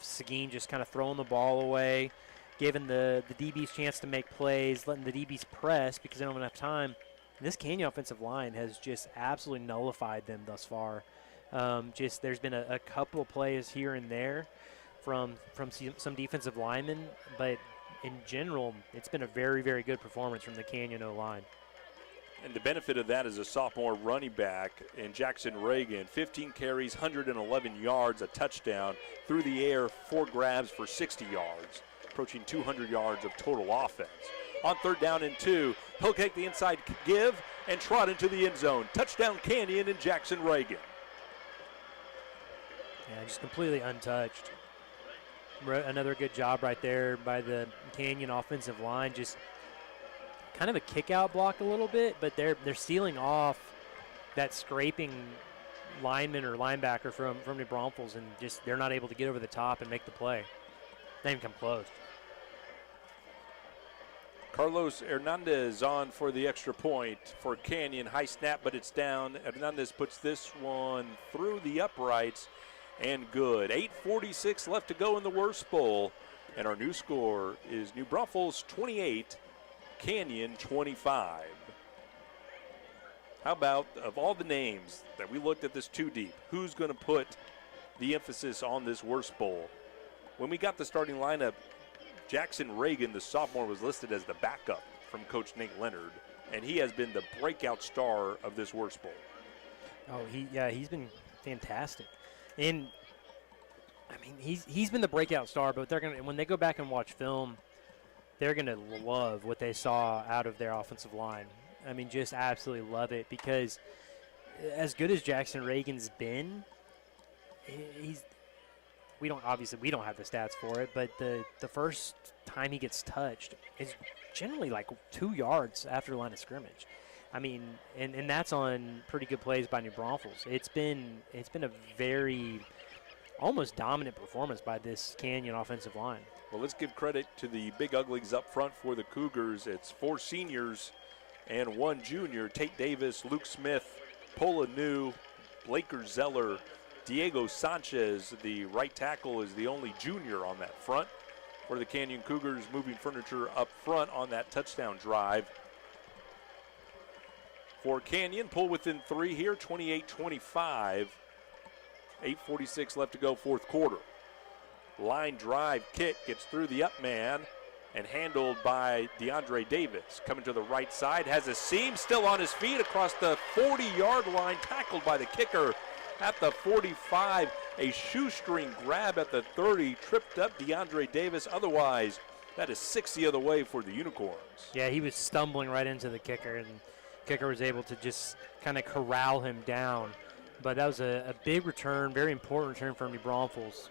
Seguin just kind of throwing the ball away, giving the DBs chance to make plays, letting the DBs press because they don't have enough time. And this Canyon offensive line has just absolutely nullified them thus far. There's been a couple of plays here and there from some defensive linemen, but in general, it's been a very, very good performance from the Canyon O-line. And the benefit of that is a sophomore running back in Jackson Reagan, 15 carries, 111 yards, a touchdown, through the air, 4 grabs for 60 yards, approaching 200 yards of total offense. On 3rd down and 2, he'll take the inside give and trot into the end zone. Touchdown Canyon and Jackson Reagan. Yeah, just completely untouched. Another good job right there by the Canyon offensive line. Just kind of a kick-out block a little bit, but they're sealing off that scraping lineman or linebacker from New Braunfels, and just they're not able to get over the top and make the play. Not even come close. Carlos Hernandez on for the extra point for Canyon. High snap, but it's down. Hernandez puts this one through the uprights and good. 8:46 left to go in the Wurst Bowl, and our new score is New Braunfels 28, Canyon 25. How about, of all the names that we looked at this 2 deep, who's going to put the emphasis on this Wurst Bowl? When we got the starting lineup, Jackson Reagan, the sophomore, was listed as the backup from Coach Nate Leonard, and he has been the breakout star of this Wurst Bowl. Oh, he's been fantastic. And I mean, he's been the breakout star, but when they go back and watch film, they're gonna love what they saw out of their offensive line. I mean, just absolutely love it, because as good as Jackson Reagan's been, we don't have the stats for it, but the first time he gets touched is generally like 2 yards after the line of scrimmage. I mean, and that's on pretty good plays by New Braunfels. It's been a very almost dominant performance by this Canyon offensive line. Well, let's give credit to the big uglies up front for the Cougars. It's 4 seniors and 1 junior. Tate Davis, Luke Smith, Pola New, Blaker Zeller, Diego Sanchez. The right tackle is the only junior on that front for the Canyon Cougars, moving furniture up front on that touchdown drive. For Canyon, pull within 3 here, 28-25. 8:46 left to go, 4th quarter. Line drive kick gets through the up man and handled by DeAndre Davis. Coming to the right side, has a seam, still on his feet across the 40-yard line, tackled by the kicker at the 45. A shoestring grab at the 30, tripped up DeAndre Davis. Otherwise, that is 60 of the way for the Unicorns. Yeah, he was stumbling right into the kicker, and kicker was able to just kind of corral him down. But that was a big return, very important return from New Braunfels,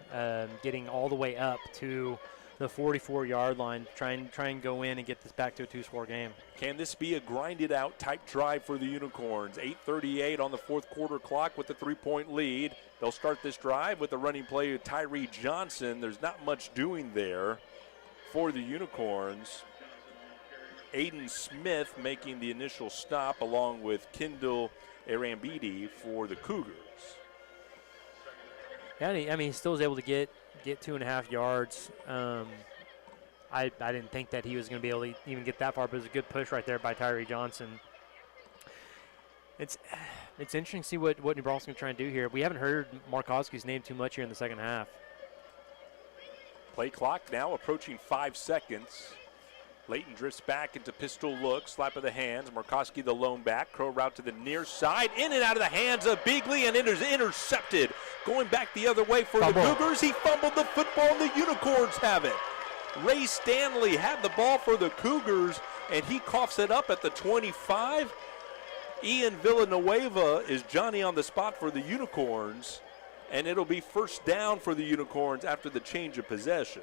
getting all the way up to the 44-yard line, try and go in and get this back to a 2-score game. Can this be a grinded-out type drive for the Unicorns? 8:38 on the 4th quarter clock with the 3-point lead. They'll start this drive with the running play of Tyree Johnson. There's not much doing there for the Unicorns. Aiden Smith making the initial stop along with Kendall Arambidi for the Cougars. Yeah, I mean, he still was able to get 2.5 yards. I didn't think that he was going to be able to even get that far, but it was a good push right there by Tyree Johnson. It's interesting to see what New Braunfels can try and do here. We haven't heard Markowski's name too much here in the second half. Play clock now approaching 5 seconds. Layton drifts back into pistol look, slap of the hands. Markowski the lone back, crow route to the near side, in and out of the hands of Beagley, and it is intercepted. Going back the other way for the Cougars, he fumbled the football, and the Unicorns have it. Ray Stanley had the ball for the Cougars, and he coughs it up at the 25. Ian Villanueva is Johnny on the spot for the Unicorns, and it'll be first down for the Unicorns after the change of possession.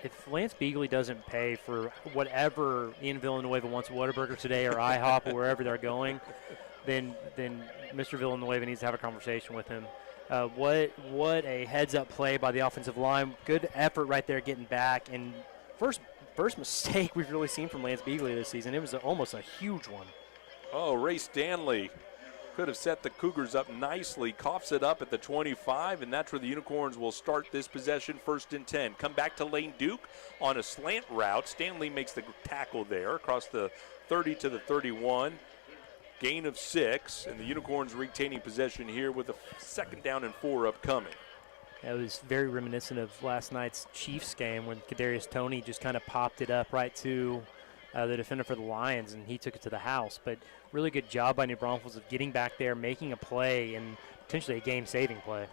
If Lance Beagley doesn't pay for whatever Ian Villanueva wants, Whataburger today or IHOP or wherever they're going, then Mr. Villanueva needs to have a conversation with him. What a heads-up play by the offensive line. Good effort right there getting back. And first first mistake we've really seen from Lance Beagley this season. It was almost a huge one. Oh, Ray Stanley could have set the Cougars up nicely, coughs it up at the 25, and that's where the Unicorns will start this possession, 1st and 10. Come back to Lane Duke on a slant route. Stanley makes the tackle there across the 30 to the 31. Gain of 6, and the Unicorns retaining possession here with a 2nd down and 4 upcoming. It was very reminiscent of last night's Chiefs game when Kadarius Toney just kind of popped it up right to the defender for the Lions, and he took it to the house. But really good job by New Braunfels of getting back there, making a play, and potentially a game-saving play.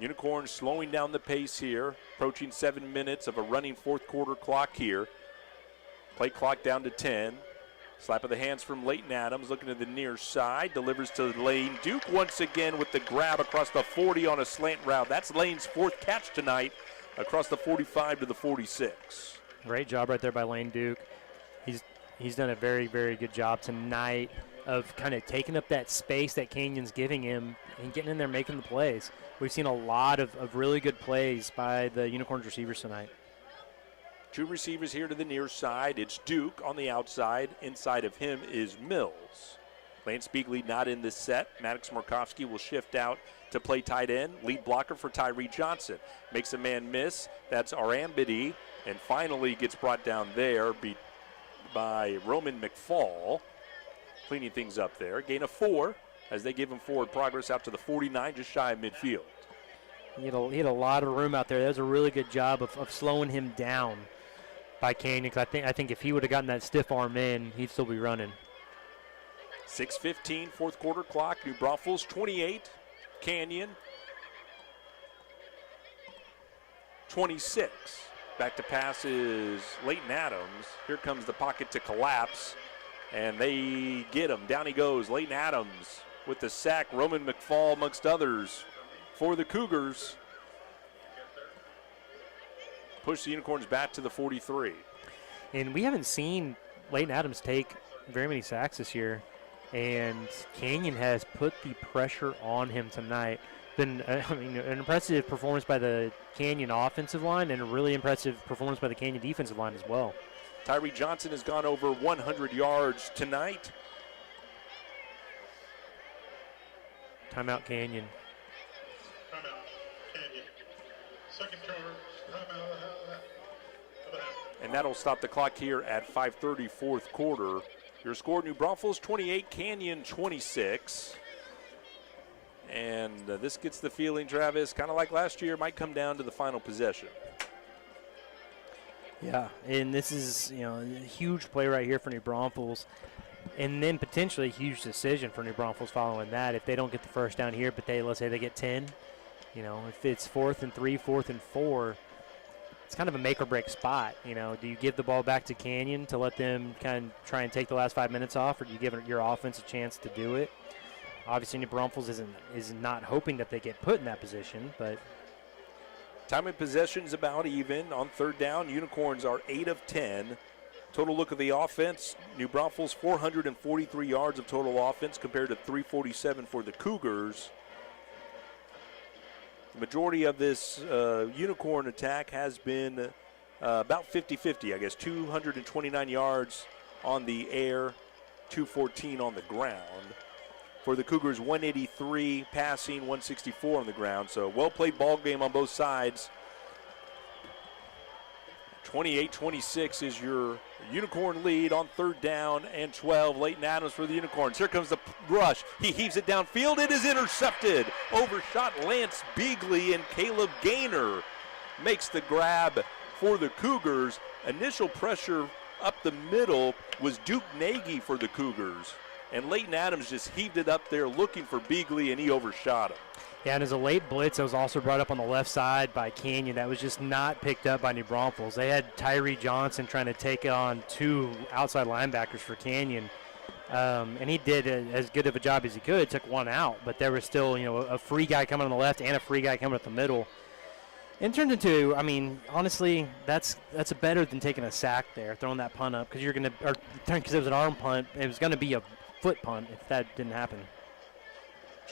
Unicorns slowing down the pace here, approaching 7 minutes of a running 4th quarter clock here. Play clock down to 10. Slap of the hands from Leighton Adams, looking to the near side, delivers to Lane Duke once again with the grab across the 40 on a slant route. That's Lane's 4th catch tonight across the 45 to the 46. Great job right there by Lane Duke. He's done a very, very good job tonight of kind of taking up that space that Canyon's giving him and getting in there making the plays. We've seen a lot of really good plays by the Unicorns receivers tonight. 2 receivers here to the near side. It's Duke on the outside. Inside of him is Mills. Lance Beagley not in this set. Maddox Markovsky will shift out to play tight end. Lead blocker for Tyree Johnson. Makes a man miss. That's Arambidi. And finally gets brought down there by Roman McFall. Cleaning things up there. Gain of 4 as they give him forward progress out to the 49, just shy of midfield. He had a lot of room out there. That was a really good job of slowing him down by Canyon. Cause I think if he would have gotten that stiff arm in, he'd still be running. 6:15, 4th quarter clock. New Braunfels 28, Canyon 26. Back to pass is Leighton Adams. Here comes the pocket to collapse, and they get him. Down he goes. Leighton Adams with the sack. Roman McFall amongst others for the Cougars. Push the Unicorns back to the 43. And we haven't seen Leighton Adams take very many sacks this year, and Canyon has put the pressure on him tonight. Been an impressive performance by the Canyon offensive line and a really impressive performance by the Canyon defensive line as well. Tyree Johnson has gone over 100 yards tonight. Timeout Canyon. Timeout, Canyon. 2nd quarter, timeout of the half. And that'll stop the clock here at 5:30, 4th quarter. Your score, New Braunfels 28, Canyon 26. And this gets the feeling, Travis, kind of like last year, might come down to the final possession. Yeah, and this is a huge play right here for New Braunfels, and then potentially a huge decision for New Braunfels following that. If they don't get the first down here, but let's say they get 10, if it's 4th and 3, 4th and 4, it's kind of a make or break spot. Do you give the ball back to Canyon to let them kind of try and take the last 5 minutes off, or do you give your offense a chance to do it? Obviously, New Braunfels is not hoping that they get put in that position, but time of possession is about even. On 3rd down, Unicorns are 8 of 10. Total look of the offense, New Braunfels 443 yards of total offense compared to 347 for the Cougars. The majority of this Unicorn attack has been about 50-50, I guess. 229 yards on the air, 214 on the ground. For the Cougars, 183 passing, 164 on the ground. So well-played ball game on both sides. 28-26 is your Unicorn lead on 3rd down and 12. Leighton Adams for the Unicorns. Here comes the rush. He heaves it downfield. It is intercepted. Overshot Lance Beagley, and Caleb Gaynor makes the grab for the Cougars. Initial pressure up the middle was Duke Nagy for the Cougars. And Leighton Adams just heaved it up there looking for Beagley, and he overshot him. Yeah, and as a late blitz that was also brought up on the left side by Canyon, that was just not picked up by New Braunfels. They had Tyree Johnson trying to take on 2 outside linebackers for Canyon, and he did as good of a job as he could, took 1 out, but there was still a free guy coming on the left and a free guy coming up the middle. And turned into, honestly, that's better than taking a sack there, throwing that punt up, because because it was an arm punt, it was going to be a foot punt if that didn't happen.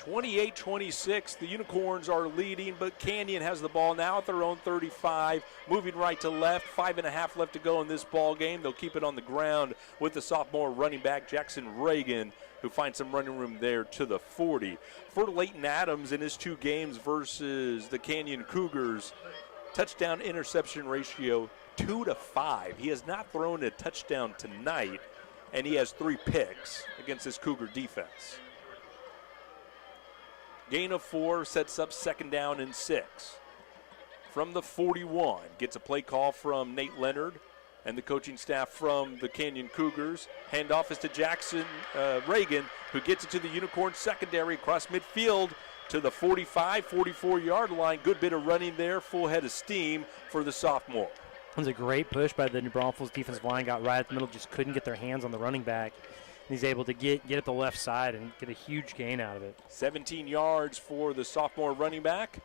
28-26, the Unicorns are leading, but Canyon has the ball now at their own 35, moving right to left. 5.5 left to go in this ball game. They'll keep it on the ground with the sophomore running back Jackson Reagan, who finds some running room there to the 40. For Leighton Adams in his 2 games versus the Canyon Cougars, touchdown interception ratio 2-5. He has not thrown a touchdown tonight, and he has 3 picks against this Cougar defense. Gain of 4 sets up 2nd down and 6. From the 41, gets a play call from Nate Leonard and the coaching staff from the Canyon Cougars. Handoff is to Jackson Reagan, who gets it to the Unicorn secondary across midfield to the 45, 44-yard line. Good bit of running there, full head of steam for the sophomore. It was a great push by the New Braunfels defensive line, got right at the middle, just couldn't get their hands on the running back. He's able to get up the left side and get a huge gain out of it. 17 yards for the sophomore running back.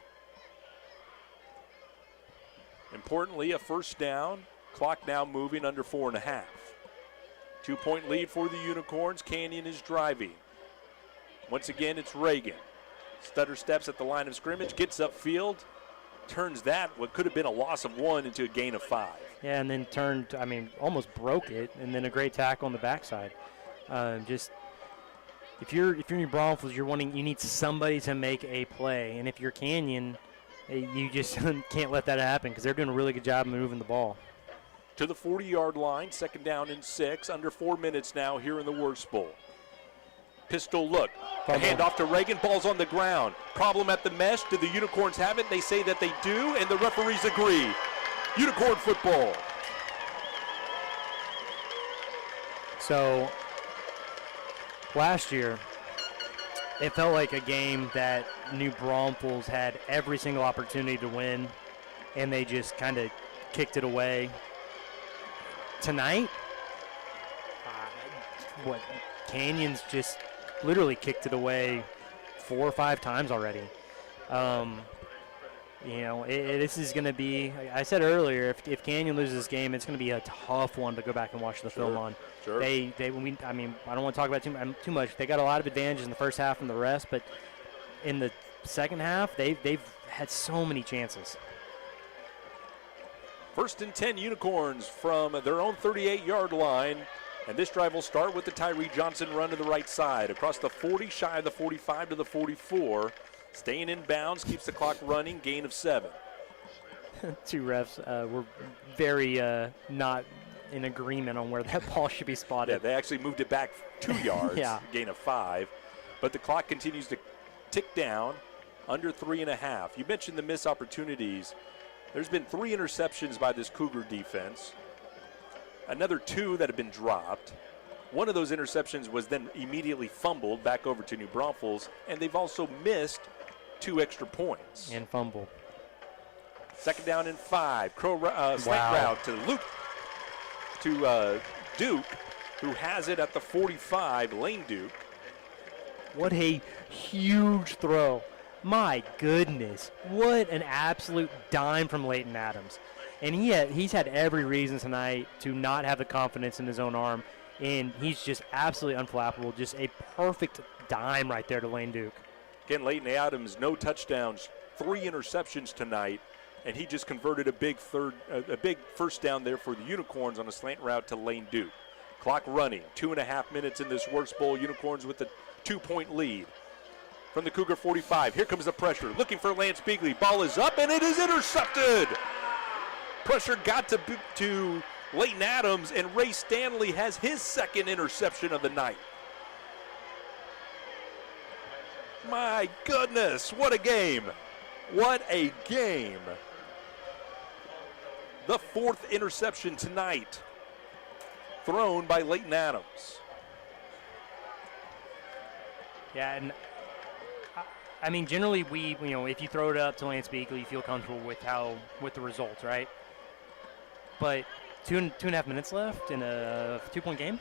Importantly, a 1st down. Clock now moving under 4.5. 2-point lead for the Unicorns. Canyon is driving. Once again, it's Reagan. Stutter steps at the line of scrimmage, gets upfield, turns that, what could have been a loss of 1, into a gain of 5. Yeah, and then almost broke it, and then a great tackle on the backside. If you're New Braunfels, you need somebody to make a play, and if you're Canyon, you just can't let that happen because they're doing a really good job of moving the ball. To the 40-yard line, 2nd down and 6, under 4 minutes now here in the Wurst Bowl. Pistol look, a handoff to Reagan, ball's on the ground. Problem at the mesh, do the Unicorns have it? They say that they do, and the referees agree. Unicorn football. So, last year, it felt like a game that New Braunfels had every single opportunity to win, and they just kind of kicked it away. Tonight, Canyon's just literally kicked it away 4 or 5 times already. This is going to be, I said earlier, if Canyon loses this game, it's going to be a tough one to go back and watch the film on. Sure. I don't want to talk about too much. They got a lot of advantages in the first half from the rest, but in the second half, they've had so many chances. 1st and 10 Unicorns from their own 38-yard line. And this drive will start with the Tyree Johnson run to the right side. Across the 40, shy of the 45 to the 44. Staying in bounds, keeps the clock running, gain of 7. 2 refs were very not in agreement on where that ball should be spotted. Yeah, they actually moved it back 2 yards, yeah. Gain of 5. But the clock continues to tick down, under 3.5. You mentioned the missed opportunities. There's been 3 interceptions by this Cougar defense. Another 2 that have been dropped. One of those interceptions was then immediately fumbled back over to New Braunfels, and they've also missed 2 extra points. And fumble. 2nd down and 5. Slant route to Duke, who has it at the 45, Lane Duke. What a huge throw. My goodness. What an absolute dime from Leighton Adams. And he's had every reason tonight to not have the confidence in his own arm, and he's just absolutely unflappable. Just a perfect dime right there to Lane Duke. Again, Leighton Adams, no touchdowns, 3 interceptions tonight, and he just converted a big 1st down there for the Unicorns on a slant route to Lane Duke. Clock running, 2.5 minutes in this Wurst Bowl. Unicorns with a 2-point lead. From the Cougar 45, here comes the pressure. Looking for Lance Beagley. Ball is up, and it is intercepted. Pressure got to Leighton Adams, and Ray Stanley has his 2nd interception of the night. My goodness, what a game. What a game. The 4th interception tonight thrown by Leighton Adams. Yeah, and I mean, generally if you throw it up to Lance Beakley, you feel comfortable with the results, right? But 2.5 minutes left in a 2-point game?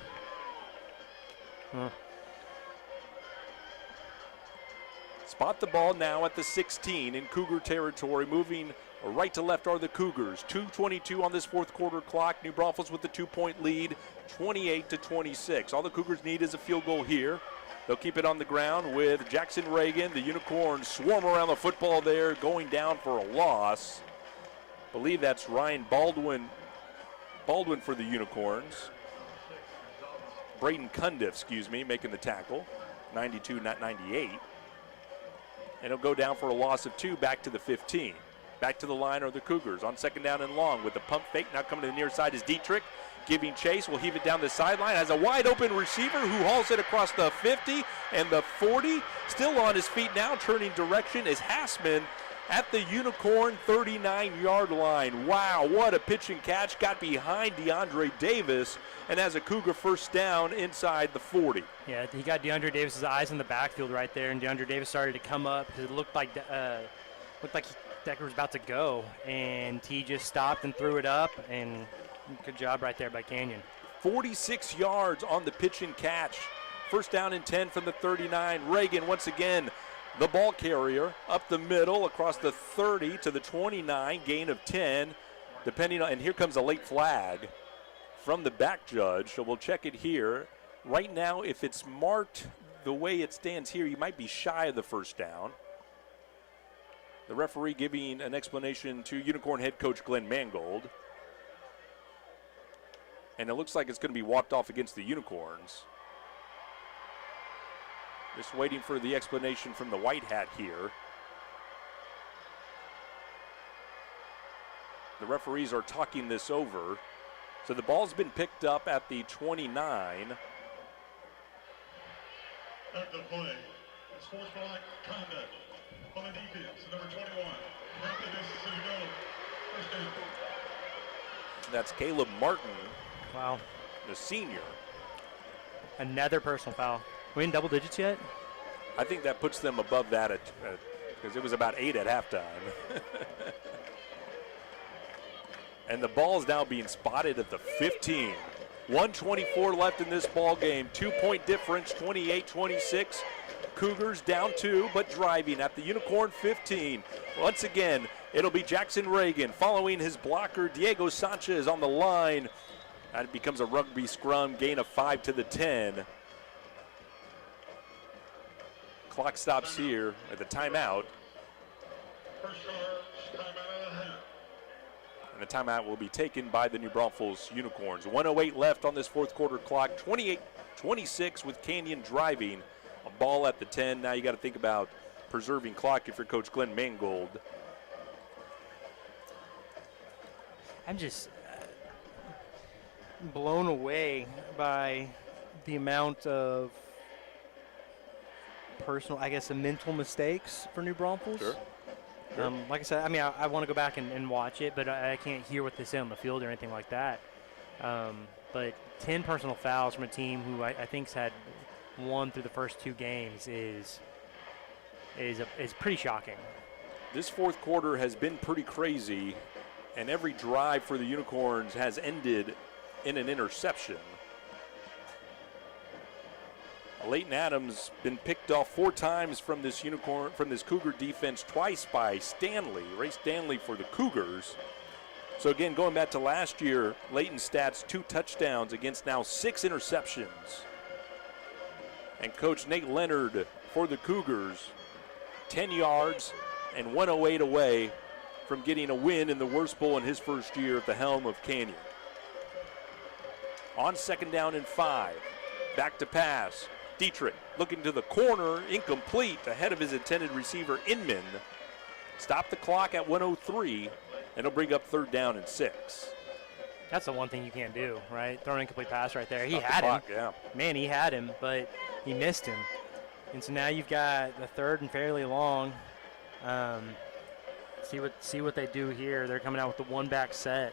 Spot the ball now at the 16 in Cougar territory. Moving right to left are the Cougars. 2:22 on this 4th quarter clock. New Braunfels with the 2-point lead, 28-26. All the Cougars need is a field goal here. They'll keep it on the ground with Jackson Reagan. The Unicorns swarm around the football there, going down for a loss. I believe that's Ryan Baldwin for the Unicorns. Braden Cundiff, making the tackle. 92, not 98. And it'll go down for a loss of 2 back to the 15. Back to the line are the Cougars on second down and long with the pump fake. Now coming to the near side is Dietrich. Giving chase, will heave it down the sideline. Has a wide open receiver who hauls it across the 50 and the 40. Still on his feet now, turning direction is Hassman at the Unicorn 39-yard line. Wow, what a pitch and catch. Got behind DeAndre Davis and has a Cougar first down inside the 40. Yeah, he got DeAndre Davis's eyes in the backfield right there, and DeAndre Davis started to come up because it looked like Decker was about to go, and he just stopped and threw it up, and good job right there by Canyon. 46 yards on the pitch and catch. First down and 10 from the 39. Reagan once again, the ball carrier up the middle across the 30 to the 29, gain of 10. Depending on, and here comes a late flag from the back judge, so we'll check it here. Right now, if it's marked the way it stands here, you might be shy of the first down. The referee giving an explanation to Unicorn head coach Glenn Mangold. And it looks like it's going to be walked off against the Unicorns. Just waiting for the explanation from the white hat here. The referees are talking this over. So the ball's been picked up at the 29. After the play, sportsmanlike conduct on the defense, number 21. After this is a go. First down. That's Caleb Martin. Wow. The senior. Another personal foul. We in double digits yet? I think that puts them above that because it was about 8 at halftime. And the ball is now being spotted at the 15. 1:24 left in this ball game. 2-point difference, 28-26. Cougars down 2, but driving at the Unicorn 15. Once again, it'll be Jackson Reagan following his blocker, Diego Sanchez, on the line. And it becomes a rugby scrum, gain of 5 to the 10. Clock stops here at the timeout. First charge, timeout and a half. And the timeout will be taken by the New Braunfels Unicorns. 1:08 left on this fourth quarter clock. 28-26 with Canyon driving. A ball at the 10. Now you got to think about preserving clock if you're Coach Glenn Mangold. I'm just blown away by the amount of personal, I guess, mental mistakes for New Braunfels. Sure. Like I said, I mean, I want to go back and watch it, but I can't hear what they say on the field or anything like that. But 10 personal fouls from a team who I think's had 1 through the first 2 games is pretty shocking. This fourth quarter has been pretty crazy, and every drive for the Unicorns has ended in an interception. Leighton Adams been picked off 4 times from this Cougar defense, twice by Stanley, Ray Stanley for the Cougars. So again, going back to last year, Leighton's stats 2 touchdowns against now 6 interceptions. And Coach Nate Leonard for the Cougars, 10 yards and 108 away from getting a win in the Wurst Bowl in his first year at the helm of Canyon. On second down and 5, back to pass. Dietrich looking to the corner, incomplete, ahead of his intended receiver, Inman. Stop the clock at 1:03, and it'll bring up third down and 6. That's the one thing you can't do, right? Throw an incomplete pass right there. He Stop the had clock, him. yeah. Man, he had him, but he missed him. And so now you've got the third and fairly long. See what they do here. They're coming out with the one-back set.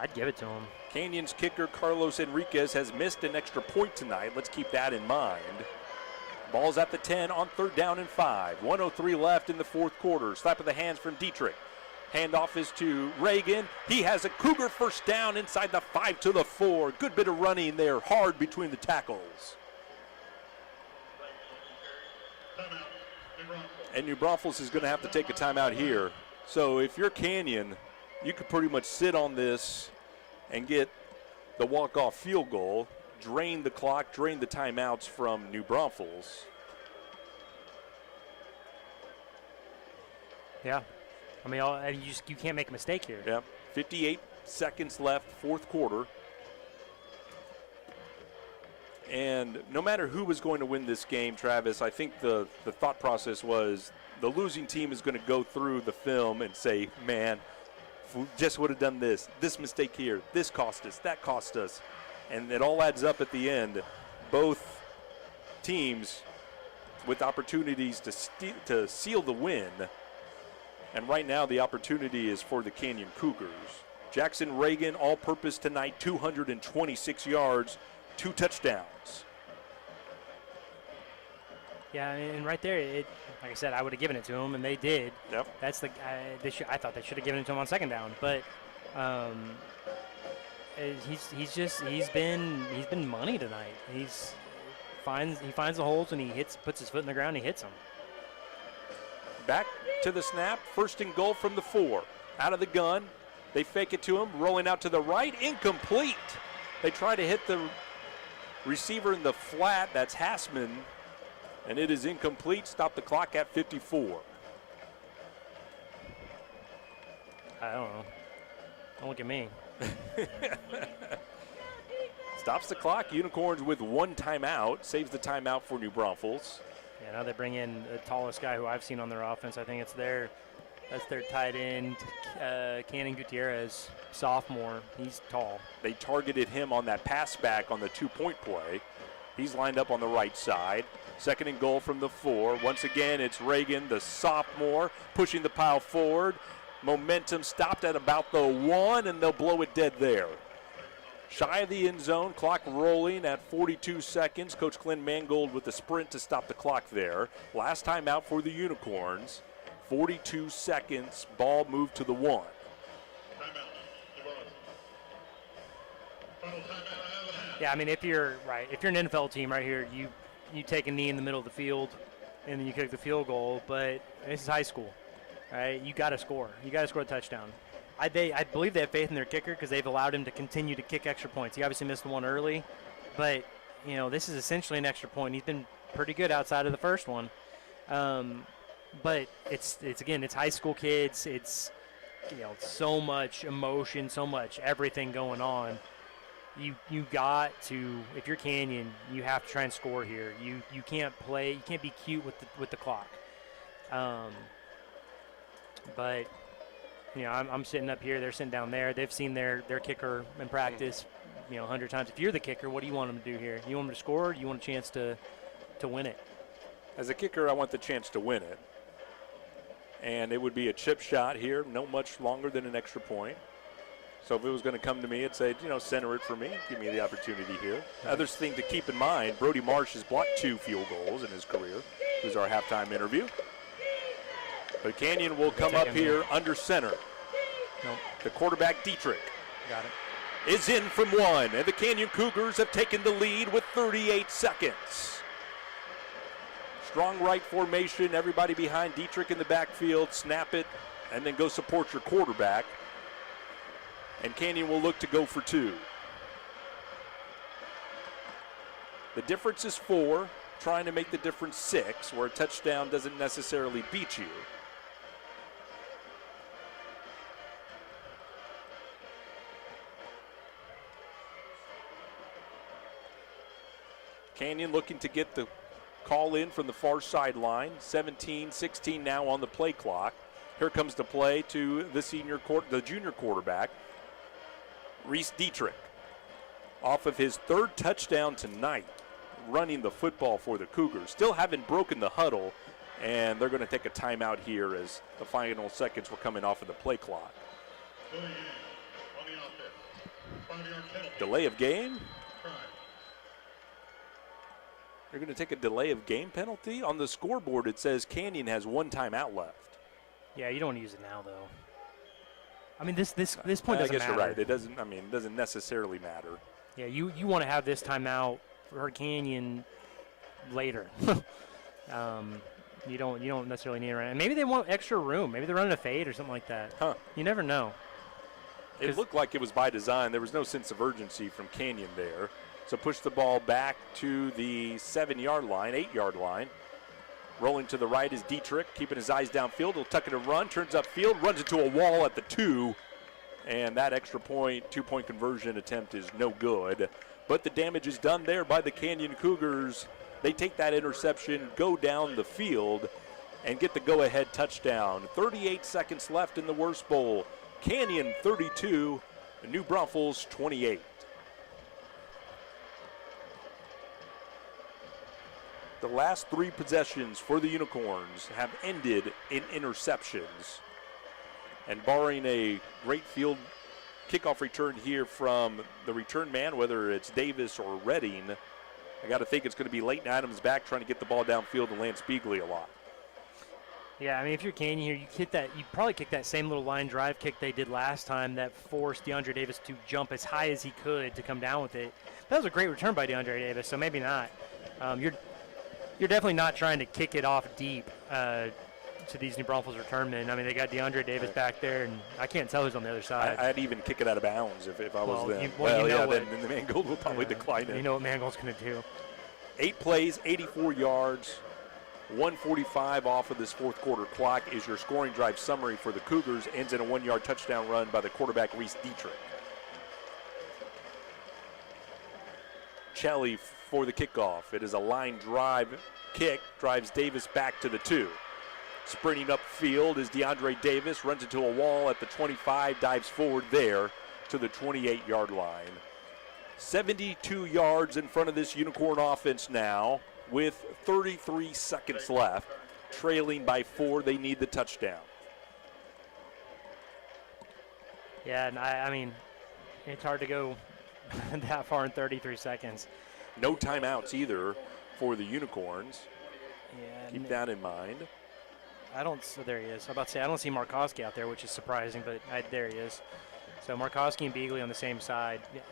I'd give it to them. Canyon's kicker, Carlos Enriquez, has missed an extra point tonight. Let's keep that in mind. Ball's at the 10 on third down and 5. 1:03 left in the fourth quarter. Slap of the hands from Dietrich. Handoff is to Reagan. He has a Cougar first down inside the 5 to the 4. Good bit of running there, hard between the tackles. And New Braunfels is going to have to take a timeout here. So if you're Canyon, you could pretty much sit on this and get the walk-off field goal, drain the clock, drain the timeouts from New Braunfels. Yeah. I mean, you can't make a mistake here. Yeah. 58 seconds left, fourth quarter. And no matter who was going to win this game, Travis, I think the thought process was the losing team is going to go through the film and say, man, if we just would have done this mistake here, this cost us, that cost us. And it all adds up at the end. Both teams with opportunities to seal the win. And right now the opportunity is for the Canyon Cougars. Jackson Reagan, all-purpose tonight, 226 yards, 2 touchdowns. Yeah, and right there, like I said, I would have given it to him, and they did. Yep. That's I thought they should have given it to him on second down, but he's been money tonight. He finds the holes and puts his foot in the ground, and he hits them. Back to the snap, first and goal from the 4. Out of the gun, they fake it to him, rolling out to the right, incomplete. They try to hit the receiver in the flat, that's Hassman, and it is incomplete. Stop the clock at 54. I don't know. Don't look at me. Stops the clock. Unicorns with 1 timeout, saves the timeout for New Braunfels. Yeah, now they bring in the tallest guy who I've seen on their offense. I think that's their tight end, Cannon Gutierrez, sophomore. He's tall. They targeted him on that pass back on the 2-point play. He's lined up on the right side. Second and goal from the 4. Once again, it's Reagan, the sophomore, pushing the pile forward. Momentum stopped at about the 1, and they'll blow it dead there. Shy of the end zone, clock rolling at 42 seconds. Coach Glenn Mangold with the sprint to stop the clock there. Last time out for the Unicorns. 42 seconds, ball moved to the 1. Yeah, I mean, if you're an NFL team right here, you take a knee in the middle of the field, and then you kick the field goal. But this is high school, right? You got to score. You got to score a touchdown. I believe they have faith in their kicker because they've allowed him to continue to kick extra points. He obviously missed the one early, but this is essentially an extra point. He's been pretty good outside of the first one. But it's high school kids. It's so much emotion, so much everything going on. You got to, if you're Canyon, you have to try and score here. You can't play. You can't be cute with the clock. But I'm sitting up here. They're sitting down there. They've seen their kicker in practice, 100 times. If you're the kicker, what do you want them to do here? You want them to score, or do you want a chance to win it? As a kicker, I want the chance to win it. And it would be a chip shot here, no much longer than an extra point. So if it was going to come to me, I'd say, center it for me. Give me the opportunity here. Other thing to keep in mind, Brody Marsh has blocked 2 field goals in his career. Who's our halftime interview. But Canyon will come up here under center. Nope. The quarterback, Dietrich, Got it. is in from 1. And the Canyon Cougars have taken the lead with 38 seconds. Strong right formation, everybody behind Dietrich in the backfield. Snap it, and then go support your quarterback. And Canyon will look to go for 2. The difference is 4, trying to make the difference 6, where a touchdown doesn't necessarily beat you. Canyon looking to get the call in from the far sideline. 17-16 now on the play clock. Here comes the play to the junior quarterback, Reese Dietrich, off of his 3rd touchdown tonight, running the football for the Cougars. Still haven't broken the huddle, and they're going to take a timeout here as the final seconds were coming off of the play clock. Delay of game. They're going to take a delay of game penalty. On the scoreboard, it says Canyon has 1 timeout left. Yeah, you don't want to use it now, though. I mean, this point doesn't matter. I guess you're right. It doesn't necessarily matter. Yeah, you want to have this timeout for Canyon later. You don't necessarily need it right now. Maybe they want extra room. Maybe they're running a fade or something like that. Huh. You never know. It looked like it was by design. There was no sense of urgency from Canyon there. So push the ball back to the 7-yard line, 8-yard line. Rolling to the right is Dietrich, keeping his eyes downfield. He'll tuck it and run, turns upfield, runs into a wall at the 2. And that extra point, 2-point conversion attempt is no good. But the damage is done there by the Canyon Cougars. They take that interception, go down the field, and get the go-ahead touchdown. 38 seconds left in the Wurst Bowl. Canyon 32, New Braunfels 28. The last 3 possessions for the Unicorns have ended in interceptions. And barring a great field kickoff return here from the return man, whether it's Davis or Redding, I got to think it's going to be Leighton Adams back trying to get the ball downfield to Lance Beagley a lot. Yeah, I mean, if you're Canyon here, you probably kick that same little line drive kick they did last time that forced DeAndre Davis to jump as high as he could to come down with it. That was a great return by DeAndre Davis, so maybe not. You're definitely not trying to kick it off deep to these New Braunfels return men. I mean, they got DeAndre Davis back there, and I can't tell who's on the other side. I'd even kick it out of bounds if I was them. Then the Mangold will probably decline it. You know what Mangold's going to do. 8 plays, 84 yards, 1:45 off of this fourth quarter clock is your scoring drive summary for the Cougars. Ends in a 1-yard touchdown run by the quarterback, Reese Dietrich. Chelly for the kickoff. It is a line drive kick, drives Davis back to the 2. Sprinting upfield is DeAndre Davis, runs into a wall at the 25, dives forward there to the 28-yard line. 72 yards in front of this Unicorn offense now with 33 seconds left. Trailing by 4, they need the touchdown. Yeah, and I mean, it's hard to go that far in 33 seconds. No timeouts either for the Unicorns. Yeah, Keep that in mind. So there he is. I'm about to say, I don't see Markowski out there, which is surprising, but there he is. So Markowski and Beagley on the same side. Yeah.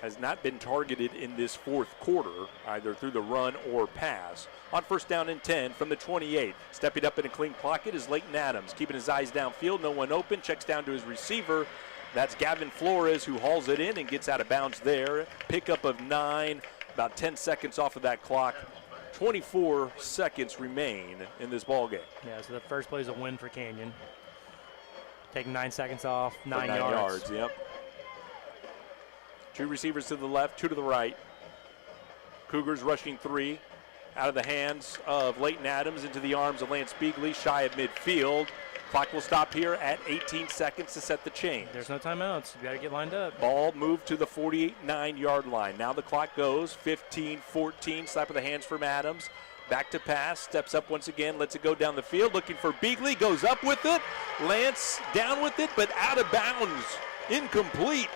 Has not been targeted in this fourth quarter, either through the run or pass. On first down and 10 from the 28. Stepping up in a clean pocket is Leighton Adams, keeping his eyes downfield, no one open, checks down to his receiver. That's Gavin Flores who hauls it in and gets out of bounds there. Pickup of 9, about 10 seconds off of that clock. 24 seconds remain in this ball game. Yeah, so the first play is a win for Canyon. Taking 9 seconds off, 9 yards. 9 yards, yep. 2 receivers to the left, 2 to the right. Cougars rushing 3 out of the hands of Leighton Adams into the arms of Lance Beagley, shy of midfield. Clock will stop here at 18 seconds to set the change. There's no timeouts. You got to get lined up. Ball moved to the 49-yard line. Now the clock goes 15-14. Slap of the hands from Adams. Back to pass. Steps up once again. Lets it go down the field. Looking for Beagley. Goes up with it. Lance down with it, but out of bounds. Incomplete.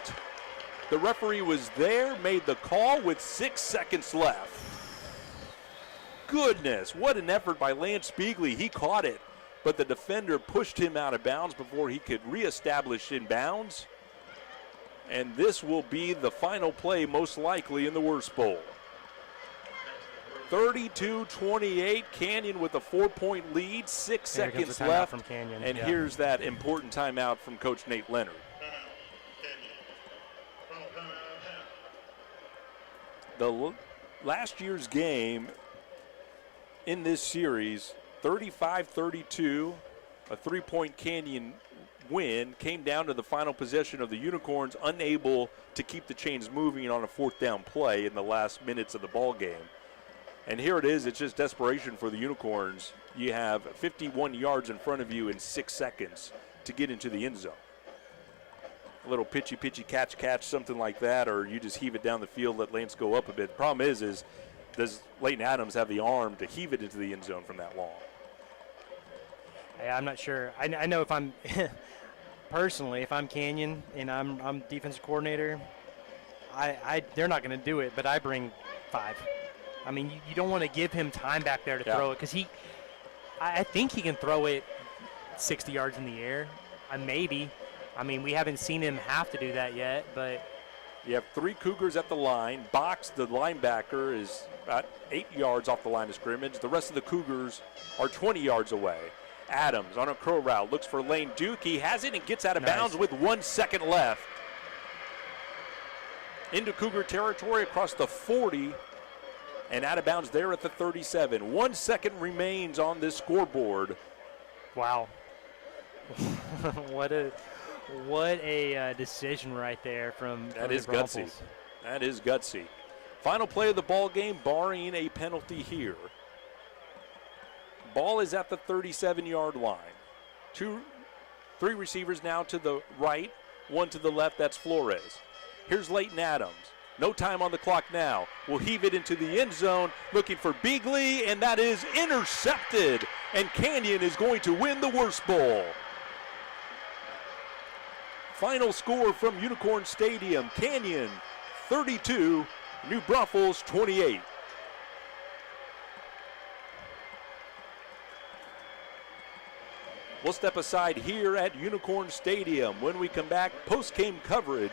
The referee was there, made the call with 6 seconds left. Goodness, what an effort by Lance Beagley. He caught it, but the defender pushed him out of bounds before he could reestablish in bounds. And this will be the final play most likely in the Wurst Bowl. 32-28, Canyon with a 4-point lead, 6 seconds left. From Canyon. And here's that important timeout from Coach Nate Leonard. The last year's game in this series, 35-32, a 3-point Canyon win, came down to the final possession of the Unicorns, unable to keep the chains moving on a 4th down play in the last minutes of the ball game. And here it is, it's just desperation for the Unicorns. You have 51 yards in front of you in 6 seconds to get into the end zone. A little pitchy, catch, something like that, or you just heave it down the field, let Lance go up a bit. The problem is does Leighton Adams have the arm to heave it into the end zone from that long? I'm not sure. I know if I'm personally, if I'm Canyon and I'm defensive coordinator, they're not going to do it, but I bring 5. I mean, you don't want to give him time back there to throw it, because I think he can throw it 60 yards in the air, maybe. I mean, we haven't seen him have to do that yet, but. You have 3 Cougars at the line. Box, the linebacker, is about 8 yards off the line of scrimmage. The rest of the Cougars are 20 yards away. Adams on a curl route looks for Lane Duke. He has it and gets out of bounds with 1 second left. into Cougar territory across the 40 and out of bounds there at the 37. 1 second remains on this scoreboard. Wow. what a decision right there from That is the gutsy. Braunfels. That is gutsy. Final play of the ball game, barring a penalty here. Ball is at the 37-yard line. 3 receivers now to the right, 1 to the left. That's Flores. Here's Leighton Adams. No time on the clock now. Will heave it into the end zone, looking for Beagley, and that is intercepted. And Canyon is going to win the Wurst Bowl. Final score from Unicorn Stadium: Canyon 32, New Braunfels 28. We'll step aside here at Unicorn Stadium. When we come back, post-game coverage